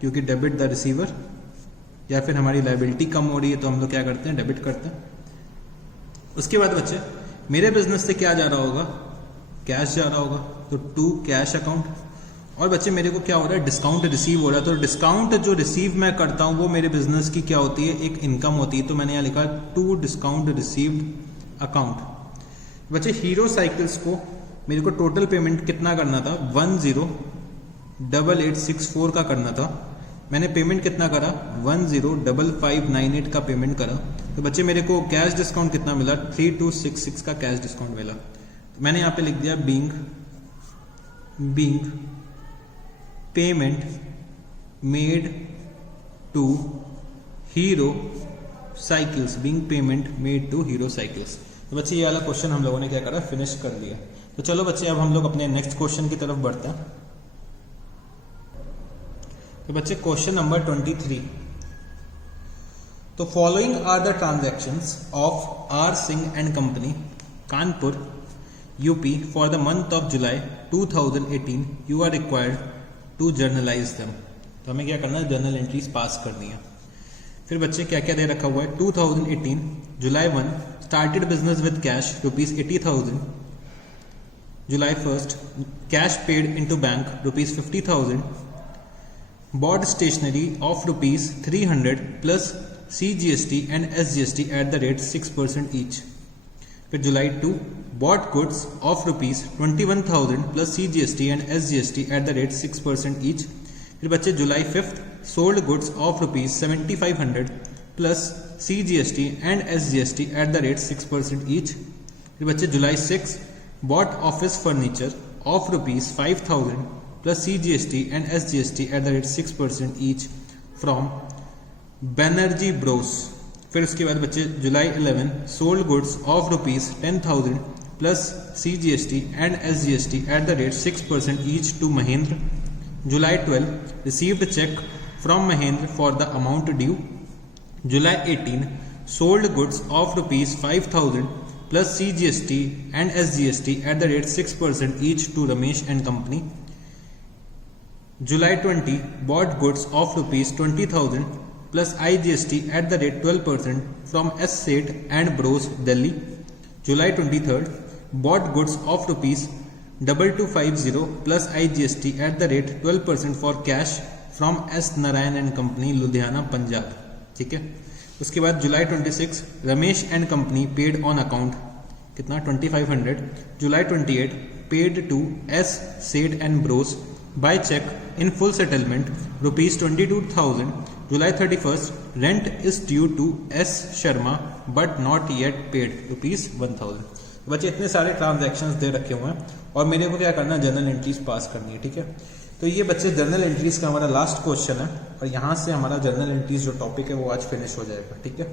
क्योंकि डेबिट द रिसीवर, या फिर हमारी लायबिलिटी कम हो रही है तो हम लोग क्या करते हैं, डेबिट करते हैं। उसके बाद बच्चे मेरे बिजनेस से क्या जा रहा होगा, कैश जा रहा होगा, तो टू कैश अकाउंट। और बच्चे मेरे को क्या हो रहा है, डिस्काउंट रिसीव हो रहा है, तो डिस्काउंट जो रिसीव मैं करता हूं वो मेरे बिजनेस की क्या होती है, एक इनकम होती है। तो मैंने यहाँ लिखा टू डिस्काउंट रिसीव्ड अकाउंट। बच्चे हीरो साइकिल्स को मेरे को टोटल पेमेंट कितना करना था, 108864 का करना था। मैंने पेमेंट कितना करा, 105598 का पेमेंट करा। तो बच्चे मेरे को कैश डिस्काउंट कितना मिला, 3266 का कैश डिस्काउंट मिला। तो मैंने यहाँ पे लिख दिया being payment made to Hero Cycles, तो बच्चे ये वाला क्वेश्चन हम लोगों ने क्या करा, फिनिश कर दिया। तो चलो बच्चे अब हम लोग अपने नेक्स्ट क्वेश्चन की तरफ बढ़ते हैं। तो बच्चे क्वेश्चन नंबर 23, तो following are the transactions of R Singh and company Kanpur UP for the month of July 2018, you are required to journalise them. तो हमें क्या करना है, जर्नल एंट्रीज पास करनी है। फिर बच्चे क्या क्या दे रखा हुआ है, 2018 जुलाई 1 started business with cash ₹80,000, July 1 cash paid into bank ₹50,000, bought stationery of ₹300 plus CGST and SGST at the rate 6% each. फिर जुलाई 2 bought goods of ₹21,000 plus CGST and SGST at the rate 6% each. फिर बच्चे जुलाई 5 sold goods of ₹7,500 plus CGST and SGST at the rate 6% each. फिर बच्चे जुलाई 6 bought office furniture of ₹5,000 plus CGST and SGST at the rate 6% each from Banerjee Bros. फिर उसके बाद बच्चे जुलाई 11 sold goods of ₹10,000 plus CGST and SGST at the rate 6% each to Mahindra. July 12 received check from Mahindra for the amount due. July 18 sold goods of ₹5,000 plus CGST and SGST at the rate 6% each to Ramesh and Company. July 20 bought goods of ₹20,000 plus IGST at the rate 12% from S. Seth and Bros, Delhi. July 23 bought goods of ₹2250 plus IGST at the rate 12% for cash from S. Narayan and Company, Ludhiana, Punjab. ठीक है। उसके बाद July 26 Ramesh and company paid on account कितना, 2500। July 28 paid to S. Seth and Bros by check in full settlement ₹22,000. July 31st rent is due to S. Sharma but not yet paid ₹1,000। बच्चे इतने सारे ट्रांजैक्शंस दे रखे हुए हैं और मेरे को क्या करना है, जर्नल एंट्रीज पास करनी है। ठीक है, तो ये बच्चे जर्नल एंट्रीज का हमारा लास्ट क्वेश्चन है और यहाँ से हमारा जर्नल एंट्रीज जो टॉपिक है वो आज फिनिश हो जाएगा। ठीक है,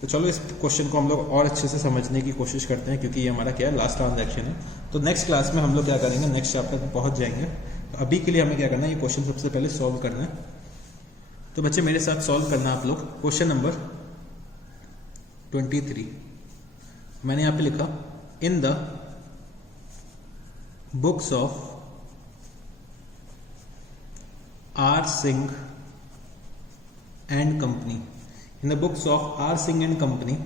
तो चलो इस क्वेश्चन को हम लोग और अच्छे से समझने की कोशिश करते हैं क्योंकि ये हमारा क्या है, लास्ट ट्रांजैक्शन है। तो नेक्स्ट क्लास में हम लोग क्या करेंगे, नेक्स्ट चैप्टर पर पहुँच जाएंगे तो अभी के लिए हमें क्या करना है, ये क्वेश्चन सबसे पहले सॉल्व करना है। तो बच्चे मेरे साथ सॉल्व करना आप लोग क्वेश्चन नंबर 23। मैंने यहाँ पे लिखा in the books of R Singh and company, in the books of R Singh and company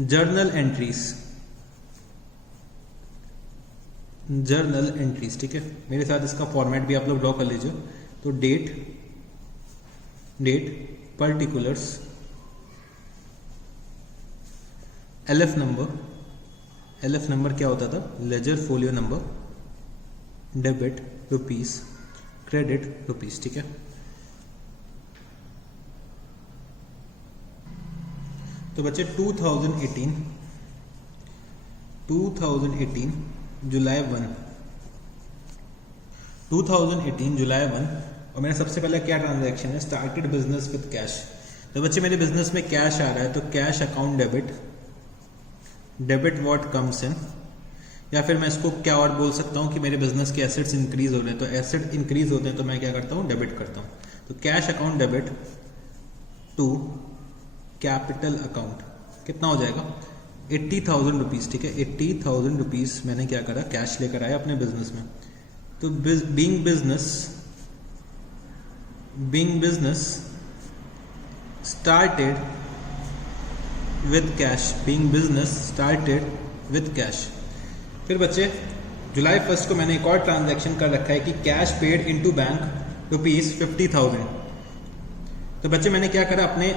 journal entries, ठीक है। मेरे साथ इसका फॉर्मेट भी आप लोग ड्रॉ कर लीजिए। तो डेट पर्टिकुलर्स, एलएफ नंबर क्या होता था, ledger folio number, debit rupees, credit rupees, ठीक है। तो बच्चे 2018 जुलाई 1, 2018 जुलाई 1, और मेरा सबसे पहला क्या ट्रांजैक्शन है, स्टार्टेड बिजनेस विद कैश। तो बच्चे मेरे बिजनेस में कैश आ रहा है, तो cash account debit what comes in, या फिर मैं इसको क्या और बोल सकता हूँ कि मेरे बिजनेस के एसेट्स इंक्रीज हो रहे हैं, तो एसेट इंक्रीज होते हैं तो मैं क्या करता हूँ, डेबिट करता हूँ। तो cash account debit to capital account कितना हो जाएगा, 80,000 रुपीज, ठीक है। 80,000 रुपीज मैंने क्या करा, कैश लेकर आया अपने बिजनेस में। तो being business started with cash. फिर बच्चे जुलाई 1 को मैंने एक और ट्रांजैक्शन कर रखा है कि cash paid into bank rupees 50,000। तो बच्चे मैंने क्या करा, अपने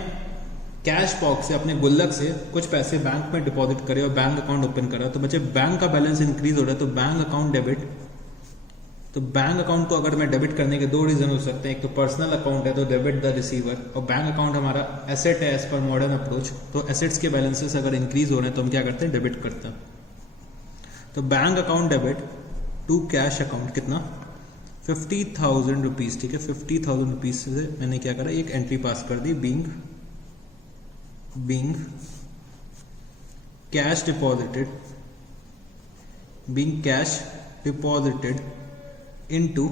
कैश बॉक्स से, अपने गुल्लक से कुछ पैसे बैंक में डिपॉजिट करे और बैंक अकाउंट ओपन करा। तो बच्चे बैंक का बैलेंस इंक्रीज हो रहा है, तो बैंक अकाउंट डेबिट। तो बैंक अकाउंट को अगर मैं डेबिट करने के दो रीजन हो सकते हैं, एक तो पर्सनल अकाउंट है तो डेबिट द रिसीवर, और बैंक अकाउंट हमारा एसेट है एज पर मॉडर्न अप्रोच। तो एसेट्स के बैलेंसेस अगर इंक्रीज हो रहे हैं तो हम क्या करते हैं, डेबिट करते हैं। तो bank account debit to cash account कितना, 50,000 रुपीज, ठीक है। 50,000 रुपीज से मैंने क्या करा, एक एंट्री पास कर दी, being cash deposited into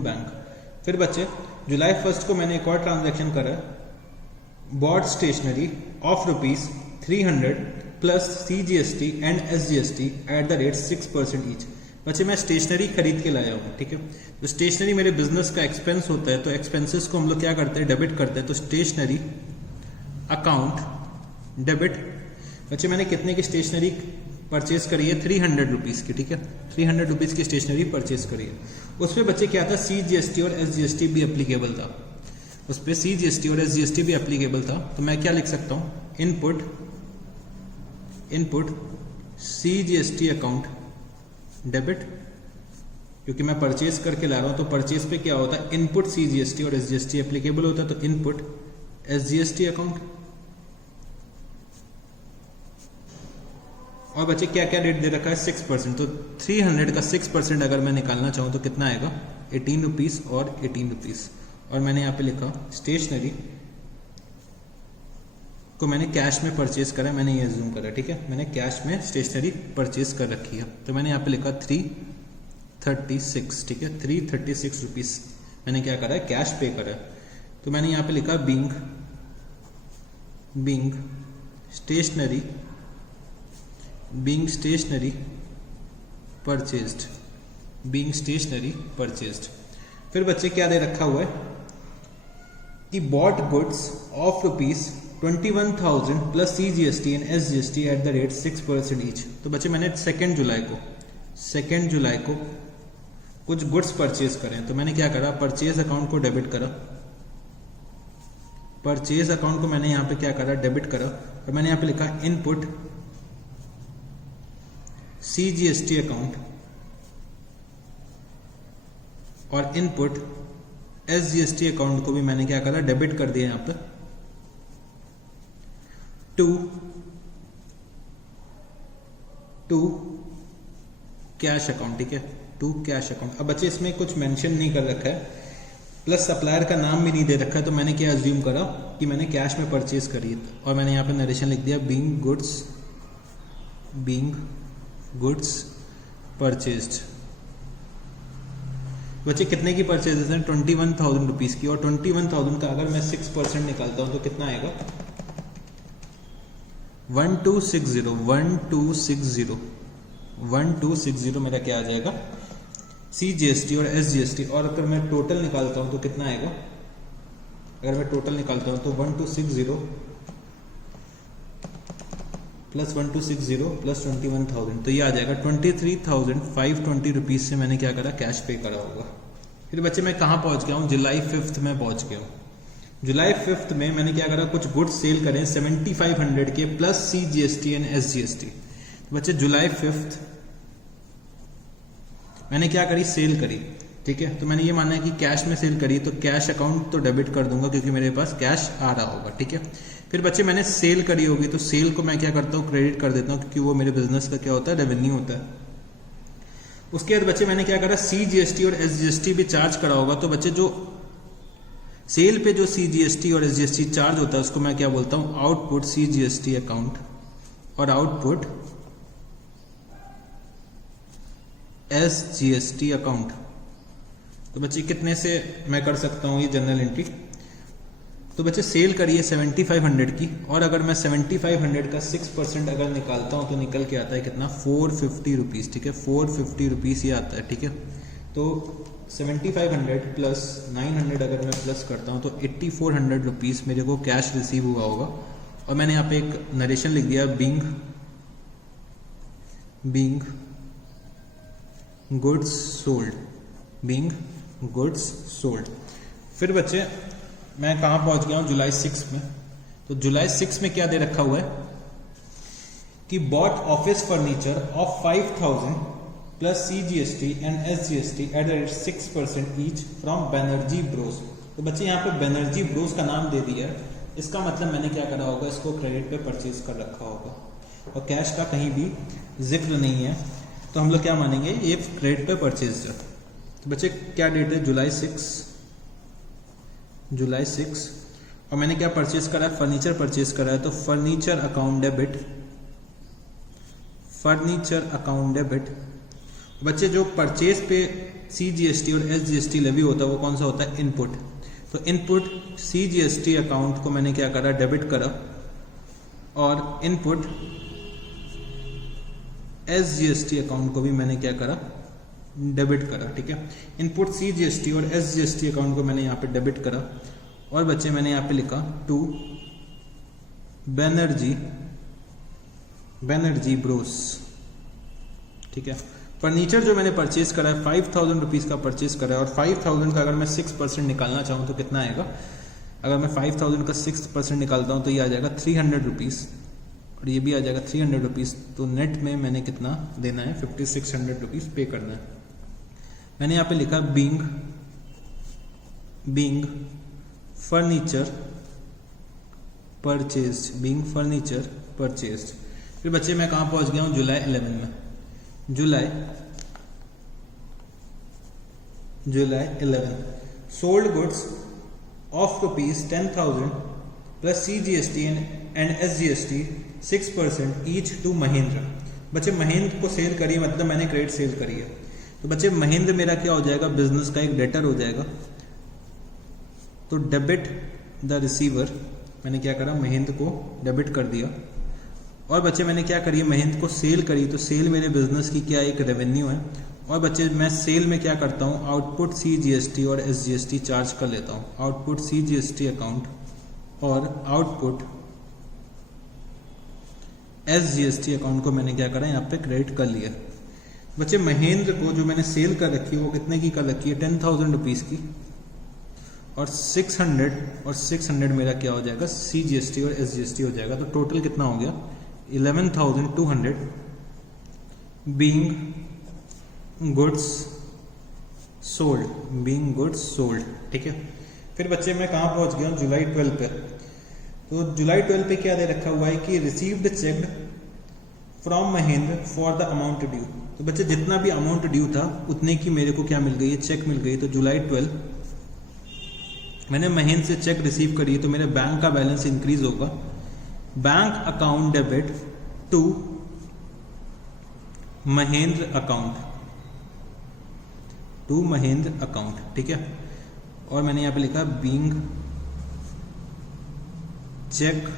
bank. फिर बच्चे जुलाई 1 को मैंने एक और ट्रांजैक्शन करा, bought stationery of rupees 300 plus CGST and SGST at the rate 6% each. बच्चे मैं स्टेशनरी खरीद के लाया हूँ, ठीक है। तो स्टेशनरी मेरे बिजनेस का एक्सपेंस होता है, तो एक्सपेंसेस को हम लोग क्या करते हैं, डेबिट करते हैं। तो स्टेशनरी अकाउंट डेबिट। बच्चे मैंने कितने की स्टेशनरी परचेज करी है, 300 रुपीज की, ठीक है। 300 रुपीज की स्टेशनरी परचेज करी है। उस पर बच्चे क्या था, CGST और SGST भी एप्लीकेबल था, उस पर CGST और SGST भी एप्लीकेबल था। तो मैं क्या लिख सकता हूँ, इनपुट CGST अकाउंट डेबिट, क्योंकि मैं परचेज करके ला रहा हूं तो परचेज पे क्या होता है, इनपुट CGST और SGST एप्लीकेबल होता है। तो इनपुट SGST अकाउंट। और बच्चे क्या क्या रेट दे रखा है, 6%। तो 300 का 6% अगर मैं निकालना चाहूं तो कितना आएगा, 18 रुपीज और 18 रुपीज। और मैंने यहाँ पे लिखा स्टेशनरी को मैंने कैश में परचेज करा, मैंने ये जूम करा, ठीक है। मैंने कैश में स्टेशनरी परचेज कर रखी है। तो मैंने यहाँ पे लिखा 336, ठीक है। 336 रुपीज मैंने क्या करा है, कैश पे करा है। तो मैंने यहाँ पे लिखा बीइंग स्टेशनरी परचेज्ड। फिर बच्चे क्या दे रखा हुआ है कि bought goods of rupees 21,000 plus CGST and SGST at the rate 6% each. तो बच्चे मैंने 2 जुलाई को कुछ गुड्स परचेज करें, तो मैंने क्या करा, परचेज अकाउंट को डेबिट करा, परचेज अकाउंट को मैंने यहाँ पे क्या करा, डेबिट करा। और मैंने यहाँ पे लिखा इनपुट CGST अकाउंट और इनपुट SGST अकाउंट को भी मैंने क्या करा, डेबिट कर दिया यहाँ पे टू कैश अकाउंट, ठीक है, टू कैश अकाउंट। अब बच्चे इसमें कुछ मेंशन नहीं कर रखा है, प्लस सप्लायर का नाम भी नहीं दे रखा है। तो मैंने क्या अज्यूम करा कि मैंने कैश में परचेज करी है, और मैंने यहाँ पे नरेशन लिख दिया बीइंग गुड्स परचेज्ड। बच्चे कितने की परचेजेस हैं? 21,000 रुपीज़ की। और 21,000 का अगर मैं 6% निकालता हूं तो कितना आएगा? 1260 मेरा क्या आ जाएगा? CGST और SGST। और अगर मैं टोटल निकालता हूं तो कितना आएगा? अगर मैं टोटल निकालता हूं तो 1260 प्लस 1260 प्लस 21,000, तो ये आ जाएगा 23,520 रुपीज़ से मैंने क्या करा? कैश पे करा होगा। फिर बच्चे मैं कहाँ पहुँच गया हूँ? जुलाई 5 में पहुँच गया हूँ। जुलाई 5 में मैंने क्या करा? कुछ गुड्स सेल करें 7500 के प्लस CGST एंड SGST। तो बच्चे जुलाई 5 मैंने क्या करी? सेल करी। ठीक है, तो मैंने ये माना है कि कैश में सेल करी, तो कैश अकाउंट तो डेबिट कर दूंगा क्योंकि मेरे पास कैश आ रहा होगा। ठीक है, फिर बच्चे मैंने सेल करी होगी तो सेल को मैं क्या करता हूँ? क्रेडिट कर देता हूँ क्योंकि वो मेरे बिजनेस का क्या होता है? रेवेन्यू होता है। उसके बाद बच्चे मैंने क्या करा? CGST और SGST भी चार्ज करा होगा। तो बच्चे जो सेल पे जो CGST और SGST चार्ज होता है उसको मैं क्या बोलता हूँ? आउटपुट CGST अकाउंट और आउटपुट SGST अकाउंट। तो बच्चे कितने से मैं कर सकता हूँ ये जनरल एंट्री? तो बच्चे सेल करिए 7500 की, और अगर मैं 7500 का 6% अगर निकालता हूँ तो निकल के आता है कितना? 450 रुपीज़। ठीक है, 450 रुपीज़ ये आता है। ठीक है, तो 7500 प्लस 900 अगर मैं प्लस करता हूँ तो 8400 रुपीज़ मेरे को कैश रिसीव हुआ होगा। और मैंने यहाँ पे एक नरेशन लिख दिया, being goods sold, being goods sold. फिर बच्चे मैं कहाँ पहुँच गया हूँ? जुलाई 6 में। तो जुलाई 6 में क्या दे रखा हुआ है कि bought office furniture of 5,000 plus CGST and SGST at the rate 6% each from Banerjee bros. तो बच्चे यहाँ पे बैनर्जी ब्रोस का नाम दे दिया है, इसका मतलब मैंने क्या करा होगा? इसको क्रेडिट पे परचेज कर रखा होगा और कैश का कहीं भी जिक्र नहीं है, तो हम लोग क्या मानेंगे? ये क्रेडिट पे परचेज है। तो बच्चे क्या डेट है? जुलाई 6। और मैंने क्या परचेज करा है? फर्नीचर परचेज करा है, तो फर्नीचर अकाउंट डेबिट। बच्चे जो परचेज पे CGST और SGST लेवी होता है वो कौन सा होता है? इनपुट। तो इनपुट CGST अकाउंट को मैंने क्या करा? डेबिट करा, और इनपुट SGST अकाउंट को भी मैंने क्या करा? डेबिट करा। ठीक है, इनपुट CGST और SGST अकाउंट को मैंने यहाँ पे डेबिट करा, और बच्चे मैंने यहाँ पे लिखा टू बैनर्जी ब्रोस। ठीक है, फर्नीचर जो मैंने परचेज करा है 5,000 रुपीज़ का परचेज करा है, और 5,000 का अगर मैं 6% निकालना चाहूँ तो कितना आएगा? अगर मैं 5,000 का 6% निकालता हूँ तो ये आ जाएगा 300 रुपीज़, और ये भी आ जाएगा 300 रुपीज़। तो नेट में मैंने कितना देना है? 5,600 रुपीज़ पे करना है। मैंने यहाँ पे लिखा बीइंग फर्नीचर परचेज्ड। फिर बच्चे मैं कहाँ पहुँच गया हूँ? जुलाई 11 में। July 11 sold goods of ₹10,000 plus CGST and SGST 6% each to Mahendra. बच्चे महेंद्र को सेल करिए, मतलब मैंने क्रेडिट सेल करी है। तो बच्चे महेंद्र मेरा क्या हो जाएगा? बिजनेस का एक डेटर हो जाएगा। तो डेबिट द रिसीवर, मैंने क्या करा? महेंद्र को डेबिट कर दिया। और बच्चे मैंने क्या करी? महेंद्र को सेल करी, तो सेल मेरे बिजनेस की क्या एक रेवेन्यू है। और बच्चे मैं सेल में क्या करता हूँ? आउटपुट CGST और SGST चार्ज कर लेता हूँ। आउटपुट CGST अकाउंट और आउटपुट SGST अकाउंट को मैंने क्या करा? यहाँ पे क्रेडिट कर लिया। बच्चे महेंद्र को जो मैंने सेल कर रखी है वो कितने की कर रखी है? 10,000 रुपीज़ की, और 600 मेरा क्या हो जाएगा? CGST और SGST हो जाएगा। तो टोटल कितना हो गया? 11,200 बीइंग गुड्स सोल्ड। ठीक है, फिर बच्चे मैं कहाँ पहुँच गया हूँ? जुलाई 12 पे। तो जुलाई 12 पे क्या दे रखा हुआ है कि received cheque from Mahendra for the amount due. तो बच्चे जितना भी अमाउंट ड्यू था उतने की मेरे को क्या मिल गई है? चेक मिल गई। तो जुलाई 12 मैंने महेंद्र से चेक रिसीव करी है, तो मेरे बैंक का बैलेंस इंक्रीज होगा। Bank account debit to Mahendra account, to Mahendra account, ठीक है। और मैंने यहाँ पे लिखा being cheque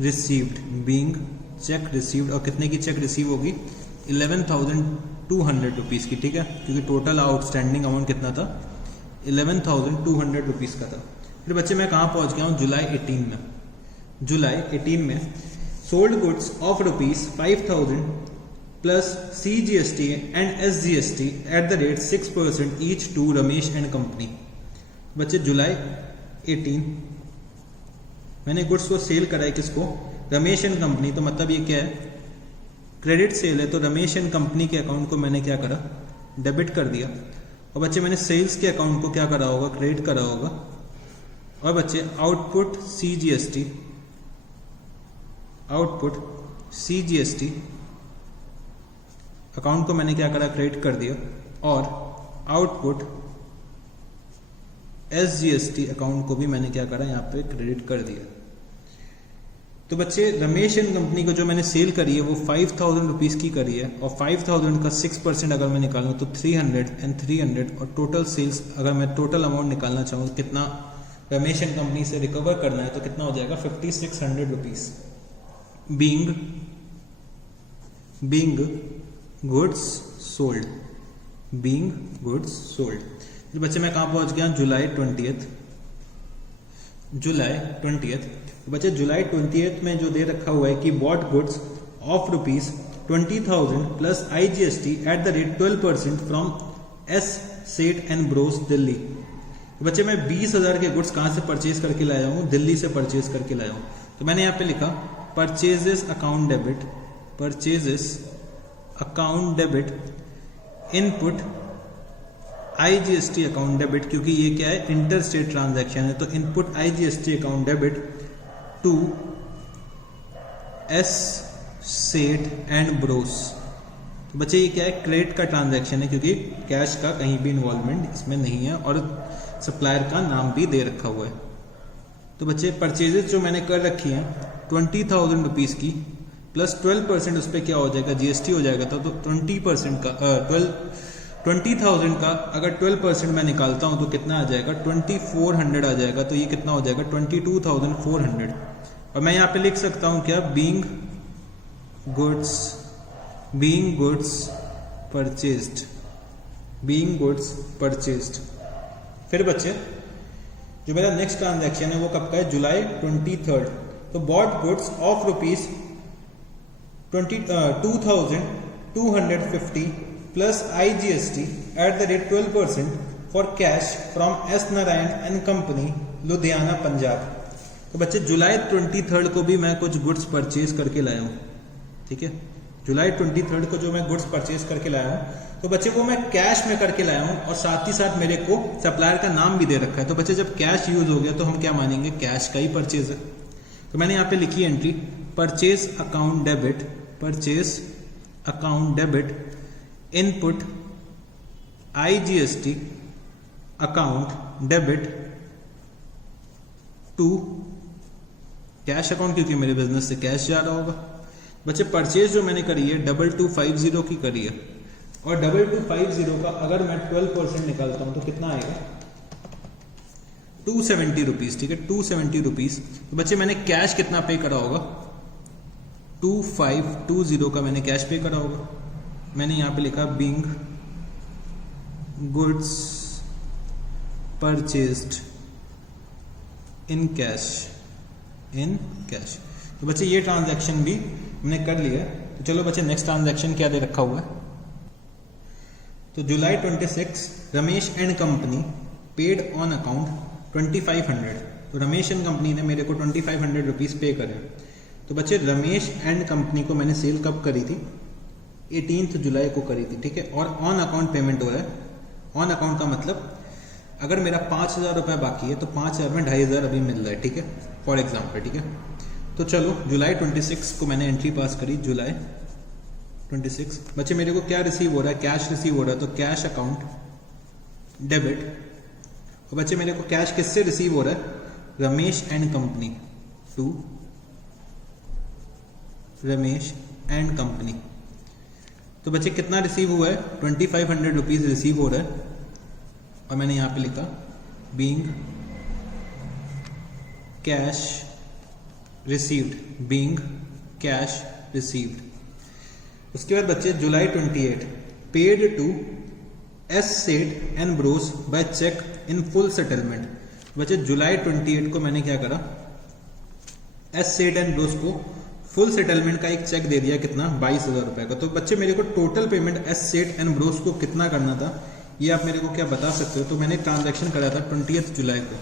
received, being cheque received, और कितने की चेक रिसीव होगी 11,200 रुपीज़ की, ठीक है, क्योंकि टोटल आउटस्टैंडिंग अमाउंट कितना था 11,200 रुपीज़ का था। फिर बच्चे मैं कहाँ पहुँच गया हूँ, जुलाई 18 में। जुलाई 18 में sold goods of ₹5,000 plus CGST and SGST at the rate 6% each to Ramesh and company. बच्चे जुलाई 18 मैंने गुड्स को सेल करा है, किसको, रमेश एंड कंपनी। तो मतलब ये क्या है, क्रेडिट सेल है, तो रमेश एंड कंपनी के अकाउंट को मैंने क्या करा, डेबिट कर दिया। और बच्चे मैंने सेल्स के अकाउंट को क्या करा होगा, क्रेडिट करा होगा। और बच्चे आउटपुट CGST अकाउंट को मैंने क्या करा, क्रेडिट कर दिया। और आउटपुट SGST अकाउंट को भी मैंने क्या करा, यहाँ पे क्रेडिट कर दिया। तो बच्चे रमेश एंड कंपनी को जो मैंने सेल करी है वो 5,000 रुपीज़ की करी है, और 5,000 का 6% अगर मैं निकालूँ तो 300 एंड 300, और टोटल सेल्स अगर मैं टोटल अमाउंट निकालना चाहूँ कितना रमेश एंड कंपनी से रिकवर करना है तो कितना हो जाएगा 5,600 rupees. Being goods sold, being goods sold. तो बच्चे मैं कहाँ पहुँच गया, जुलाई 20th। तो बच्चे जुलाई 20th में जो दे रखा हुआ है कि bought goods of ₹20,000 plus IGST eight the rate 12% from S Seth and Bros Delhi. तो बच्चे मैं 20,000 के गुड्स कहाँ से परचेज करके लाया हूँ, दिल्ली से परचेज करके लाया हूँ। तो मैंने यहाँ पे लिखा purchases account debit, input IGST account debit, क्योंकि ये क्या है, इंटर स्टेट ट्रांजैक्शन है, तो input IGST account debit to S Seth and bros. तो बच्चे ये क्या है, क्रेडिट का ट्रांजैक्शन है, क्योंकि कैश का कहीं भी इन्वॉल्वमेंट इसमें नहीं है, और सप्लायर का नाम भी दे रखा हुआ है। तो बच्चे परचेजेस जो मैंने कर रखी हैं 20,000 रुपीज़ की प्लस 12% उस पर क्या हो जाएगा, GST हो जाएगा। तो 20% का 20,000 का अगर 12% मैं निकालता हूँ तो कितना आ जाएगा, 2,400 आ जाएगा। तो ये कितना हो जाएगा 22,400। और मैं यहाँ पे लिख सकता हूँ क्या, बीइंग गुड्स परचेज्ड। फिर बच्चे जो मेरा नेक्स्ट ट्रांजैक्शन है वो कब का है, जुलाई 23rd। तो bought goods of ₹2,250 plus IGST eight the rate 12% for cash from S Narayan and company, Ludhiana, Punjab. तो बच्चे जुलाई 23rd को भी मैं कुछ गुड्स परचेज करके लाया हूँ, ठीक है। जुलाई 23rd को जो मैं गुड्स परचेज करके लाया हूँ तो बच्चे वो मैं कैश में करके लाया हूँ, और साथ ही साथ मेरे को सप्लायर का नाम भी दे रखा है। तो बच्चे जब कैश यूज हो गया तो हम क्या मानेंगे, कैश का ही परचेज है। तो मैंने यहाँ पे लिखी entry purchase account debit input IGST account debit to cash account, क्योंकि मेरे बिजनेस से कैश जा रहा होगा। बच्चे परचेज जो मैंने करी है 2250 की करी है, और 2250 का अगर मैं 12% निकालता हूं तो कितना आएगा, 270 रुपीज, ठीक है, 270 रुपीज। तो बच्चे मैंने कैश कितना पे करा होगा, 2520 का मैंने कैश पे करा होगा। मैंने यहाँ पे लिखा being goods purchased in cash. तो बच्चे ये ट्रांजैक्शन भी हमने कर लिया। तो चलो बच्चे नेक्स्ट ट्रांजैक्शन क्या दे रखा हुआ है। तो जुलाई 26 Ramesh and company paid on account 2500। तो रमेश एंड कंपनी ने मेरे को 2500 रुपीज पे करे। तो बच्चे रमेश एंड कंपनी को मैंने सेल कब करी थी, 18 जुलाई को करी थी, ठीक है। और ऑन अकाउंट पेमेंट हो रहा है। ऑन अकाउंट का मतलब अगर मेरा 5,000 रुपये बाकी है तो 5,000 में 2,500 अभी मिल रहा है, ठीक है, फॉर एग्जाम्पल, ठीक है। तो चलो जुलाई 26 को मैंने एंट्री पास करी, जुलाई 26। बच्चे मेरे को क्या रिसीव हो रहा है, कैश रिसीव हो रहा है, तो कैश अकाउंट डेबिट। और बच्चे मेरे को कैश किससे रिसीव हो रहा है, Ramesh and company to Ramesh and company. तो तो बच्चे कितना रिसीव हुआ है, 2500 रुपीज रिसीव हो रहा है, और मैंने यहाँ पे लिखा being cash received, being cash received. उसके बाद बच्चे July 28 paid to S Seth and bros by cheque in full settlement. बच्चे जुलाई 28 को मैंने क्या करा, एस सेठ एंड ब्रोस को फुल सेटलमेंट का एक चेक दे दिया, कितना, 22,000 रुपए का। तो बच्चे मेरे को total payment S Seth and bros को कितना करना था, ये आप मेरे को क्या बता सकते हो। तो मैंने ट्रांजैक्शन करा था 20 जुलाई को।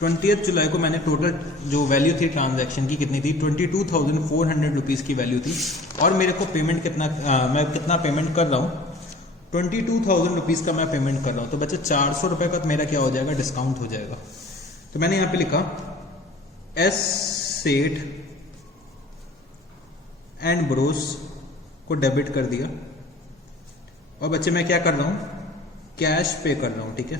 20 जुलाई को मैंने टोटल जो वैल्यू थी ट्रांजैक्शन की कितनी थी, 22,400 रुपीज की वैल्यू थी, और मेरे को पेमेंट कितना, मैं कितना पेमेंट कर रहा हूँ, 22,000 रुपीज का मैं पेमेंट कर रहा हूँ। तो बच्चे 400 रुपए का मेरा क्या हो जाएगा, डिस्काउंट हो जाएगा। तो मैंने यहाँ पे लिखा एस सेठ एंड ब्रोस को डेबिट कर दिया, और बच्चे मैं क्या कर रहा हूँ, कैश पे कर रहा हूँ, ठीक है,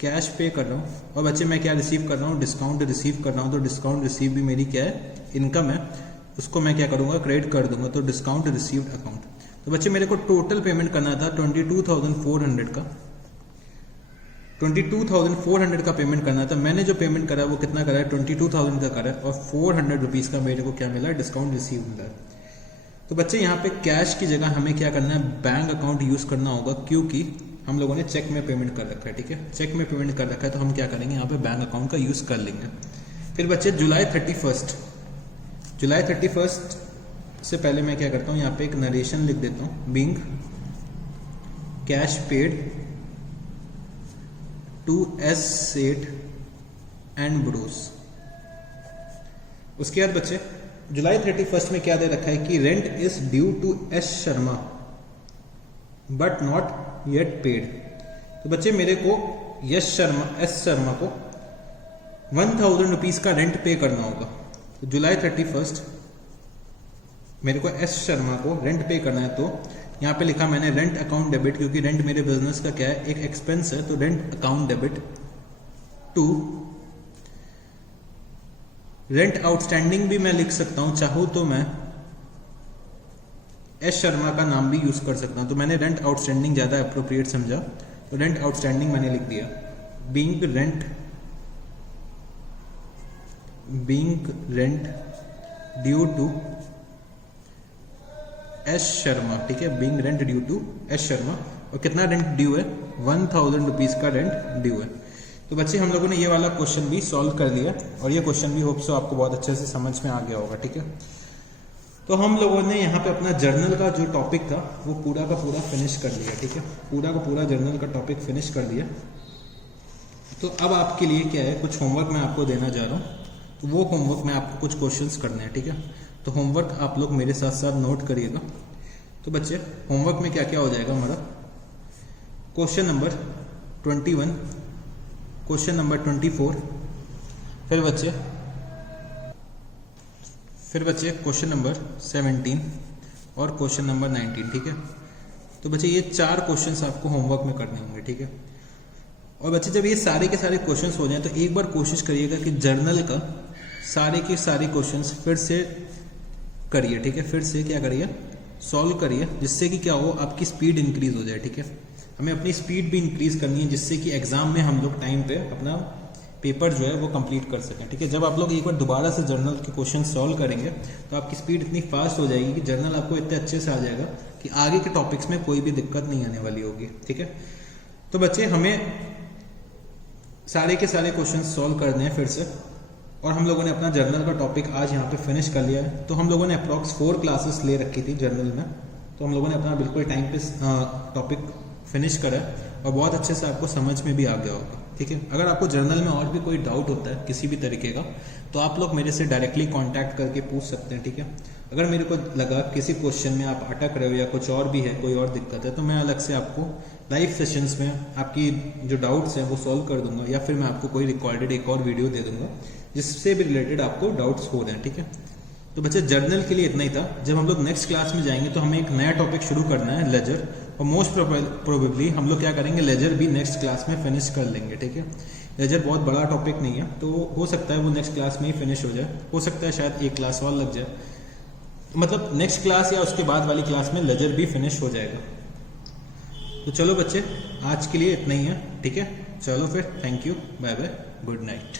कैश पे कर रहा हूँ। और बच्चे मैं क्या रिसीव कर रहा हूँ, डिस्काउंट रिसीव कर रहा हूँ। तो डिस्काउंट रिसीव भी मेरी क्या है, इनकम है, उसको मैं क्या करूंगा, क्रेडिट कर दूंगा। तो डिस्काउंट रिसीव्ड अकाउंट। तो बच्चे मेरे को टोटल पेमेंट करना था 22,400 का, 22,400 का पेमेंट करना था। मैंने जो पेमेंट करा वो कितना करा है, 22,000 का करा है, और 400 रुपीज का मेरे को क्या मिला, डिस्काउंट रिसीव मिला है। तो बच्चे यहाँ पे कैश की जगह हमें क्या करना है, बैंक अकाउंट यूज करना होगा, क्योंकि हम लोगों ने चेक में पेमेंट कर रखा है, ठीक है, चेक में पेमेंट कर रखा है। तो हम क्या करेंगे, यहाँ पे बैंक अकाउंट का यूज कर लेंगे। फिर बच्चे जुलाई 31 से पहले मैं क्या करता हूँ, यहाँ पे एक नरेशन लिख देता हूँ, being cash paid to S Seth and bros. उसके बाद बच्चे जुलाई 31 में क्या दे रखा है कि rent is due to S Sharma but not yet paid. तो बच्चे मेरे को एस शर्मा को 1,000 रुपीज का रेंट पे करना होगा। तो जुलाई 31 मेरे को एस शर्मा को रेंट पे करना है। तो यहाँ पे लिखा मैंने रेंट अकाउंट डेबिट, क्योंकि रेंट मेरे बिजनेस का क्या है, एक एक्सपेंस है। तो rent account debit to rent outstanding भी मैं लिख सकता हूं, चाहूं तो मैं एस शर्मा का नाम भी यूज कर सकता हूं। तो मैंने रेंट आउटस्टैंडिंग ज्यादा अप्रोप्रिएट समझा, तो रेंट आउटस्टैंडिंग मैंने लिख दिया, being rent due to S Sharma, ठीक है, being rent due to S Sharma. और कितना रेंट ड्यू है, 1,000 रुपीज का रेंट ड्यू है। तो बच्चे हम लोगों ने ये वाला क्वेश्चन भी सॉल्व कर लिया, और ये क्वेश्चन भी होप सो आपको बहुत अच्छे से समझ में आ गया होगा, ठीक है। तो हम लोगों ने यहाँ पे अपना जर्नल का जो टॉपिक था वो पूरा का पूरा फिनिश कर लिया, ठीक है, पूरा का पूरा जर्नल का टॉपिक फिनिश कर दिया। तो अब आपके लिए क्या है, कुछ होमवर्क मैं आपको देना जा रहा हूँ। तो वो होमवर्क में आपको कुछ क्वेश्चंस करने हैं, ठीक है। तो होमवर्क आप लोग मेरे साथ साथ नोट करिएगा। तो बच्चे होमवर्क में क्या क्या हो जाएगा हमारा, क्वेश्चन नंबर 21, क्वेश्चन नंबर 24, फिर बच्चे क्वेश्चन नंबर 17 और क्वेश्चन नंबर 19, ठीक है। तो बच्चे ये 4 क्वेश्चंस आपको होमवर्क में करने होंगे, ठीक है। और बच्चे जब ये सारे के सारे क्वेश्चंस हो जाएं तो एक बार कोशिश करिएगा कि जर्नल का सारे के सारे क्वेश्चंस फिर से करिए, ठीक है, फिर से क्या करिए, सॉल्व करिए, जिससे कि क्या हो, आपकी स्पीड इंक्रीज हो जाए, ठीक है। हमें अपनी स्पीड भी इंक्रीज करनी है, जिससे कि एग्जाम में हम लोग टाइम पे अपना पेपर जो है वो कंप्लीट कर सकें, ठीक है। जब आप लोग एक बार दोबारा से जर्नल के क्वेश्चन सॉल्व करेंगे तो आपकी स्पीड इतनी फास्ट हो जाएगी कि जर्नल आपको इतने अच्छे से आ जाएगा कि आगे के टॉपिक्स में कोई भी दिक्कत नहीं आने वाली होगी, ठीक है। तो बच्चे हमें सारे के सारे क्वेश्चन सॉल्व करने हैं फिर से, और हम लोगों ने अपना जर्नल का टॉपिक आज यहाँ पे फिनिश कर लिया है। तो हम लोगों ने अप्रॉक्स 4 क्लासेस ले रखी थी जर्नल में, तो हम लोगों ने अपना बिल्कुल टाइम पे टॉपिक फिनिश करा और बहुत अच्छे से आपको समझ में भी आ गया होगा, ठीक है। अगर आपको जर्नल में और भी कोई डाउट होता है किसी भी तरीके का, तो आप लोग मेरे से डायरेक्टली कांटेक्ट करके पूछ सकते हैं, ठीक है। अगर मेरे को लगा किसी क्वेश्चन में आप अटक रहे हो या कुछ और भी है, कोई और दिक्कत है, तो मैं अलग से आपको लाइव सेशंस में आपकी जो डाउट्स हैं वो सॉल्व कर दूंगा, या फिर मैं आपको कोई रिकॉर्डेड एक और वीडियो दे दूंगा जिससे भी रिलेटेड आपको डाउट्स हो रहे हैं, ठीक है। तो बच्चे जर्नल के लिए इतना ही था। जब हम लोग नेक्स्ट क्लास में जाएंगे तो हमें एक नया टॉपिक शुरू करना है, लेजर, और मोस्ट प्रोबेबली हम लोग क्या करेंगे, लेजर भी नेक्स्ट क्लास में फिनिश कर लेंगे, ठीक है। लेजर बहुत बड़ा टॉपिक नहीं है, तो हो सकता है वो नेक्स्ट क्लास में ही फिनिश हो जाए, हो सकता है शायद एक क्लास और लग जाए, मतलब नेक्स्ट क्लास या उसके बाद वाली क्लास में लेजर भी फिनिश हो जाएगा। तो चलो बच्चे, आज के लिए इतना ही है, ठीक है। चलो फिर, thank you, bye bye, good night.